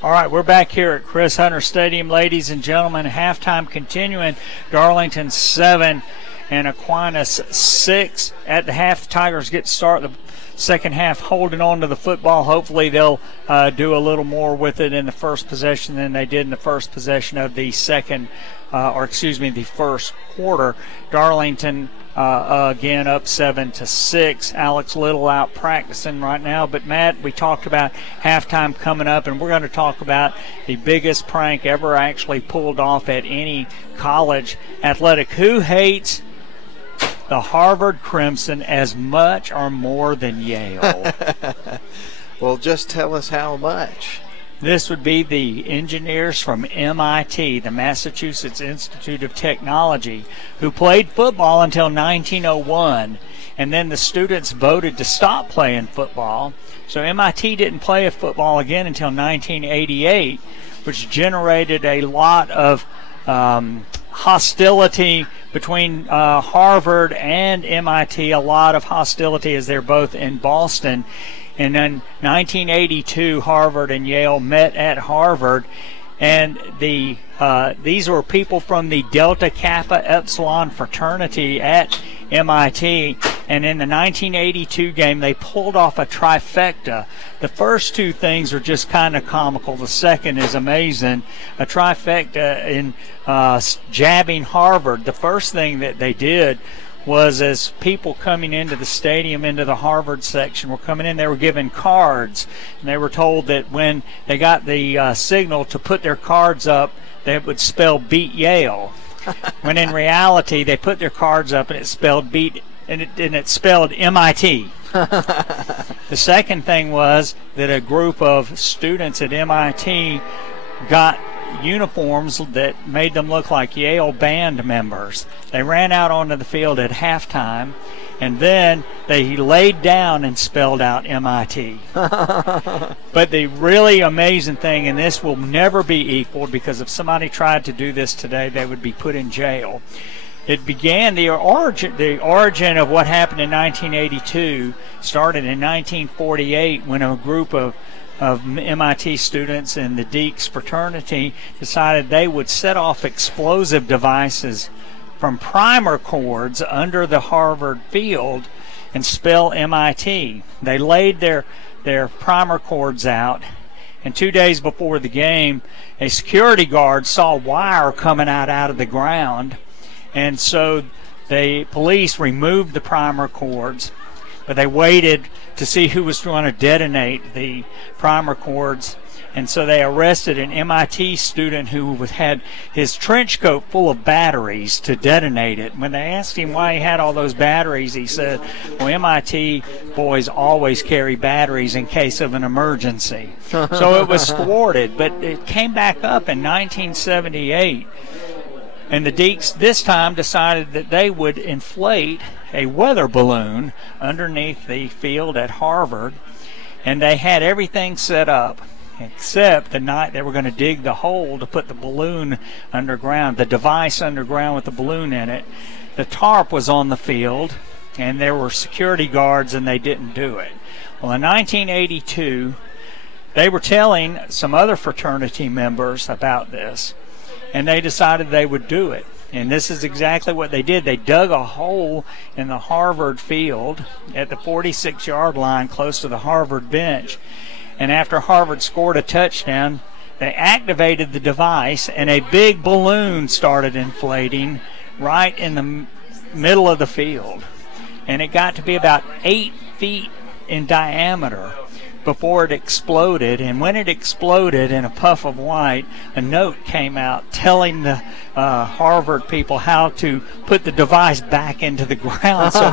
All right, we're back here at Chris Hunter Stadium, ladies and gentlemen. Halftime continuing. Darlington 7 and Aquinas 6. At the half, the Tigers get to start the second half holding on to the football. Hopefully they'll do a little more with it in the first possession than they did in the first possession of the the first quarter. Darlington again up 7-6. Alex Little out practicing right now. But Matt, we talked about halftime coming up, and we're going to talk about the biggest prank ever actually pulled off at any college athletic. Who hates the Harvard Crimson as much or more than Yale? Well, just tell us how much. This would be the engineers from MIT, the Massachusetts Institute of Technology, who played football until 1901, and then the students voted to stop playing football. So MIT didn't play football again until 1988, which generated a lot of hostility between Harvard and MIT, a lot of hostility as they're both in Boston. And in 1982, Harvard and Yale met at Harvard, and these were people from the Delta Kappa Epsilon fraternity at MIT. And in the 1982 game, they pulled off a trifecta. The first two things are just kind of comical. The second is amazing. A trifecta in jabbing Harvard. The first thing that they did was, as people coming into the stadium, into the Harvard section were coming in, they were given cards, and they were told that when they got the signal to put their cards up, they would spell beat Yale. When in reality, they put their cards up and it spelled beat, and it spelled MIT. The second thing was that a group of students at MIT got uniforms that made them look like Yale band members. They ran out onto the field at halftime, and then they laid down and spelled out MIT. But the really amazing thing, and this will never be equaled, because if somebody tried to do this today, they would be put in jail. It began, the origin of what happened in 1982 started in 1948 when a group of MIT students in the Deeks fraternity decided they would set off explosive devices from primer cords under the Harvard field and spell MIT. They laid their primer cords out, and 2 days before the game, a security guard saw wire coming out of the ground, and so the police removed the primer cords, but they waited to see who was going to detonate the primer cords. And so they arrested an MIT student who had his trench coat full of batteries to detonate it. When they asked him why he had all those batteries, he said, well, MIT boys always carry batteries in case of an emergency. So it was thwarted, but it came back up in 1978. And the Deeks this time decided that they would inflate a weather balloon underneath the field at Harvard, and they had everything set up except the night they were going to dig the hole to put the balloon underground, the device underground with the balloon in it. The tarp was on the field, and there were security guards, and they didn't do it. Well, in 1982, they were telling some other fraternity members about this, and they decided they would do it. And this is exactly what they did. They dug a hole in the Harvard field at the 46-yard line close to the Harvard bench. And after Harvard scored a touchdown, they activated the device, and a big balloon started inflating right in the middle of the field. And it got to be about 8 feet in diameter before it exploded. And when it exploded in a puff of white, a note came out telling the Harvard people how to put the device back into the ground so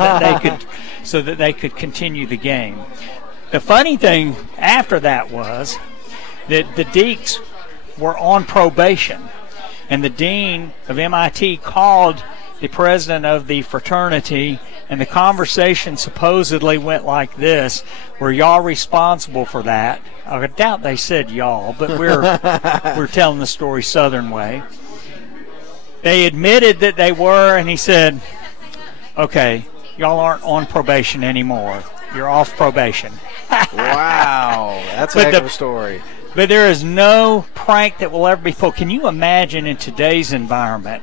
that they could continue the game. The funny thing after that was that the Deeks were on probation, and the dean of MIT called the president of the fraternity, and the conversation supposedly went like this: were y'all responsible for that? I doubt they said y'all, but we're telling the story Southern way. They admitted that they were, and he said, okay, y'all aren't on probation anymore. You're off probation. Wow, that's a heck of a story. But there is no prank that will ever be full. Can you imagine in today's environment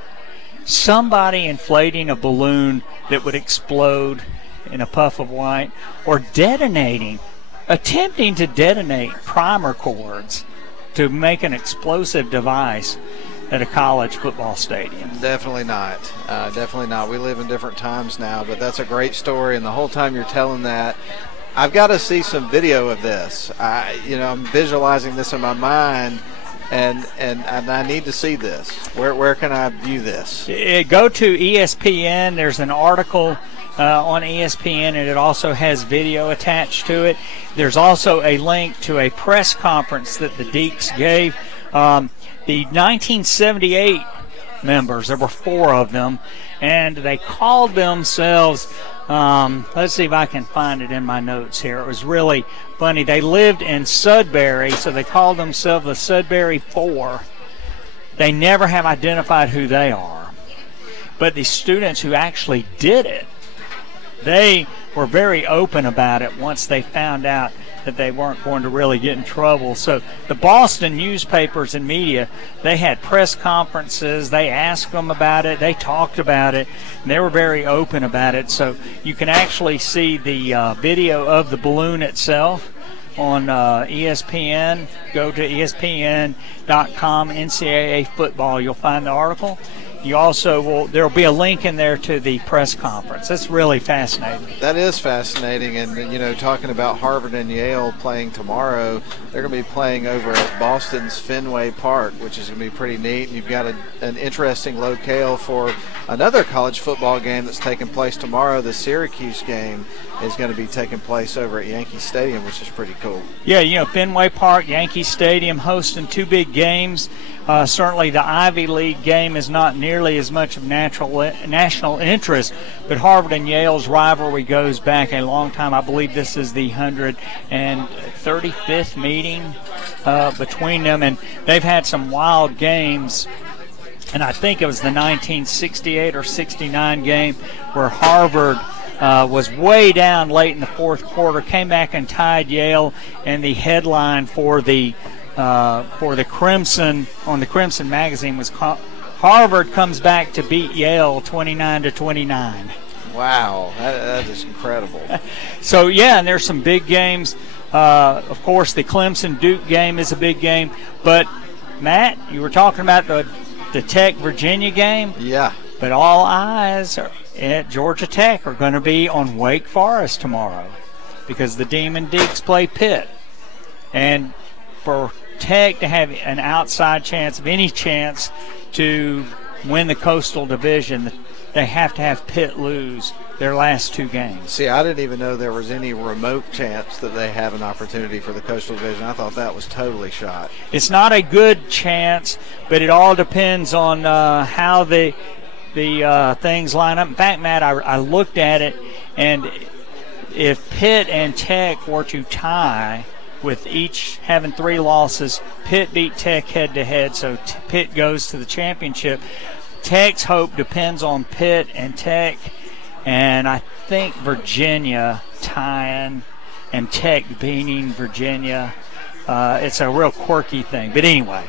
somebody inflating a balloon that would explode in a puff of white, or attempting to detonate primer cords to make an explosive device at a college football stadium? Definitely not. Definitely not. We live in different times now, but that's a great story, and the whole time you're telling that, I've got to see some video of this. I'm visualizing this in my mind, and I need to see this. Where can I view this? Go to ESPN. There's an article on ESPN, and it also has video attached to it. There's also a link to a press conference that the Deacs gave. The 1978 members, there were 4 of them, and they called themselves, let's see if I can find it in my notes here. It was really funny. They lived in Sudbury, so they called themselves the Sudbury 4. They never have identified who they are. But the students who actually did it, they were very open about it once they found out that they weren't going to really get in trouble. So the Boston newspapers and media, they had press conferences. They asked them about it. They talked about it. And they were very open about it. So you can actually see the video of the balloon itself on ESPN. Go to ESPN.com, NCAA football. You'll find the article. You also there'll be a link in there to the press conference. That's really fascinating. That is fascinating. And, talking about Harvard and Yale playing tomorrow, they're going to be playing over at Boston's Fenway Park, which is going to be pretty neat. And you've got an interesting locale for another college football game that's taking place tomorrow. The Syracuse game is going to be taking place over at Yankee Stadium, which is pretty cool. Yeah, Fenway Park, Yankee Stadium, hosting 2 big games. Certainly the Ivy League game is not nearly as much of national interest, but Harvard and Yale's rivalry goes back a long time. I believe this is the 135th meeting between them, and they've had some wild games. And I think it was the 1968 or 69 game where Harvard was way down late in the fourth quarter, came back and tied Yale, and the headline for the Crimson on the Crimson magazine was Harvard comes back to beat Yale 29-29. Wow, that is incredible. So and there's some big games. Of course, the Clemson-Duke game is a big game. But Matt, you were talking about the Tech-Virginia game. Yeah. But all eyes at Georgia Tech are going to be on Wake Forest tomorrow because the Demon Deacs play Pitt. And for Tech to have an outside chance of any chance to win the Coastal Division, they have to have Pitt lose their last 2 games. See, I didn't even know there was any remote chance that they have an opportunity for the Coastal Division. I thought that was totally shot. It's not a good chance, but it all depends on how the things line up. In fact, Matt, I looked at it, and if Pitt and Tech were to tie with each having 3 losses, Pitt beat Tech head-to-head, so Pitt goes to the championship. Tech's hope depends on Pitt and Tech, and I think Virginia tying and Tech beating Virginia. It's a real quirky thing. But anyway.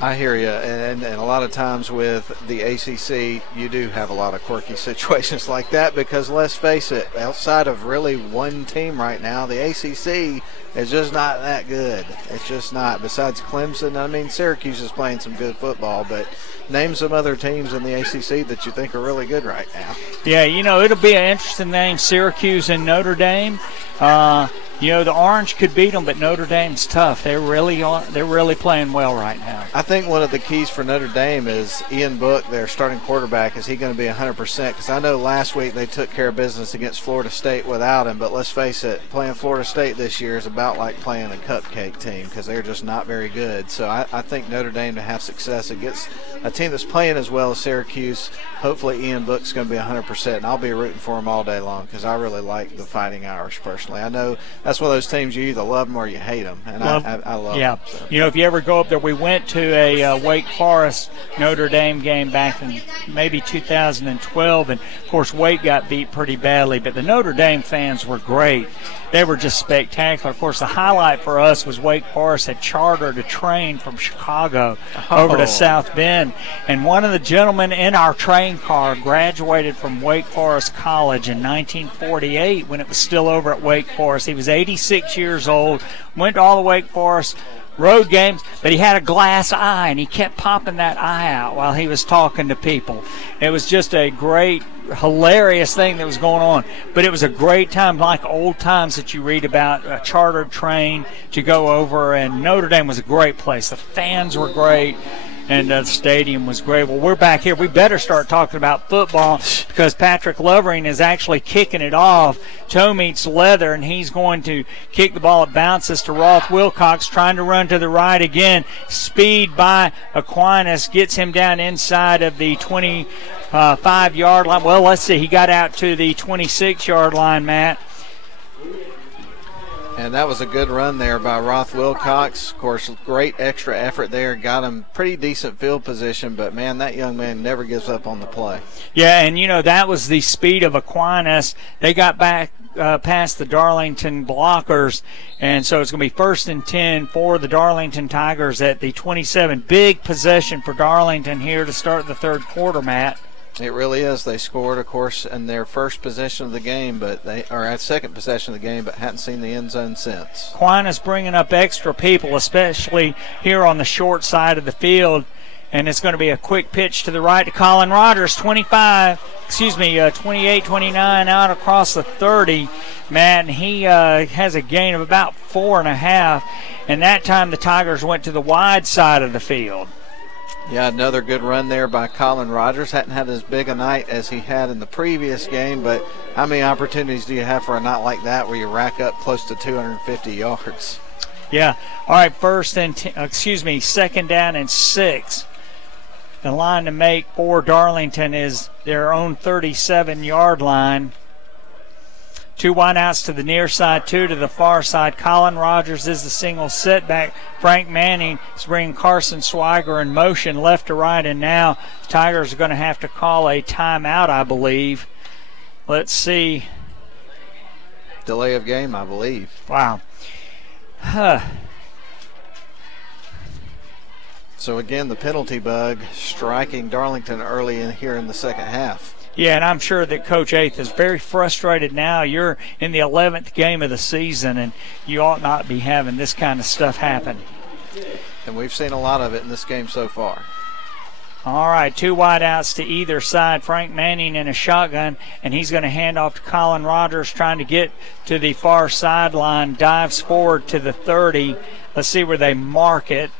I hear you, and a lot of times with the ACC, you do have a lot of quirky situations like that because, let's face it, outside of really one team right now, the ACC is just not that good. It's just not. Besides Clemson, I mean, Syracuse is playing some good football, but name some other teams in the ACC that you think are really good right now. Yeah, it'll be an interesting name, Syracuse and Notre Dame. The Orange could beat them, but Notre Dame's tough. They're really playing well right now. I think one of the keys for Notre Dame is Ian Book, their starting quarterback. Is he going to be 100%? Because I know last week they took care of business against Florida State without him, but let's face it, playing Florida State this year is about like playing a cupcake team because they're just not very good. So I think Notre Dame to have success against a team that's playing as well as Syracuse. Hopefully Ian Book's going to be 100%, and I'll be rooting for him all day long because I really like the Fighting Irish personally. I know that's one of those teams you either love them or you hate them, and I love them. So. You know, if you ever go up there, we went to a Wake Forest Notre Dame game back in maybe 2012, and of course Wake got beat pretty badly, but the Notre Dame fans were great. They were just spectacular. Of course, the highlight for us was Wake Forest had chartered a train from Chicago over to South Bend, and one of the gentlemen in our train car graduated from Wake Forest College in 1948 when it was still over at Wake Forest. He was 86 years old, went to all the Wake Forest road games, but he had a glass eye, and he kept popping that eye out while he was talking to people. It was just a great, hilarious thing that was going on, but it was a great time, like old times that you read about, a chartered train to go over, and Notre Dame was a great place. The fans were great, and the stadium was great. Well, we're back here. We better start talking about football because Patrick Lovering is actually kicking it off. Toe meets leather, and he's going to kick the ball. It bounces to Roth Wilcox, trying to run to the right again. Speed by Aquinas gets him down inside of the 25-yard line. Well, let's see. He got out to the 26-yard line, Matt. And that was a good run there by Roth Wilcox. Of course, great extra effort there. Got him pretty decent field position, but, man, that young man never gives up on the play. Yeah, and, you know, that was the speed of Aquinas. They got back past the Darlington blockers, and so it's going to be 1st and 10 for the Darlington Tigers at the 27. Big possession for Darlington here to start the third quarter, Matt. It really is. They scored, of course, in their first possession of the game, but they are at second possession of the game, but hadn't seen the end zone since. Aquinas bringing up extra people, especially here on the short side of the field, and it's going to be a quick pitch to the right to Colin Rogers, 28, 29 out across the 30, Matt, and he has a gain of about 4.5, and that time the Tigers went to the wide side of the field. Yeah, another good run there by Colin Rogers. Hadn't had as big a night as he had in the previous game, but how many opportunities do you have for a night like that where you rack up close to 250 yards? Yeah. All right, second down and 6. The line to make for Darlington is their own 37-yard line. 2 wideouts to the near side, 2 to the far side. Colin Rogers is the single setback. Frank Manning is bringing Carson Swiger in motion left to right, and now the Tigers are going to have to call a timeout, I believe. Let's see. Delay of game, I believe. Wow. So again, the penalty bug striking Darlington early in here in the second half. Yeah, and I'm sure that Coach Eighth is very frustrated now. You're in the 11th game of the season, and you ought not be having this kind of stuff happen. And we've seen a lot of it in this game so far. All right, 2 wideouts to either side. Frank Manning in a shotgun, and he's going to hand off to Colin Rogers, trying to get to the far sideline, dives forward to the 30. Let's see where they mark it.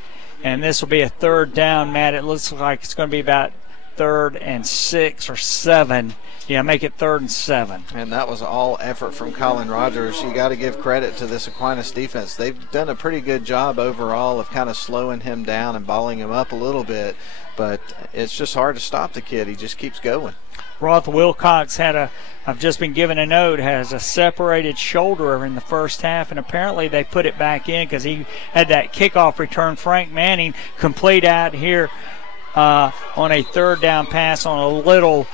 And this will be a 3rd down, Matt. It looks like it's going to be about 3rd and 6 or 7. Yeah, make it 3rd and 7. And that was all effort from Colin Rogers. You got to give credit to this Aquinas defense. They've done a pretty good job overall of kind of slowing him down and balling him up a little bit, but it's just hard to stop the kid. He just keeps going. Roth Wilcox I've just been given a note, has a separated shoulder in the first half, and apparently they put it back in because he had that kickoff return. Frank Manning complete out here on a 3rd down pass on a little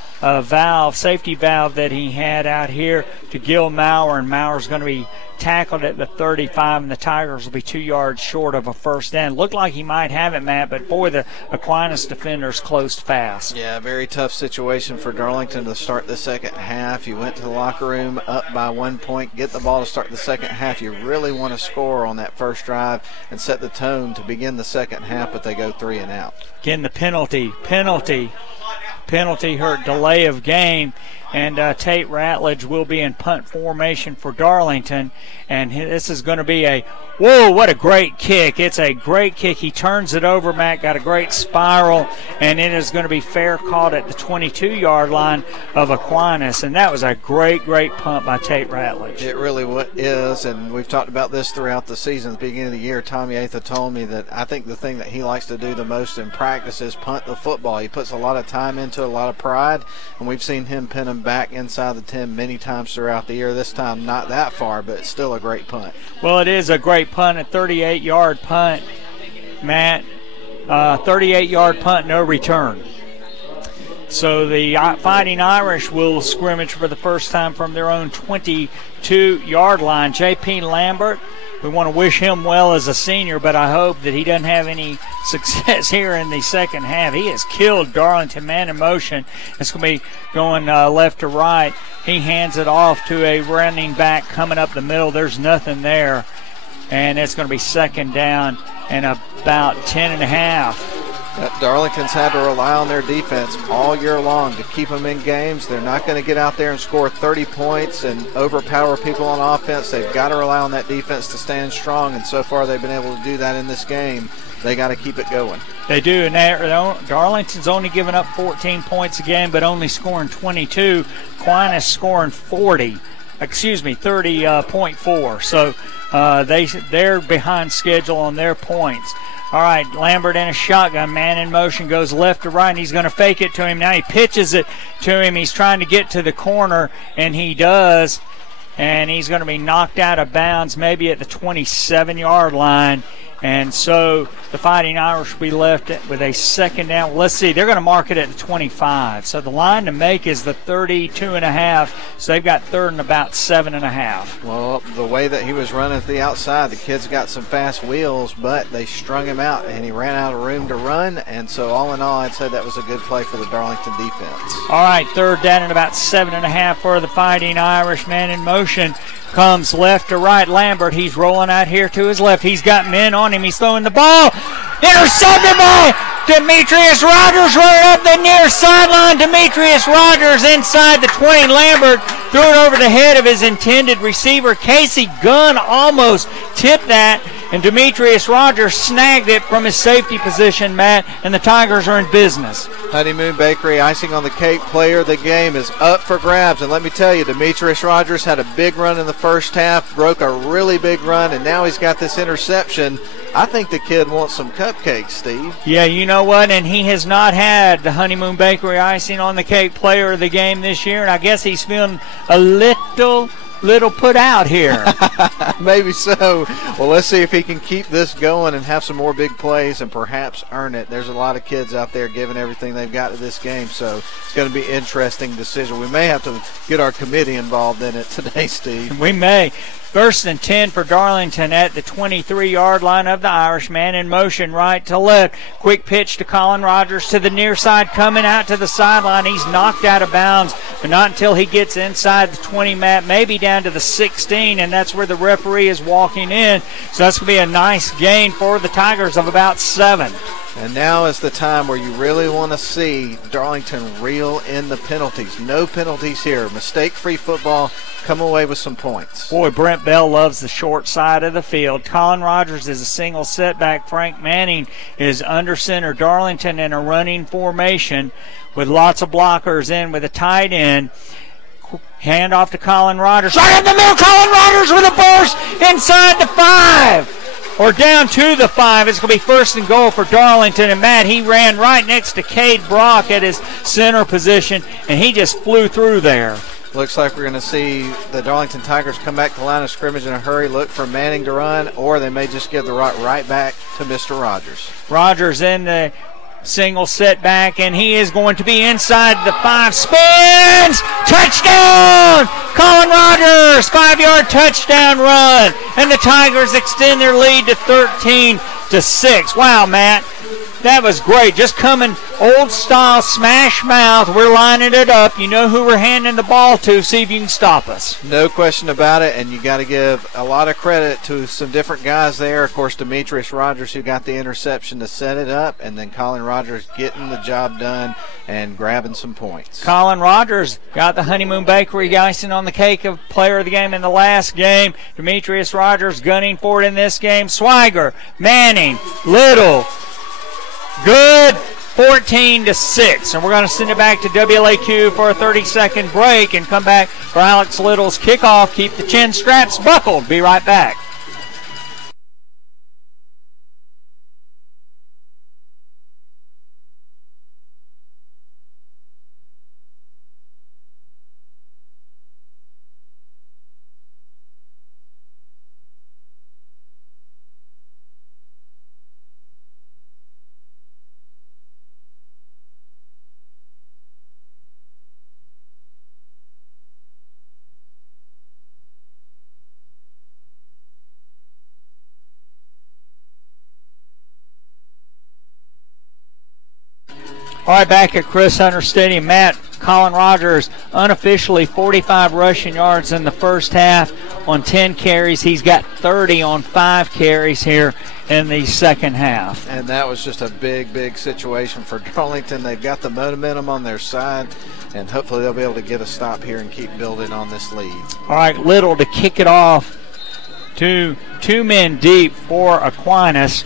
safety valve that he had out here to Gil Maurer, and Maurer's going to be tackled at the 35, and the Tigers will be 2 yards short of a first down. Looked like he might have it, Matt, but boy, the Aquinas defenders closed fast. Yeah, very tough situation for Darlington to start the second half. You went to the locker room up by 1 point, get the ball to start the second half. You really want to score on that first drive and set the tone to begin the second half, but they go 3 and out. Again, the penalty hurt, delay of game, and Tate Ratledge will be in punt formation for Darlington. And this is going to be a, whoa, what a great kick. It's a great kick. He turns it over, Matt, got a great spiral, and it is going to be fair caught at the 22-yard line of Aquinas. And that was a great, great punt by Tate Ratledge. It really is, and we've talked about this throughout the season. At the beginning of the year, Tommy Atha told me that I think the thing that he likes to do the most in practice is punt the football. He puts a lot of time into it, a lot of pride, and we've seen him pin them back inside the 10 many times throughout the year. This time not that far, but it's still a great punt. Well, it is a great punt, a 38-yard punt, Matt. 38-yard punt, no return. So the Fighting Irish will scrimmage for the first time from their own 22-yard line. J.P. Lambert, we want to wish him well as a senior, but I hope that he doesn't have any success here in the second half. He has killed Darlington, man in motion. It's going to be going left to right. He hands it off to a running back coming up the middle. There's nothing there, and it's going to be second down and about 10.5. Darlington's had to rely on their defense all year long to keep them in games. They're not going to get out there and score 30 points and overpower people on offense. They've got to rely on that defense to stand strong, and so far they've been able to do that in this game. They got to keep it going. They do, and Darlington's only given up 14 points a game, but only scoring 22. Aquinas scoring 30.4. So they're behind schedule on their points. All right, Lambert in a shotgun, man in motion, goes left to right, and he's going to fake it to him. Now he pitches it to him. He's trying to get to the corner, and he does, and he's going to be knocked out of bounds maybe at the 27-yard line. And so the Fighting Irish will be left with a second down. Let's see, they're going to mark it at the 25. So the line to make is the 32.5. So they've got third and about 7.5. Well, the way that he was running to the outside, the kid's got some fast wheels, but they strung him out, and he ran out of room to run. And so all in all, I'd say that was a good play for the Darlington defense. All right, third down and about 7.5 for the Fighting Irish. Man in motion. Comes left to right. Lambert, he's rolling out here to his left. He's got men on him. He's throwing the ball. Intercepted by Demetrius Rogers, running up the near sideline. Demetrius Rogers inside the 20. Lambert threw it over the head of his intended receiver. Casey Gunn almost tipped that, and Demetrius Rogers snagged it from his safety position, Matt, and the Tigers are in business. Honeymoon Bakery icing on the cake player of the game is up for grabs, and let me tell you, Demetrius Rogers had a big run in the first half, broke a really big run, and now he's got this interception. I think the kid wants some cupcakes, Steve. Yeah, you know what? And he has not had the Honeymoon Bakery icing on the cake player of the game this year, and I guess he's feeling a little put out here. Maybe so. Well, let's see if he can keep this going and have some more big plays and perhaps earn it. There's a lot of kids out there giving everything they've got to this game, so it's going to be an interesting decision. We may have to get our committee involved in it today, Steve. We may. First and 10 for Darlington at the 23-yard line of the Irish. Man in motion right to left. Quick pitch to Colin Rogers to the near side, coming out to the sideline. He's knocked out of bounds, but not until he gets inside the 20, Matt, maybe down to the 16, and that's where the referee is walking in. So that's going to be a nice gain for the Tigers of about 7. And now is the time where you really want to see Darlington reel in the penalties. No penalties here. Mistake-free football. Come away with some points. Boy, Brent Bell loves the short side of the field. Colin Rogers is a single setback. Frank Manning is under center. Darlington in a running formation with lots of blockers in with a tight end. Hand off to Colin Rogers. Right in the middle, Colin Rogers with a burst inside the 5. Or down to the 5. It's going to be first and goal for Darlington. And, Matt, he ran right next to Cade Brock at his center position, and he just flew through there. Looks like we're going to see the Darlington Tigers come back to the line of scrimmage in a hurry, look for Manning to run, or they may just give the rock right back to Mr. Rogers. Rogers in the single setback, and he is going to be inside the 5. Spins! Touchdown! Colin Rogers, 5-yard touchdown run. And the Tigers extend their lead to 13-6. Wow, Matt. That was great. Just coming old style, smash mouth. We're lining it up. You know who we're handing the ball to. See if you can stop us. No question about it, and you got to give a lot of credit to some different guys there. Of course, Demetrius Rogers, who got the interception to set it up, and then Colin Rogers getting the job done and grabbing some points. Colin Rogers got the Honeymoon Bakery icing on the cake of player of the game in the last game. Demetrius Rogers gunning for it in this game. Swiger, Manning, Little. Good, 14-6. And we're going to send it back to WLAQ for a 30-second break and come back for Alex Little's kickoff. Keep the chin straps buckled. Be right back. All right, back at Chris Hunter Stadium, Matt, Colin Rogers unofficially 45 rushing yards in the first half on 10 carries. He's got 30 on 5 carries here in the second half. And that was just a big, big situation for Darlington. They've got the momentum on their side, and hopefully they'll be able to get a stop here and keep building on this lead. All right, Little to kick it off to 2 men deep for Aquinas.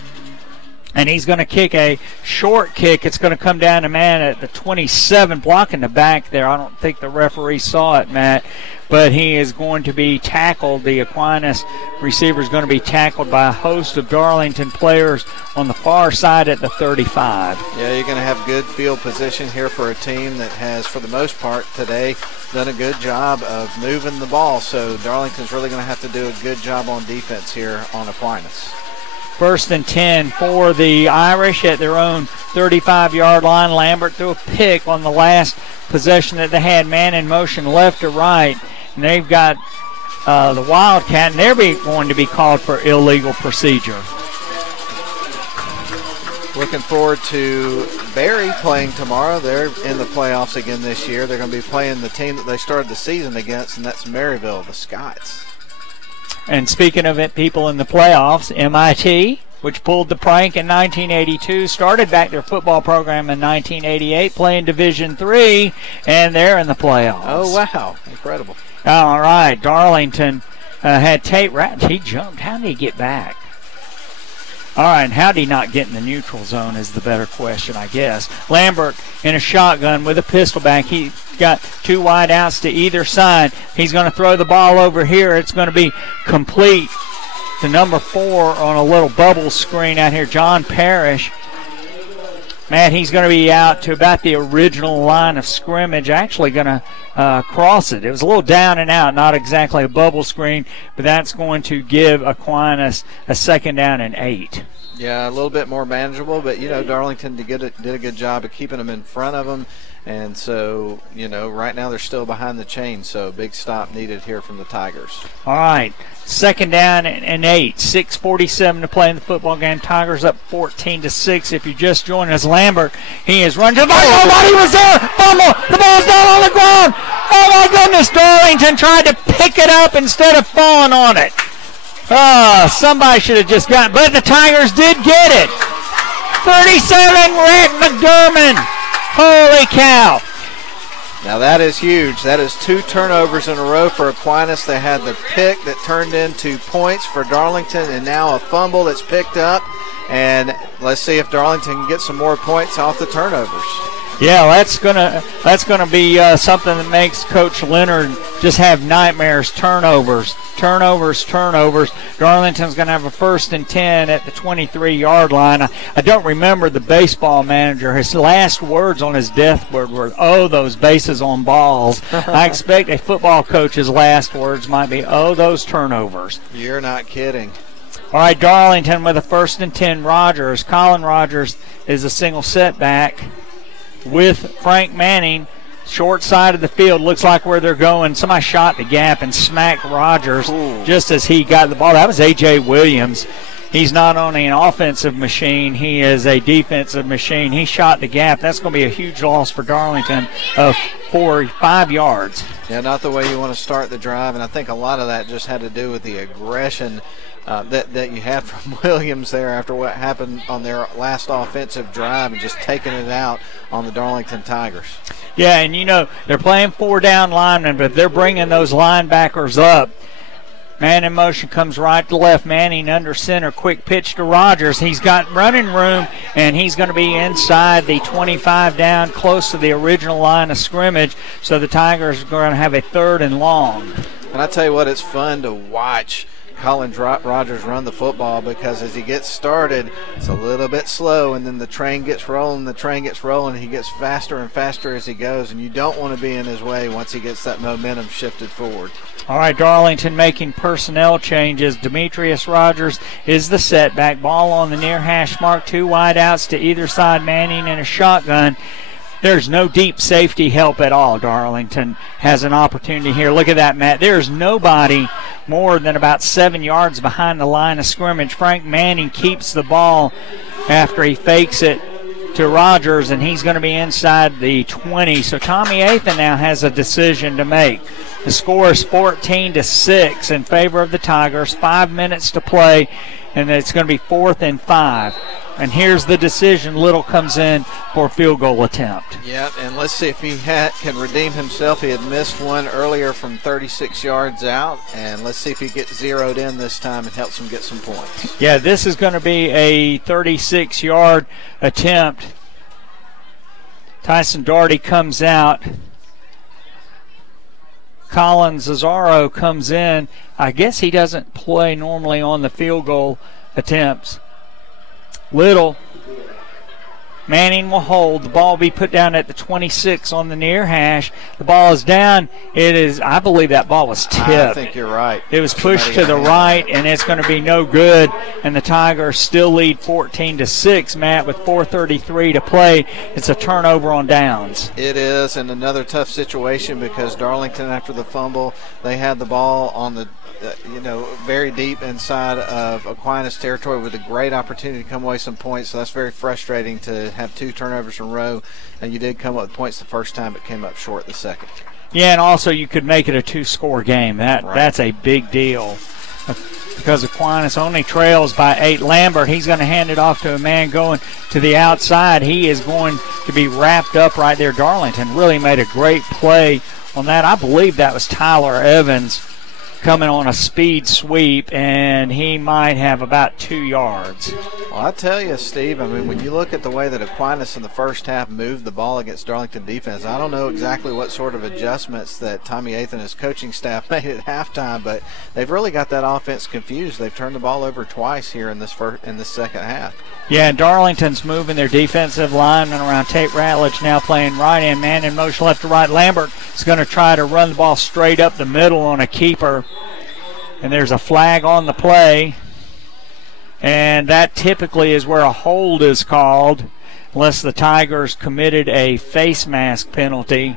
And he's going to kick a short kick. It's going to come down to man at the 27, blocking the back there. I don't think the referee saw it, Matt, but he is going to be tackled. The Aquinas receiver is going to be tackled by a host of Darlington players on the far side at the 35. Yeah, you're going to have good field position here for a team that has, for the most part today, done a good job of moving the ball. So Darlington's really going to have to do a good job on defense here on Aquinas. 1st and 10 for the Irish at their own 35-yard line. Lambert threw a pick on the last possession that they had. Man in motion left to right. And they've got the Wildcat, and they're going to be called for illegal procedure. Looking forward to Barry playing tomorrow. They're in the playoffs again this year. They're going to be playing the team that they started the season against, and that's Maryville, the Scots. And speaking of it, people in the playoffs, MIT, which pulled the prank in 1982, started back their football program in 1988, playing Division III, and they're in the playoffs. Oh, wow. Incredible. All right, Darlington had Tate Ratch. He jumped. How did he get back? All right, and how did he not get in the neutral zone is the better question, I guess. Lambert in a shotgun with a pistol back. He got 2 wide outs to either side. He's going to throw the ball over here. It's going to be complete to number 4 on a little bubble screen out here, John Parrish. Matt, he's going to be out to about the original line of scrimmage, actually going to cross it. It was a little down and out, not exactly a bubble screen, but that's going to give Aquinas a 2nd down and 8. Yeah, a little bit more manageable, but, Darlington did a good job of keeping them in front of them. And so, right now they're still behind the chain, so big stop needed here from the Tigers. All right, 2nd down and 8, 6:47 to play in the football game. Tigers up 14-6. If you just joined us, Lambert, he is running to the ball. Nobody was there. Fumble. The ball's down on the ground. Oh, my goodness. Darlington tried to pick it up instead of falling on it. Somebody should have just gotten it, but the Tigers did get it. 37, Rick McDermott. Holy cow. Now that is huge. That is 2 turnovers in a row for Aquinas. They had the pick that turned into points for Darlington, and now a fumble that's picked up. And let's see if Darlington can get some more points off the turnovers. Yeah, that's gonna be something that makes Coach Leonard just have nightmares. Turnovers. Darlington's gonna have a 1st and 10 at the 23-yard line. I don't remember the baseball manager. His last words on his deathbed were, "Oh, those bases on balls." I expect a football coach's last words might be, "Oh, those turnovers." You're not kidding. All right, Darlington with a 1st and 10. Rogers. Colin Rogers is a single setback with Frank Manning. Short side of the field, looks like where they're going. Somebody shot the gap and smacked Rogers just as he got the ball. That was A.J. Williams. he's not only an offensive machine, he is a defensive machine. He shot the gap. That's going to be a huge loss for Darlington of 5 yards. Yeah, not the way you want to start the drive, and I think a lot of that just had to do with the aggression that you had from Williams there after what happened on their last offensive drive and just taking it out on the Darlington Tigers. Yeah, and you know, they're playing 4 down linemen, but they're bringing those linebackers up. Man in motion comes right to left. Manning under center. Quick pitch to Rogers. He's got running room, and he's going to be inside the 25 down, close to the original line of scrimmage. So the Tigers are going to have a 3rd and long. And I tell you what, it's fun to watch Colin Rogers run the football, because as he gets started, it's a little bit slow, and then the train gets rolling, he gets faster and faster as he goes, and you don't want to be in his way once he gets that momentum shifted forward. All right, Darlington making personnel changes. Demetrius Rogers is the setback. Ball on the near hash mark, 2 wide outs to either side, Manning in a shotgun. There's no deep safety help at all. Darlington has an opportunity here. Look at that, Matt. There's nobody more than about 7 yards behind the line of scrimmage. Frank Manning keeps the ball after he fakes it to Rogers, and he's going to be inside the 20. So Tommy Athan now has a decision to make. The score is 14-6 in favor of the Tigers. 5 minutes to play, and it's going to be 4th and 5. And here's the decision. Little comes in for a field goal attempt. Yeah, and let's see if he can redeem himself. He had missed one earlier from 36 yards out, and let's see if he gets zeroed in this time and helps him get some points. Yeah, this is going to be a 36-yard attempt. Tyson Doherty comes out. Colin Zazzaro comes in. I guess he doesn't play normally on the field goal attempts. Little. Manning will hold. The ball will be put down at the 26 on the near hash. The ball is down. It is, I believe that ball was tipped. I think you're right. It was pushed to the right, and it's going to be no good. And the Tigers still lead 14-6, Matt, with 4:33 to play. It's a turnover on downs. It is, and another tough situation because Darlington, after the fumble, they had the ball on the very deep inside of Aquinas territory with a great opportunity to come away some points. So that's very frustrating to have 2 turnovers in a row. And you did come up with points the first time, but came up short the second. Yeah, and also you could make it a 2-score game. That's a big deal because Aquinas only trails by 8. Lambert, he's going to hand it off to a man going to the outside. He is going to be wrapped up right there. Darlington really made a great play on that. I believe that was Tyler Evans coming on a speed sweep, and he might have about 2 yards. Well, I tell you, Steve, I mean, when you look at the way that Aquinas in the first half moved the ball against Darlington defense, I don't know exactly what sort of adjustments that Tommy Athan and his coaching staff made at halftime, but they've really got that offense confused. They've turned the ball over twice here in this second half. Yeah, and Darlington's moving their defensive lineman around. Tate Ratledge now playing right end, man in motion left to right. Lambert is going to try to run the ball straight up the middle on a keeper. And there's a flag on the play. And that typically is where a hold is called, unless the Tigers committed a face mask penalty.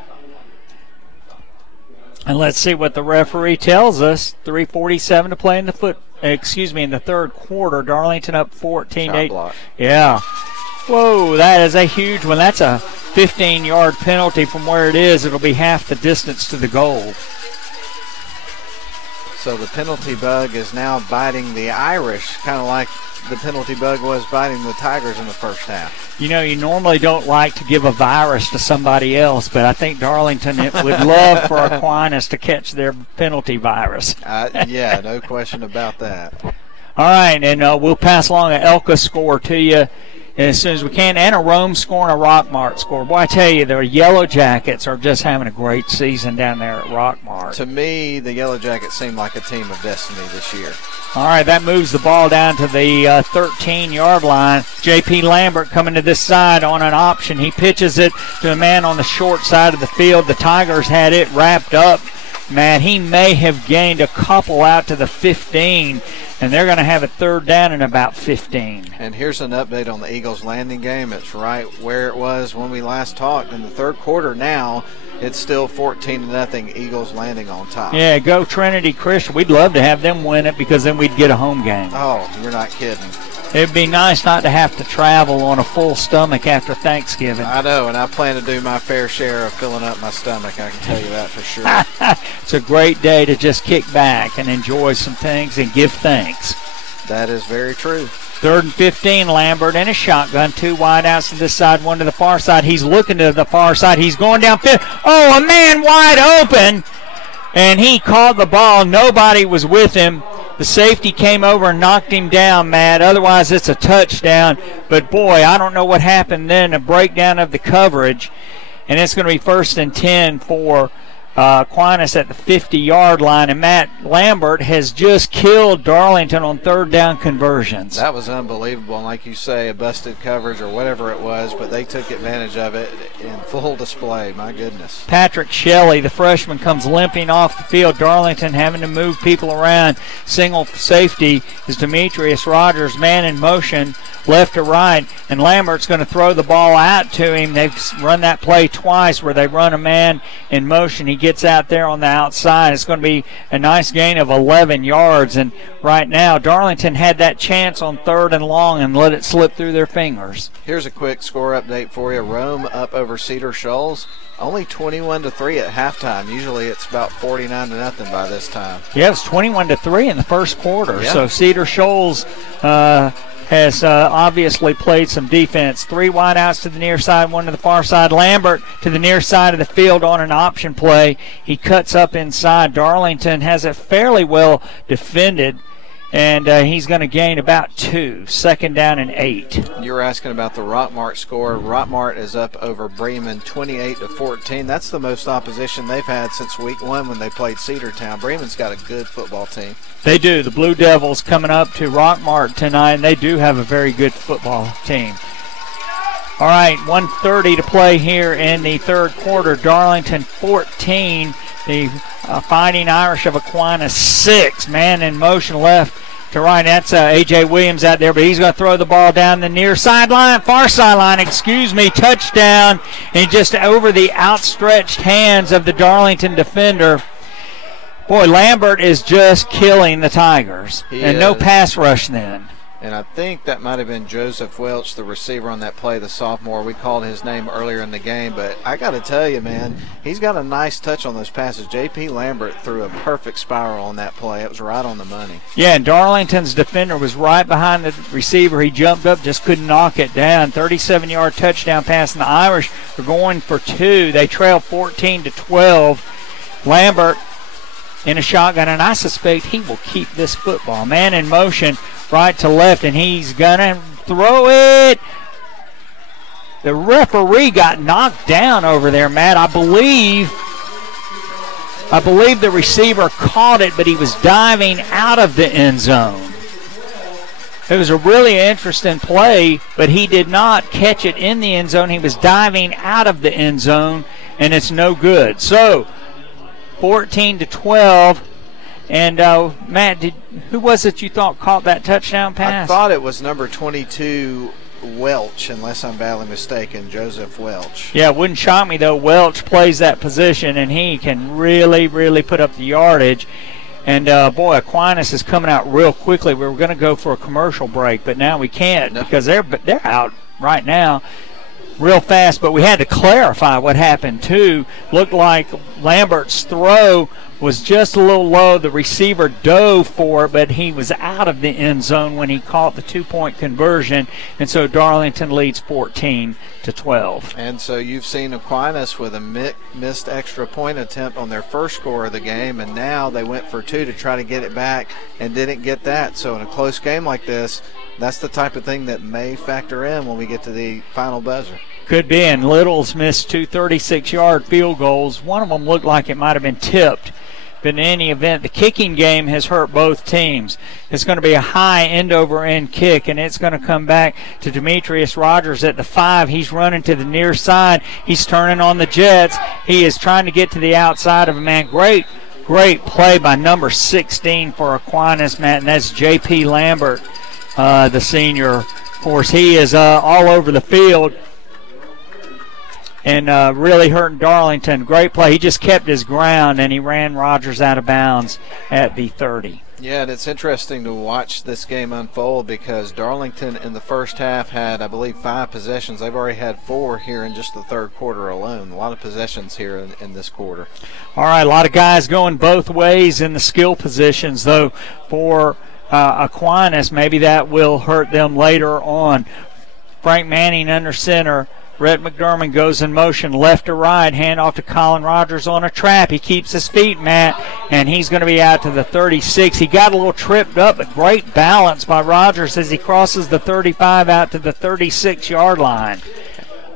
And let's see what the referee tells us. 3:47 to play in the third quarter. Darlington up 14-8. Yeah. Whoa, that is a huge one. That's a 15-yard penalty from where it is. It'll be half the distance to the goal. So the penalty bug is now biting the Irish, kind of like the penalty bug was biting the Tigers in the first half. You know, you normally don't like to give a virus to somebody else, but I think Darlington would love for Aquinas to catch their penalty virus. Yeah, no question about that. All right, and we'll pass along an Elka score to you as soon as we can, and a Rome score and a Rockmart score. Boy, I tell you, the Yellow Jackets are just having a great season down there at Rockmart. To me, the Yellow Jackets seem like a team of destiny this year. All right, that moves the ball down to the 13-yard line. J.P. Lambert coming to this side on an option. He pitches it to a man on the short side of the field. The Tigers had it wrapped up. Man, he may have gained a couple out to the 15, and they're going to have a 3rd down and about 15. And here's an update on the Eagles Landing game. It's right where it was when we last talked. In the third quarter now, it's still 14-0 Eagles landing on top. Yeah, go Trinity Christian. We'd love to have them win it because then we'd get a home game. Oh, you're not kidding. It'd be nice not to have to travel on a full stomach after Thanksgiving. I know, and I plan to do my fair share of filling up my stomach, I can tell you that for sure. It's a great day to just kick back and enjoy some things and give thanks. That is very true. 3rd and 15, Lambert in a shotgun. 2 wide outs to this side, 1 to the far side. He's looking to the far side. He's going down. Oh, a man wide open, and he caught the ball. Nobody was with him. The safety came over and knocked him down, Matt. Otherwise, it's a touchdown. But, boy, I don't know what happened then, a breakdown of the coverage. And it's going to be 1st and 10 for Aquinas at the 50-yard line. And Matt Lambert has just killed Darlington on 3rd down conversions. That was unbelievable. And like you say, a busted coverage or whatever it was, but they took advantage of it in full display. My goodness. Patrick Shelley, the freshman, comes limping off the field. Darlington having to move people around. Single safety is Demetrius Rogers, man in motion, left to right, and Lambert's going to throw the ball out to him. They've run that play twice where they run a man in motion. He gets out there on the outside. It's going to be a nice gain of 11 yards, and right now Darlington had that chance on 3rd and long and let it slip through their fingers. Here's a quick score update for you. Rome up over Cedar Shoals. Only 21-3 at halftime. Usually it's about 49-0 by this time. Yeah, it's 21-3 in the first quarter. Yeah. So Cedar Shoals has obviously played some defense. 3 wide outs to the near side, 1 to the far side. Lambert to the near side of the field on an option play. He cuts up inside. Darlington has it fairly well defended, and he's going to gain about 2. 2nd down and 8. You were asking about the Rockmart score. Rockmart is up over Bremen 28-14. That's the most opposition they've had since week 1 when they played Cedartown. Bremen's got a good football team. They do. The Blue Devils coming up to Rockmart tonight, and they do have a very good football team. All right, 1:30 to play here in the 3rd quarter. Darlington 14, the Fighting Irish of Aquinas 6. Man in motion left to right. That's A.J. Williams out there, but he's going to throw the ball down the near sideline, far sideline, touchdown, and just over the outstretched hands of the Darlington defender. Boy, Lambert is just killing the Tigers. And no pass rush then. And I think that might have been Joseph Welch, the receiver on that play, the sophomore. We called his name earlier in the game, but I got to tell you, man, he's got a nice touch on those passes. J.P. Lambert threw a perfect spiral on that play. It was right on the money. Yeah, and Darlington's defender was right behind the receiver. He jumped up, just couldn't knock it down. 37-yard touchdown pass, and the Irish are going for 2. They trail 14-12. Lambert in a shotgun, and I suspect he will keep this football. Man in motion, right to left, and he's going to throw it. The referee got knocked down over there, Matt. I believe the receiver caught it, but he was diving out of the end zone. It was a really interesting play, but he did not catch it in the end zone. He was diving out of the end zone, and it's no good. So 14-12, and Matt, who was it you thought caught that touchdown pass? I thought it was number 22, Welch, unless I'm badly mistaken, Joseph Welch. Yeah, it wouldn't shock me though. Welch plays that position, and he can really, really put up the yardage. And boy, Aquinas is coming out real quickly. We were going to go for a commercial break, but now we can't because they're out right now real fast. But we had to clarify what happened too. Looked like Lambert's throw was just a little low. The receiver dove for it, but he was out of the end zone when he caught the 2-point conversion, and so Darlington leads 14-12. And so you've seen Aquinas with a missed extra point attempt on their first score of the game, and now they went for 2 to try to get it back and didn't get that. So in a close game like this, that's the type of thing that may factor in when we get to the final buzzer. Could be, and Little's missed 2 36-yard field goals. One of them looked like it might have been tipped. But in any event, the kicking game has hurt both teams. It's going to be a high end-over-end kick, and it's going to come back to Demetrius Rogers at the 5. He's running to the near side. He's turning on the jets. He is trying to get to the outside of a man. Great play by number 16 for Aquinas, Matt, and that's J.P. Lambert, the senior. Of course, he is all over the field. and really hurting Darlington. Great play. He just kept his ground, and he ran Rogers out of bounds at the 30. Yeah, and it's interesting to watch this game unfold because Darlington in the first half had, I believe, 5 possessions. They've already had 4 here in just the third quarter alone. A lot of possessions here in this quarter. All right, a lot of guys going both ways in the skill positions, though, for Aquinas. Maybe that will hurt them later on. Frank Manning under center. Rhett McDermott goes in motion, left to right, hand off to Colin Rogers on a trap. He keeps his feet, Matt, and he's going to be out to the 36. He got a little tripped up, but great balance by Rogers as he crosses the 35 out to the 36-yard line.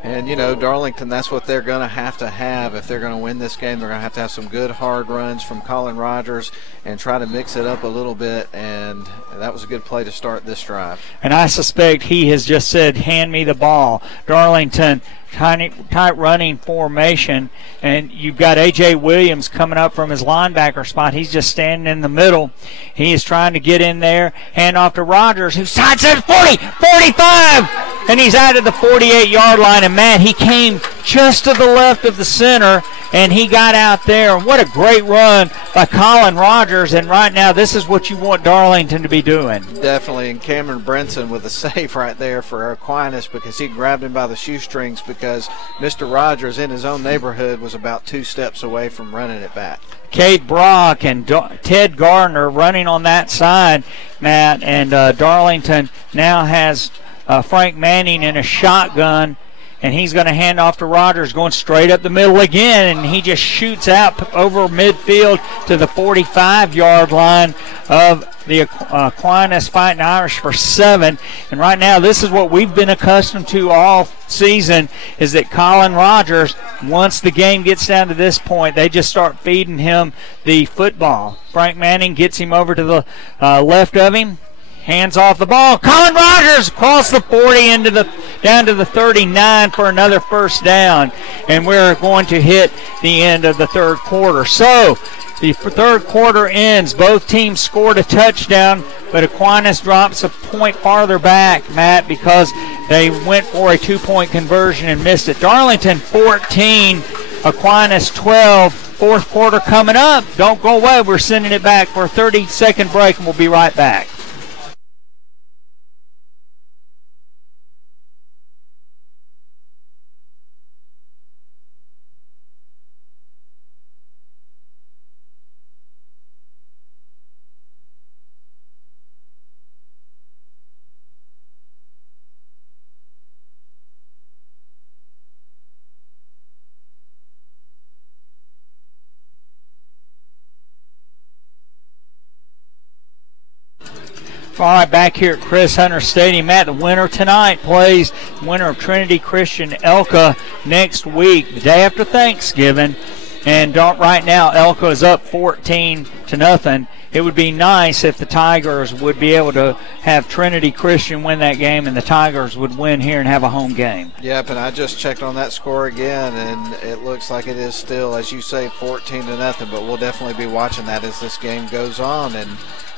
And, you know, Darlington, that's what they're going to have if they're going to win this game. They're going to have some good hard runs from Colin Rogers and try to mix it up a little bit, and that was a good play to start this drive. And I suspect he has just said, hand me the ball. Darlington, tight running formation, and you've got A.J. Williams coming up from his linebacker spot. He's just standing in the middle. He is trying to get in there. Hand off to Rogers, who sidesteps 40, 45, and he's out at the 48-yard line. And, Matt, he came just to the left of the center, and he got out there. And what a great run by Colin Rogers. And right now, this is what you want Darlington to be doing. Definitely. And Cameron Brinson with a save right there for Aquinas because he grabbed him by the shoestrings because Mr. Rogers in his own neighborhood was about 2 steps away from running it back. Cade Brock and Ted Gardner running on that side, Matt. And Darlington now has Frank Manning in a shotgun. And he's going to hand off to Rogers, going straight up the middle again, and he just shoots out over midfield to the 45-yard line of the Aquinas Fighting Irish for 7. And right now, this is what we've been accustomed to all season, is that Colin Rogers, once the game gets down to this point, they just start feeding him the football. Frank Manning gets him over to the left of him. Hands off the ball. Colin Rogers across the 40 down to the 39 for another first down. And we're going to hit the end of the third quarter. So the third quarter ends. Both teams scored a touchdown, but Aquinas drops a point farther back, Matt, because they went for a 2-point conversion and missed it. Darlington 14, Aquinas 12. Fourth quarter coming up. Don't go away. We're sending it back for a 30-second break, and we'll be right back. All right, back here at Chris Hunter Stadium. Matt, the winner tonight plays the winner of Trinity Christian Elka next week, the day after Thanksgiving. And right now, Elka is up 14-0. It would be nice if the Tigers would be able to have Trinity Christian win that game and the Tigers would win here and have a home game. Yep, and I just checked on that score again, and it looks like it is still, as you say, 14-0. But we'll definitely be watching that as this game goes on. And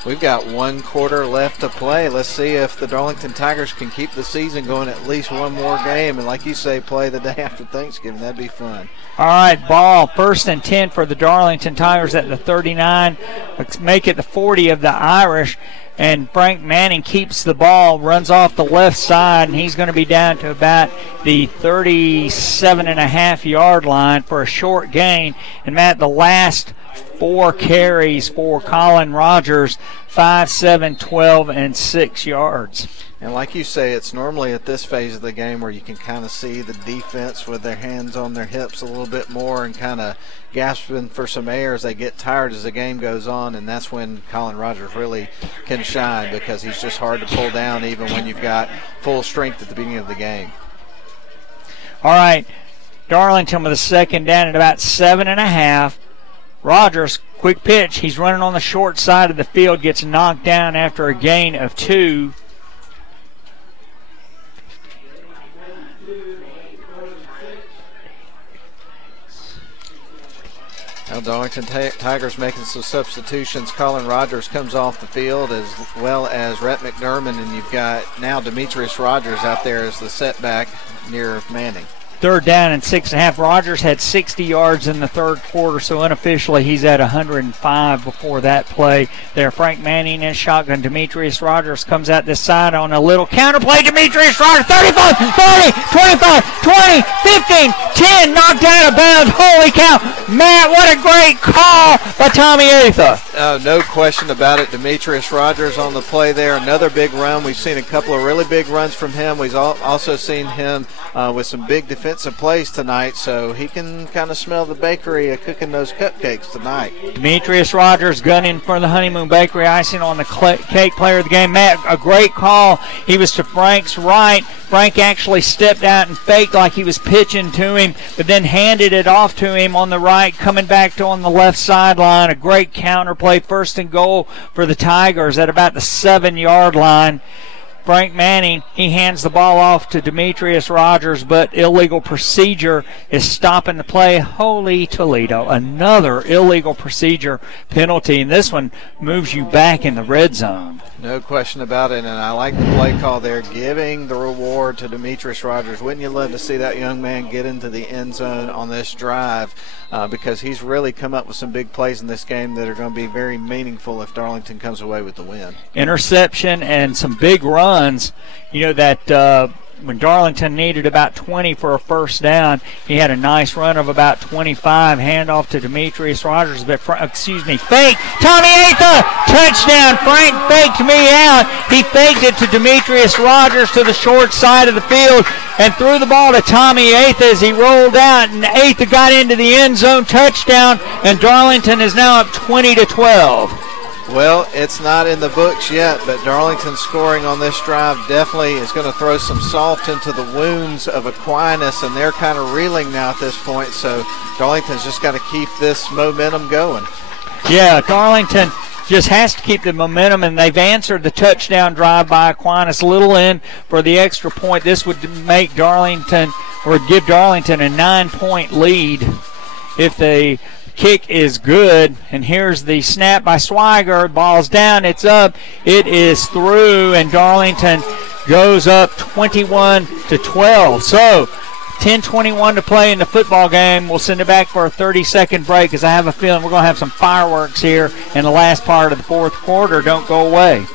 we've got 1 quarter left to play. Let's see if the Darlington Tigers can keep the season going at least one more game. And like you say, play the day after Thanksgiving. That'd be fun. All right, ball, 1st and 10 for the Darlington Tigers at the 39. Let's make it the 40 of the Irish. And Frank Manning keeps the ball, runs off the left side, and he's going to be down to about the 37.5-yard line for a short gain. And, Matt, the last 4 carries for Colin Rogers, 5, 7, 12, and 6 yards. And like you say, it's normally at this phase of the game where you can kind of see the defense with their hands on their hips a little bit more and kind of gasping for some air as they get tired as the game goes on, and that's when Colin Rogers really can shine because he's just hard to pull down even when you've got full strength at the beginning of the game. All right, Darlington with a second down at about 7.5. Rogers, quick pitch. He's running on the short side of the field, gets knocked down after a gain of 2. Now Darlington Tigers making some substitutions. Colin Rogers comes off the field as well as Rhett McDermott, and you've got now Demetrius Rogers out there as the setback near Manning. 3rd down and 6.5. Rogers had 60 yards in the third quarter, so unofficially he's at 105 before that play there. Frank Manning in shotgun. Demetrius Rogers comes out this side on a little counter play. Demetrius Rogers, 35, 40, 25, 20, 15, 10, knocked out of bounds. Holy cow. Matt, what a great call by Tommy Atha. No question about it. Demetrius Rogers on the play there. Another big run. We've seen a couple of really big runs from him. We've also seen him with some big defensive plays tonight, so he can kind of smell the bakery of cooking those cupcakes tonight. Demetrius Rogers gunning for the Honeymoon Bakery icing on the cake player of the game. Matt, a great call. He was to Frank's right. Frank actually stepped out and faked like he was pitching to him, but then handed it off to him on the right, coming back to on the left sideline. A great counter play, 1st and goal for the Tigers at about the 7-yard line. Frank Manning, he hands the ball off to Demetrius Rogers, but illegal procedure is stopping the play. Holy Toledo, another illegal procedure penalty, and this one moves you back in the red zone. No question about it, and I like the play call there, giving the reward to Demetrius Rogers. Wouldn't you love to see that young man get into the end zone on this drive? Because he's really come up with some big plays in this game that are going to be very meaningful if Darlington comes away with the win. Interception and some big runs. You know that when Darlington needed about 20 for a 1st down, he had a nice run of about 25. Handoff to Demetrius Rogers, but fake. Tommy Atha, touchdown. Frank faked me out. He faked it to Demetrius Rogers to the short side of the field and threw the ball to Tommy Atha as he rolled out, and Atha got into the end zone, touchdown, and Darlington is now up 20-12. Well, it's not in the books yet, but Darlington scoring on this drive definitely is going to throw some salt into the wounds of Aquinas, and they're kind of reeling now at this point, so Darlington's just got to keep this momentum going. Yeah, Darlington just has to keep the momentum, and they've answered the touchdown drive by Aquinas. Little in for the extra point. This would make Darlington, or give Darlington a 9-point lead if they kick is good. And here's the snap by Swiger. Ball's down, it's up, it is through, and Darlington goes up 21-12. So 10:21 to play in the football game. We'll send it back for a 30-second break, because I have a feeling we're going to have some fireworks here in the last part of the 4th quarter. Don't go away.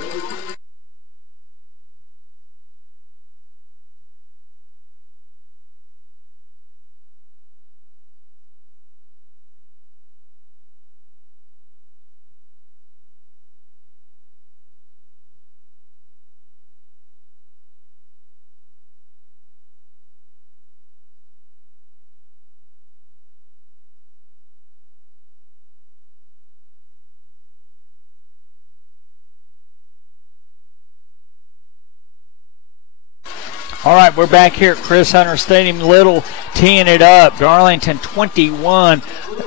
All right, we're back here at Chris Hunter Stadium. Little teeing it up. Darlington 21.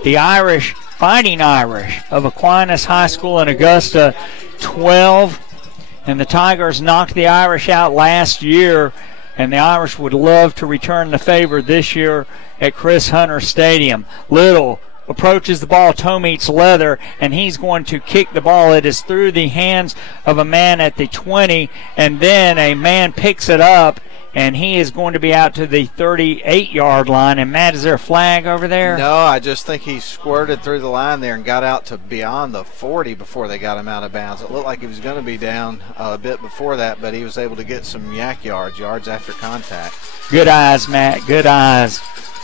The Irish, Fighting Irish of Aquinas High School in Augusta 12. And the Tigers knocked the Irish out last year, and the Irish would love to return the favor this year at Chris Hunter Stadium. Little approaches the ball, toe meets leather, and he's going to kick the ball. It is through the hands of a man at the 20, and then a man picks it up, and he is going to be out to the 38-yard line. And, Matt, is there a flag over there? No, I just think he squirted through the line there and got out to beyond the 40 before they got him out of bounds. It looked like he was going to be down a bit before that, but he was able to get some yards after contact. Good eyes, Matt, good eyes.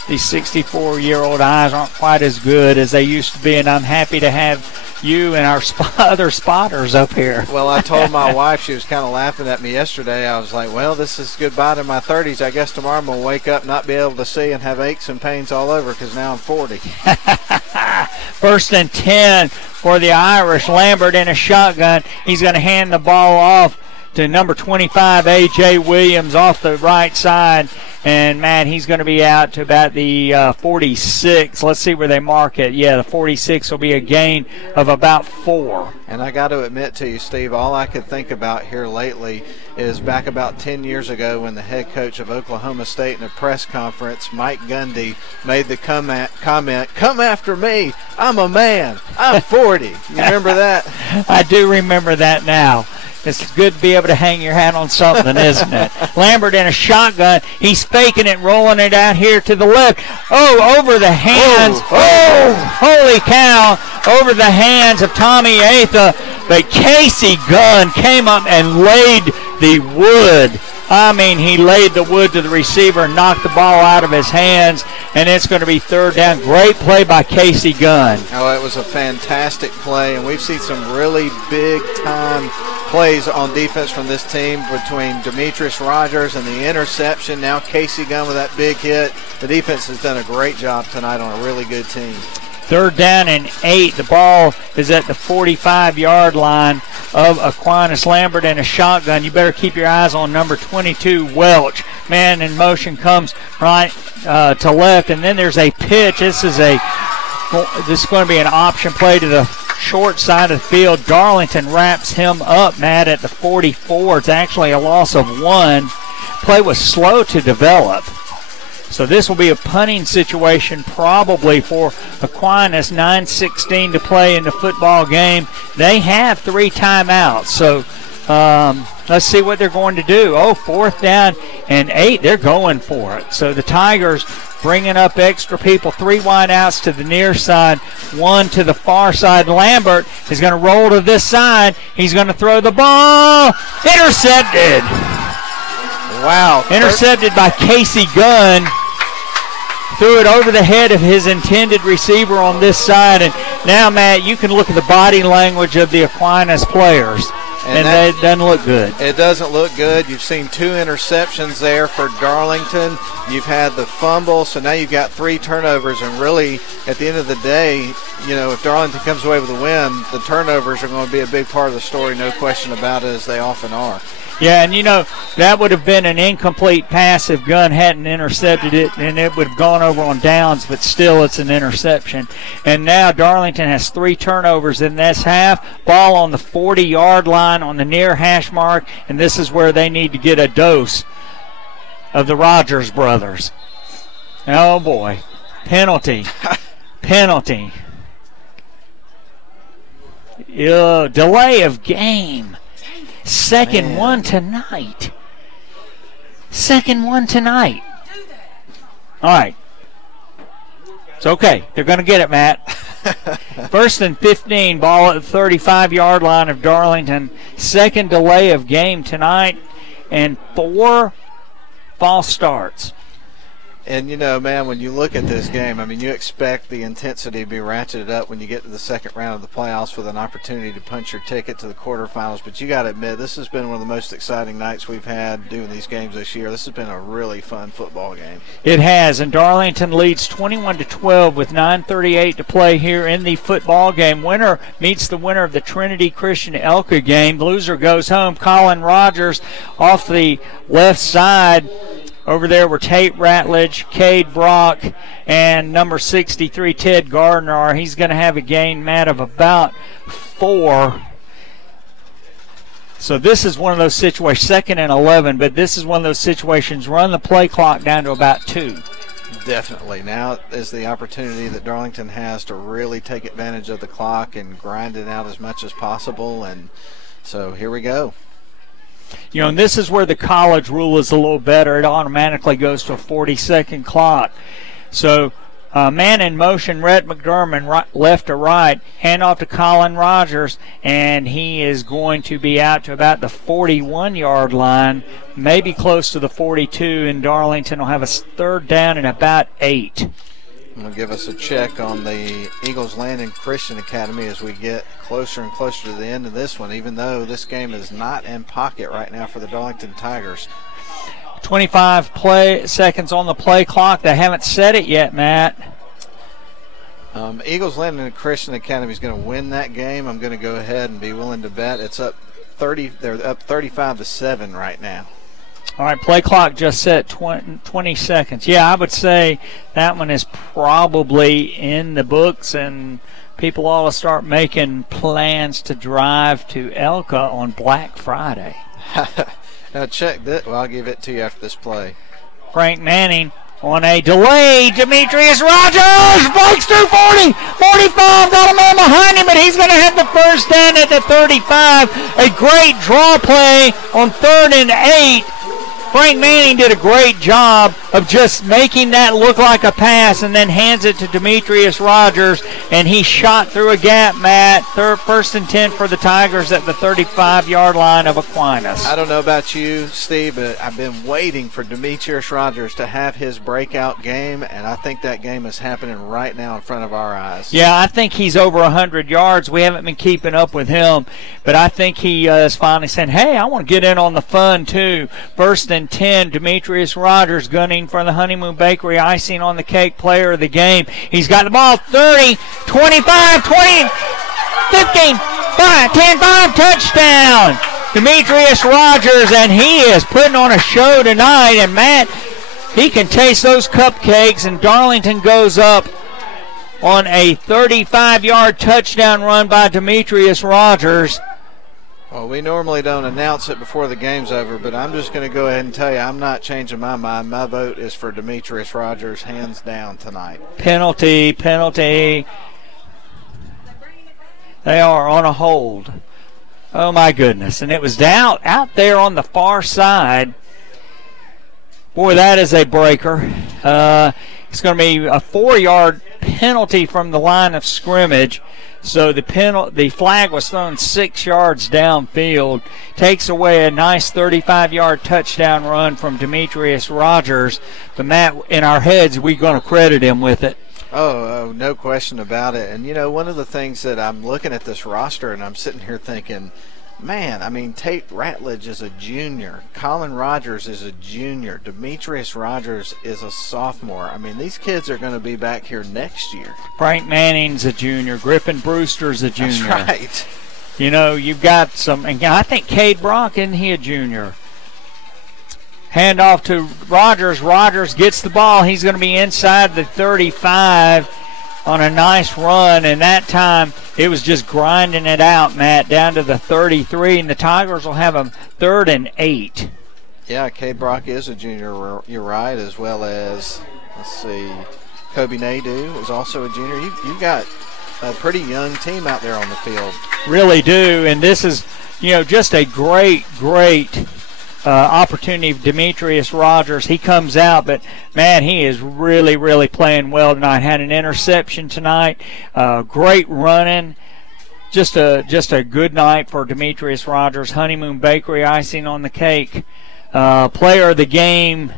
These 64-year-old eyes aren't quite as good as they used to be, and I'm happy to have you and our other spotters up here. Well, I told my wife, she was kind of laughing at me yesterday. I was like, well, this is goodbye to my 30s. I guess tomorrow I'm going to wake up, not be able to see, and have aches and pains all over because now I'm 40. 1st and 10 for the Irish. Lambert in a shotgun. He's going to hand the ball off to number 25, A.J. Williams, off the right side. And, Matt, he's going to be out to about the 46. Let's see where they mark it. Yeah, the 46 will be a gain of about 4. And I got to admit to you, Steve, all I could think about here lately is back about 10 years ago when the head coach of Oklahoma State in a press conference, Mike Gundy, made the comment, "Come after me. I'm a man. I'm 40. You remember that? I do remember that now. It's good to be able to hang your hat on something, isn't it? Lambert in a shotgun. He's faking it, rolling it out here to the left. Oh, over the hands. Oh, holy cow. Over the hands of Tommy Atha. But Casey Gunn came up and laid the wood. I mean, he laid the wood to the receiver and knocked the ball out of his hands, and it's going to be third down. Great play by Casey Gunn. Oh, it was a fantastic play, and we've seen some really big-time plays on defense from this team between Demetrius Rogers and the interception. Now Casey Gunn with that big hit. The defense has done a great job tonight on a really good team. Third down and 8. The ball is at the 45-yard line of Aquinas. Lambert in a shotgun. You better keep your eyes on number 22, Welch. Man in motion comes right to left, and then there's a pitch. This is going to be an option play to the short side of the field. Darlington wraps him up, Matt, at the 44. It's actually a loss of 1. Play was slow to develop. So this will be a punting situation probably for Aquinas. 9:16 to play in the football game. They have 3 timeouts. So let's see what they're going to do. Oh, 4th down and 8. They're going for it. So the Tigers bringing up extra people. 3 wideouts to the near side, 1 to the far side. Lambert is going to roll to this side. He's going to throw the ball. Intercepted. Wow. Intercepted by Casey Gunn. Threw it over the head of his intended receiver on this side. And now, Matt, you can look at the body language of the Aquinas players. And it doesn't look good. It doesn't look good. You've seen 2 interceptions there for Darlington. You've had the fumble, so now you've got 3 turnovers. And really, at the end of the day, you know, if Darlington comes away with a win, the turnovers are going to be a big part of the story, no question about it, as they often are. Yeah, and you know, that would have been an incomplete pass if Gunn hadn't intercepted it, and it would have gone over on downs, but still it's an interception. And now Darlington has 3 turnovers in this half. Ball on the 40-yard line on the near hash mark, and this is where they need to get a dose of the Rogers brothers. Oh, boy. Penalty. Penalty. Delay of game. Second one tonight. Second one tonight. All right. It's okay. They're going to get it, Matt. 1st and 15, ball at the 35-yard line of Darlington. Second delay of game tonight, and 4 false starts. And, you know, man, when you look at this game, I mean, you expect the intensity to be ratcheted up when you get to the second round of the playoffs with an opportunity to punch your ticket to the quarterfinals. But you got to admit, this has been one of the most exciting nights we've had doing these games this year. This has been a really fun football game. It has, and Darlington leads 21-12 with 9:38 to play here in the football game. Winner meets the winner of the Trinity Christian Elka game. Loser goes home. Colin Rogers off the left side. Over there were Tate Ratledge, Cade Brock, and number 63, Ted Gardner. He's going to have a gain, Matt, of about 4. So this is one of those situations, 2nd and 11, but this is one of those situations, run the play clock down to about 2. Definitely. Now is the opportunity that Darlington has to really take advantage of the clock and grind it out as much as possible. And so here we go. You know, and this is where the college rule is a little better. It automatically goes to a 40-second clock. So, man in motion, Rhett McDermott, right, left to right, hand off to Colin Rogers, and he is going to be out to about the 41-yard line, maybe close to the 42, and Darlington will have a 3rd down and about 8. Will give us a check on the Eagles Landing Christian Academy as we get closer and closer to the end of this one, even though this game is not in pocket right now for the Darlington Tigers. 25 seconds on the play clock. They haven't set it yet, Matt. Eagles Landing Christian Academy is going to win that game. I'm going to go ahead and be willing to bet it's up 30. They're up 35-7 right now. All right, play clock just set 20 seconds. Yeah, I would say that one is probably in the books, and people ought to start making plans to drive to Elka on Black Friday. Now check this. Well, I'll give it to you after this play. Frank Manning On a delay, Demetrius Rogers breaks through 40, 45, got a man behind him, but he's going to have the first down at the 35. A great draw play on 3rd and 8. Frank Manning did a great job of just making that look like a pass and then hands it to Demetrius Rogers, and he shot through a gap, Matt. 1st and 10 for the Tigers at the 35-yard line of Aquinas. I don't know about you, Steve, but I've been waiting for Demetrius Rogers to have his breakout game, and I think that game is happening right now in front of our eyes. Yeah, I think he's over 100 yards. We haven't been keeping up with him, but I think he is finally saying, hey, I want to get in on the fun too. 1st and 10, Demetrius Rogers gunning for the Honeymoon Bakery icing on the cake player of the game. He's got the ball 30, 25, 20, 15, 5, 10, 5, touchdown. Demetrius Rogers, and he is putting on a show tonight. And Matt, he can taste those cupcakes, and Darlington goes up on a 35-yard touchdown run by Demetrius Rogers. Well, we normally don't announce it before the game's over, but I'm just going to go ahead and tell you I'm not changing my mind. My vote is for Demetrius Rogers, hands down, tonight. Penalty. They are on a hold. Oh, my goodness. And it was out there on the far side. Boy, that is a breaker. It's going to be a 4-yard penalty from the line of scrimmage. So the flag was thrown 6 yards downfield. Takes away a nice 35-yard touchdown run from Demetrius Rogers. But, Matt, in our heads, we're going to credit him with it. Oh, no question about it. And, you know, one of the things that I'm looking at this roster and I'm sitting here thinking, man, I mean, Tate Ratledge is a junior. Colin Rogers is a junior. Demetrius Rogers is a sophomore. I mean, these kids are going to be back here next year. Frank Manning's a junior. Griffin Brewster's a junior. That's right. You know, you've got some, and I think Cade Brock, isn't he a junior? Hand off to Rogers. Rogers gets the ball. He's going to be inside the 35 on a nice run, and that time it was just grinding it out, Matt, down to the 33, and the Tigers will have a 3rd and 8. Yeah, Cade Brock is a junior, you're right, as well as, let's see, Kobe Nadeau is also a junior. You've got a pretty young team out there on the field. Really do, and this is, you know, just a great opportunity for Demetrius Rogers. He comes out, but man, he is really playing well tonight. Had an interception tonight. Great running. Just a good night for Demetrius Rogers. Honeymoon Bakery icing on the cake. Player of the game.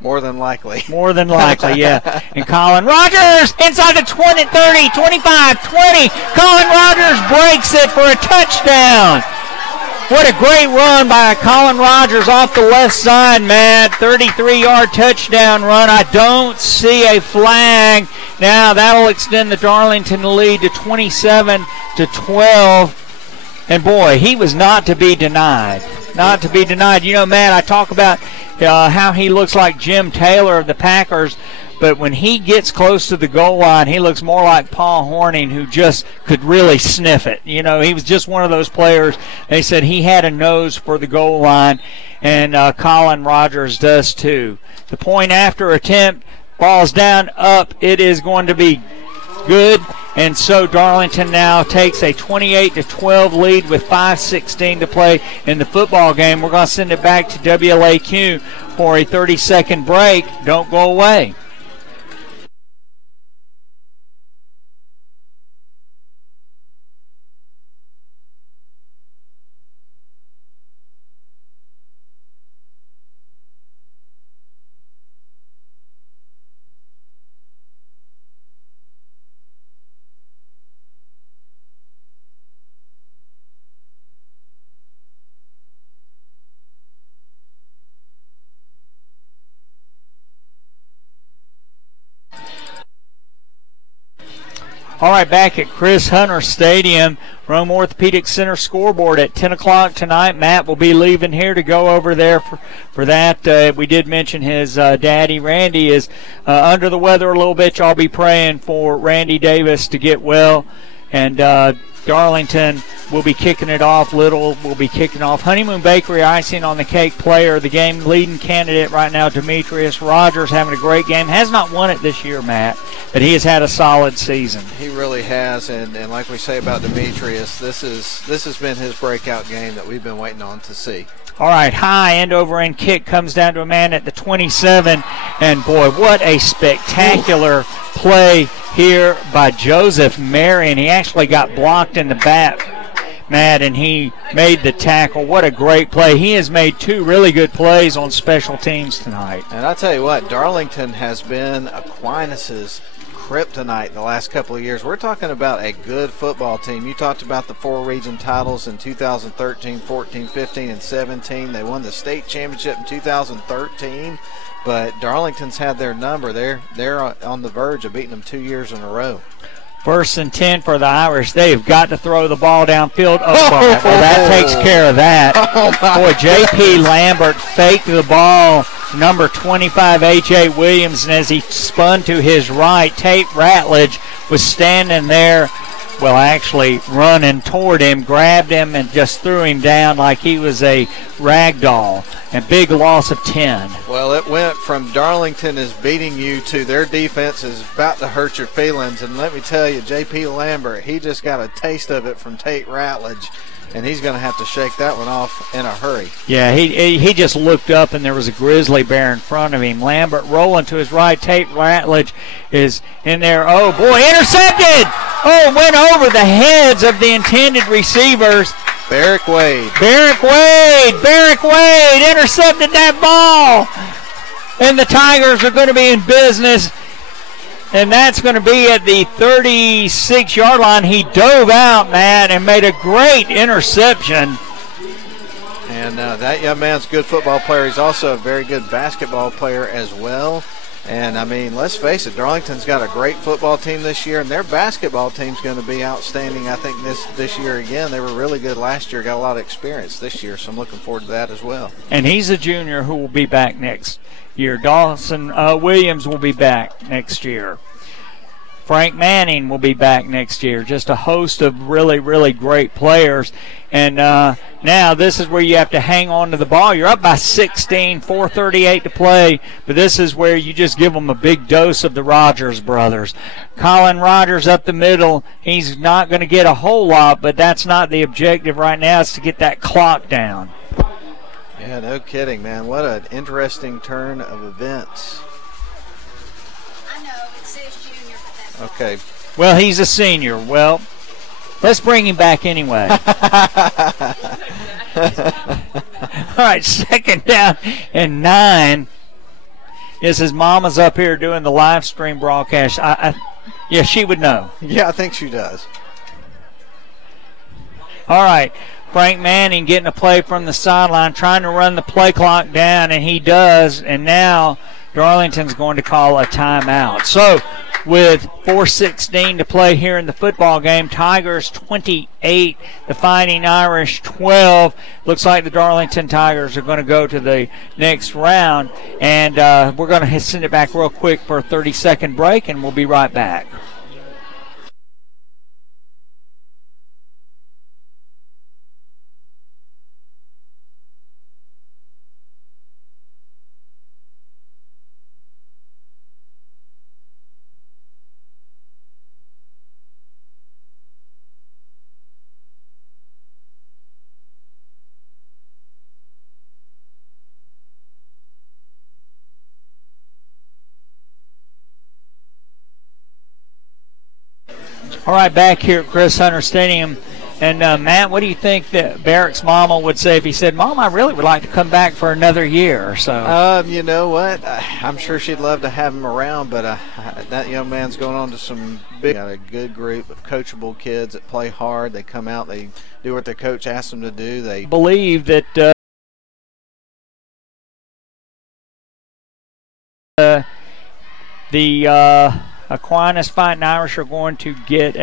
More than likely, yeah. And Colin Rogers inside the 20, 30, 25, 20. Colin Rogers breaks it for a touchdown. What a great run by Colin Rogers off the left side, Matt. 33-yard touchdown run. I don't see a flag. Now that'll extend the Darlington lead to 27-12. And boy, he was not to be denied. Not to be denied. You know, Matt, I talk about how he looks like Jim Taylor of the Packers, but when he gets close to the goal line, he looks more like Paul Horning, who just could really sniff it. You know, he was just one of those players. They said he had a nose for the goal line, and Colin Rogers does too. The point after attempt, ball's down, up. It is going to be good, and so Darlington now takes a 28-12 lead with 5:16 to play in the football game. We're going to send it back to WLAQ for a 30-second break. Don't go away. All right, back at Chris Hunter Stadium, Rome Orthopedic Center scoreboard at 10 o'clock tonight. Matt will be leaving here to go over there for that. We did mention his daddy, Randy, is under the weather a little bit. Y'all be praying for Randy Davis to get well. And Darlington will be kicking it off. Little will be kicking off. Honeymoon Bakery icing on the cake player of the game. Leading candidate right now, Demetrius Rogers, having a great game. Has not won it this year, Matt, but he has had a solid season. He really has, and like we say about Demetrius, this has been his breakout game that we've been waiting on to see. All right, high end over end kick comes down to a man at the 27, and boy, what a spectacular play here by Joseph Marion. He actually got blocked in the back, Matt, and he made the tackle. What a great play. He has made 2 really good plays on special teams tonight. And I'll tell you what, Darlington has been Aquinas' kryptonite the last couple of years. We're talking about a good football team. You talked about the 4 region titles in 2013, 14, 15, and 17. They won the state championship in 2013. But Darlington's had their number. They're on the verge of beating them 2 years in a row. 1st and 10 for the Irish. They've got to throw the ball downfield. Well, that takes care of that. Boy, J.P. Lambert faked the ball. Number 25, A.J. Williams, and as he spun to his right, Tate Ratledge was standing there, well, actually running toward him, grabbed him, and just threw him down like he was a rag doll. And big loss of 10. Well, it went from Darlington is beating you to their defense is about to hurt your feelings. And let me tell you, J.P. Lambert, he just got a taste of it from Tate Ratledge, and he's going to have to shake that one off in a hurry. Yeah, he just looked up, and there was a grizzly bear in front of him. Lambert rolling to his right. Tate Ratledge is in there. Oh, boy, intercepted! Oh, went over the heads of the intended receivers. Barrick Wade intercepted that ball. And the Tigers are going to be in business. And that's going to be at the 36-yard line. He dove out, Matt, and made a great interception. And that young man's a good football player. He's also a very good basketball player as well. And, I mean, let's face it, Darlington's got a great football team this year, and their basketball team's going to be outstanding, I think, this year again. They were really good last year, got a lot of experience this year, so I'm looking forward to that as well. And he's a junior who will be back next year. Dawson Williams will be back next year. Frank Manning will be back next year. Just a host of really, really great players. And now this is where you have to hang on to the ball. You're up by 16, 4:38 to play, but this is where you just give them a big dose of the Rogers brothers. Colin Rogers up the middle. He's not going to get a whole lot, but that's not the objective right now. It's to get that clock down. Yeah, no kidding, man. What an interesting turn of events. Okay. Well, he's a senior. Well, let's bring him back anyway. All right, 2nd down and 9. Yes, his mama's up here doing the live stream broadcast. Yeah, she would know. Yeah, I think she does. All right, Frank Manning getting a play from the sideline, trying to run the play clock down, and he does. And now Darlington's going to call a timeout. So, with 4:16 to play here in the football game, Tigers 28, the Fighting Irish 12. Looks like the Darlington Tigers are going to go to the next round. And we're going to send it back real quick for a 30-second break, and we'll be right back. All right, back here at Chris Hunter Stadium. And, Matt, what do you think that Barrick's mama would say if he said, Mom, I really would like to come back for another year or so? You know what? I'm sure she'd love to have him around, but that young man's going on to some big, got a good group of coachable kids that play hard. They come out, they do what their coach asks them to do. They believe that the Aquinas Fighting Irish are going to get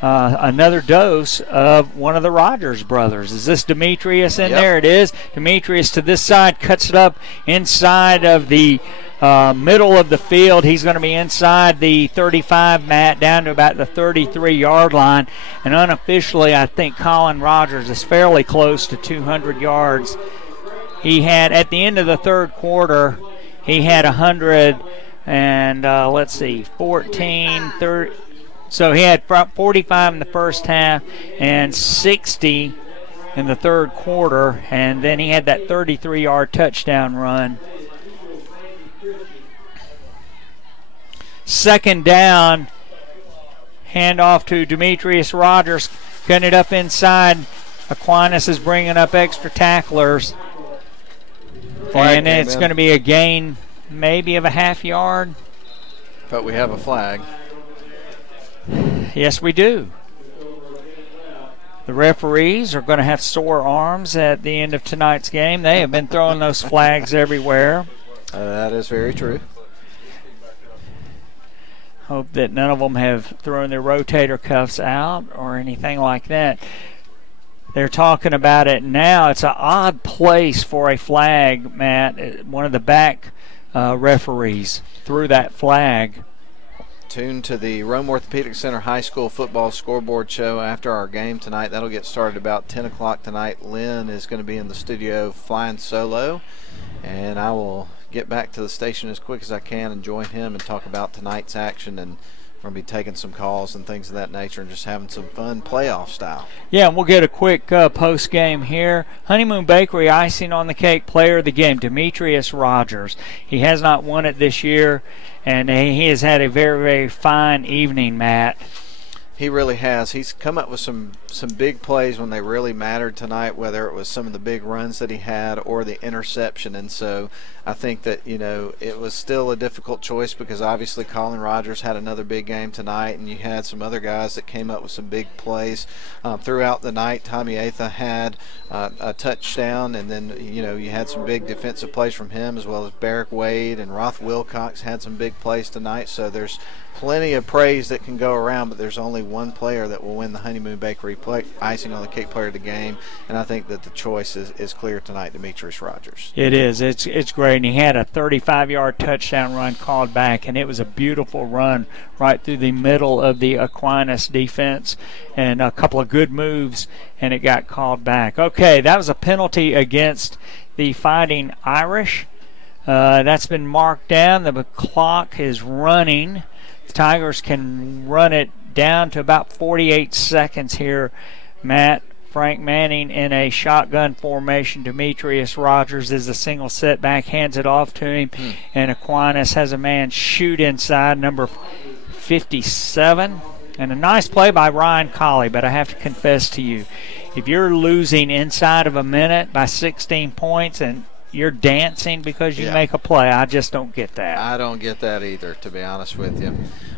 another dose of one of the Rogers brothers. Is this Demetrius in there? It is. Demetrius to this side, cuts it up inside of the middle of the field. He's going to be inside the 35, Matt, down to about the 33-yard line. And unofficially, I think Colin Rogers is fairly close to 200 yards. He had, at the end of the third quarter, he had 100 and, 14, 30. So he had 45 in the first half and 60 in the third quarter. And then he had that 33-yard touchdown run. Second down, handoff to Demetrius Rogers, cutting it up inside. Aquinas is bringing up extra tacklers. And it's going to be a gain maybe of a half yard. But we have a flag. Yes, we do. The referees are going to have sore arms at the end of tonight's game. They have been throwing those flags everywhere. That is very true. Hope that none of them have thrown their rotator cuffs out or anything like that. They're talking about it now. It's an odd place for a flag, Matt. One of the back referees threw that flag. Tuned to the Rome Orthopedic Center High School football scoreboard show after our game tonight. That'll get started about 10 o'clock tonight. Lynn is going to be in the studio flying solo, and I will get back to the station as quick as I can and join him and talk about tonight's action, and we're going to be taking some calls and things of that nature and just having some fun playoff style. Yeah, and we'll get a quick post game here. Honeymoon Bakery icing on the cake player of the game, Demetrius Rogers. He has not won it this year, and he has had a very, very fine evening, Matt. He really has. He's come up with some big plays when they really mattered tonight, whether it was some of the big runs that he had or the interception. And so I think that, it was still a difficult choice because obviously Colin Rogers had another big game tonight, and you had some other guys that came up with some big plays throughout the night. Tommy Atha had a touchdown, and then, you had some big defensive plays from him, as well as Barrick Wade and Roth Wilcox had some big plays tonight. So there's plenty of praise that can go around, but there's only one player that will win the Honeymoon Bakery icing on the cake player of the game, and I think that the choice is clear tonight, Demetrius Rogers. It is. It's great, and he had a 35-yard touchdown run called back, and it was a beautiful run right through the middle of the Aquinas defense, and a couple of good moves, and it got called back. Okay, that was a penalty against the Fighting Irish. That's been marked down. The clock is running. The Tigers can run it down to about 48 seconds here, Matt. Frank Manning in a shotgun formation. Demetrius Rogers is the single setback, hands it off to him, and Aquinas has a man shoot inside, number 57. And a nice play by Ryan Colley, but I have to confess to you, if you're losing inside of a minute by 16 points and you're dancing because you make a play, I just don't get that. I don't get that either, to be honest with you.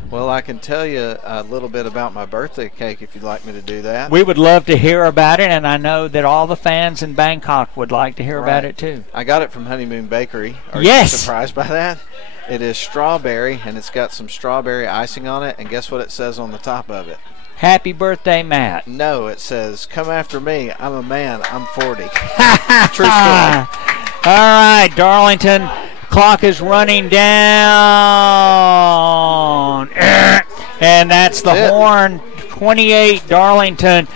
Well, I can tell you a little bit about my birthday cake if you'd like me to do that. We would love to hear about it, and I know that all the fans in Bangkok would like to hear about it too. I got it from Honeymoon Bakery. Are you surprised by that? It is strawberry, and it's got some strawberry icing on it, and guess what it says on the top of it? Happy birthday, Matt. No, it says, come after me. I'm a man. I'm 40. True story. All right, Darlington. Clock is running down. And that's the horn. 28, Darlington.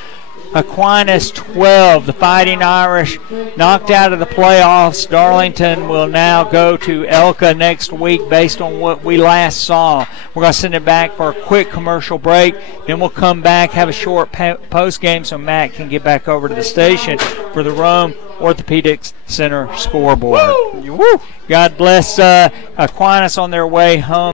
Aquinas 12. The Fighting Irish knocked out of the playoffs. Darlington will now go to Elka next week based on what we last saw. We're going to send it back for a quick commercial break. Then we'll come back, have a short post game so Matt can get back over to the station for the Rome Orthopedics Center scoreboard. Woo! God bless Aquinas on their way home.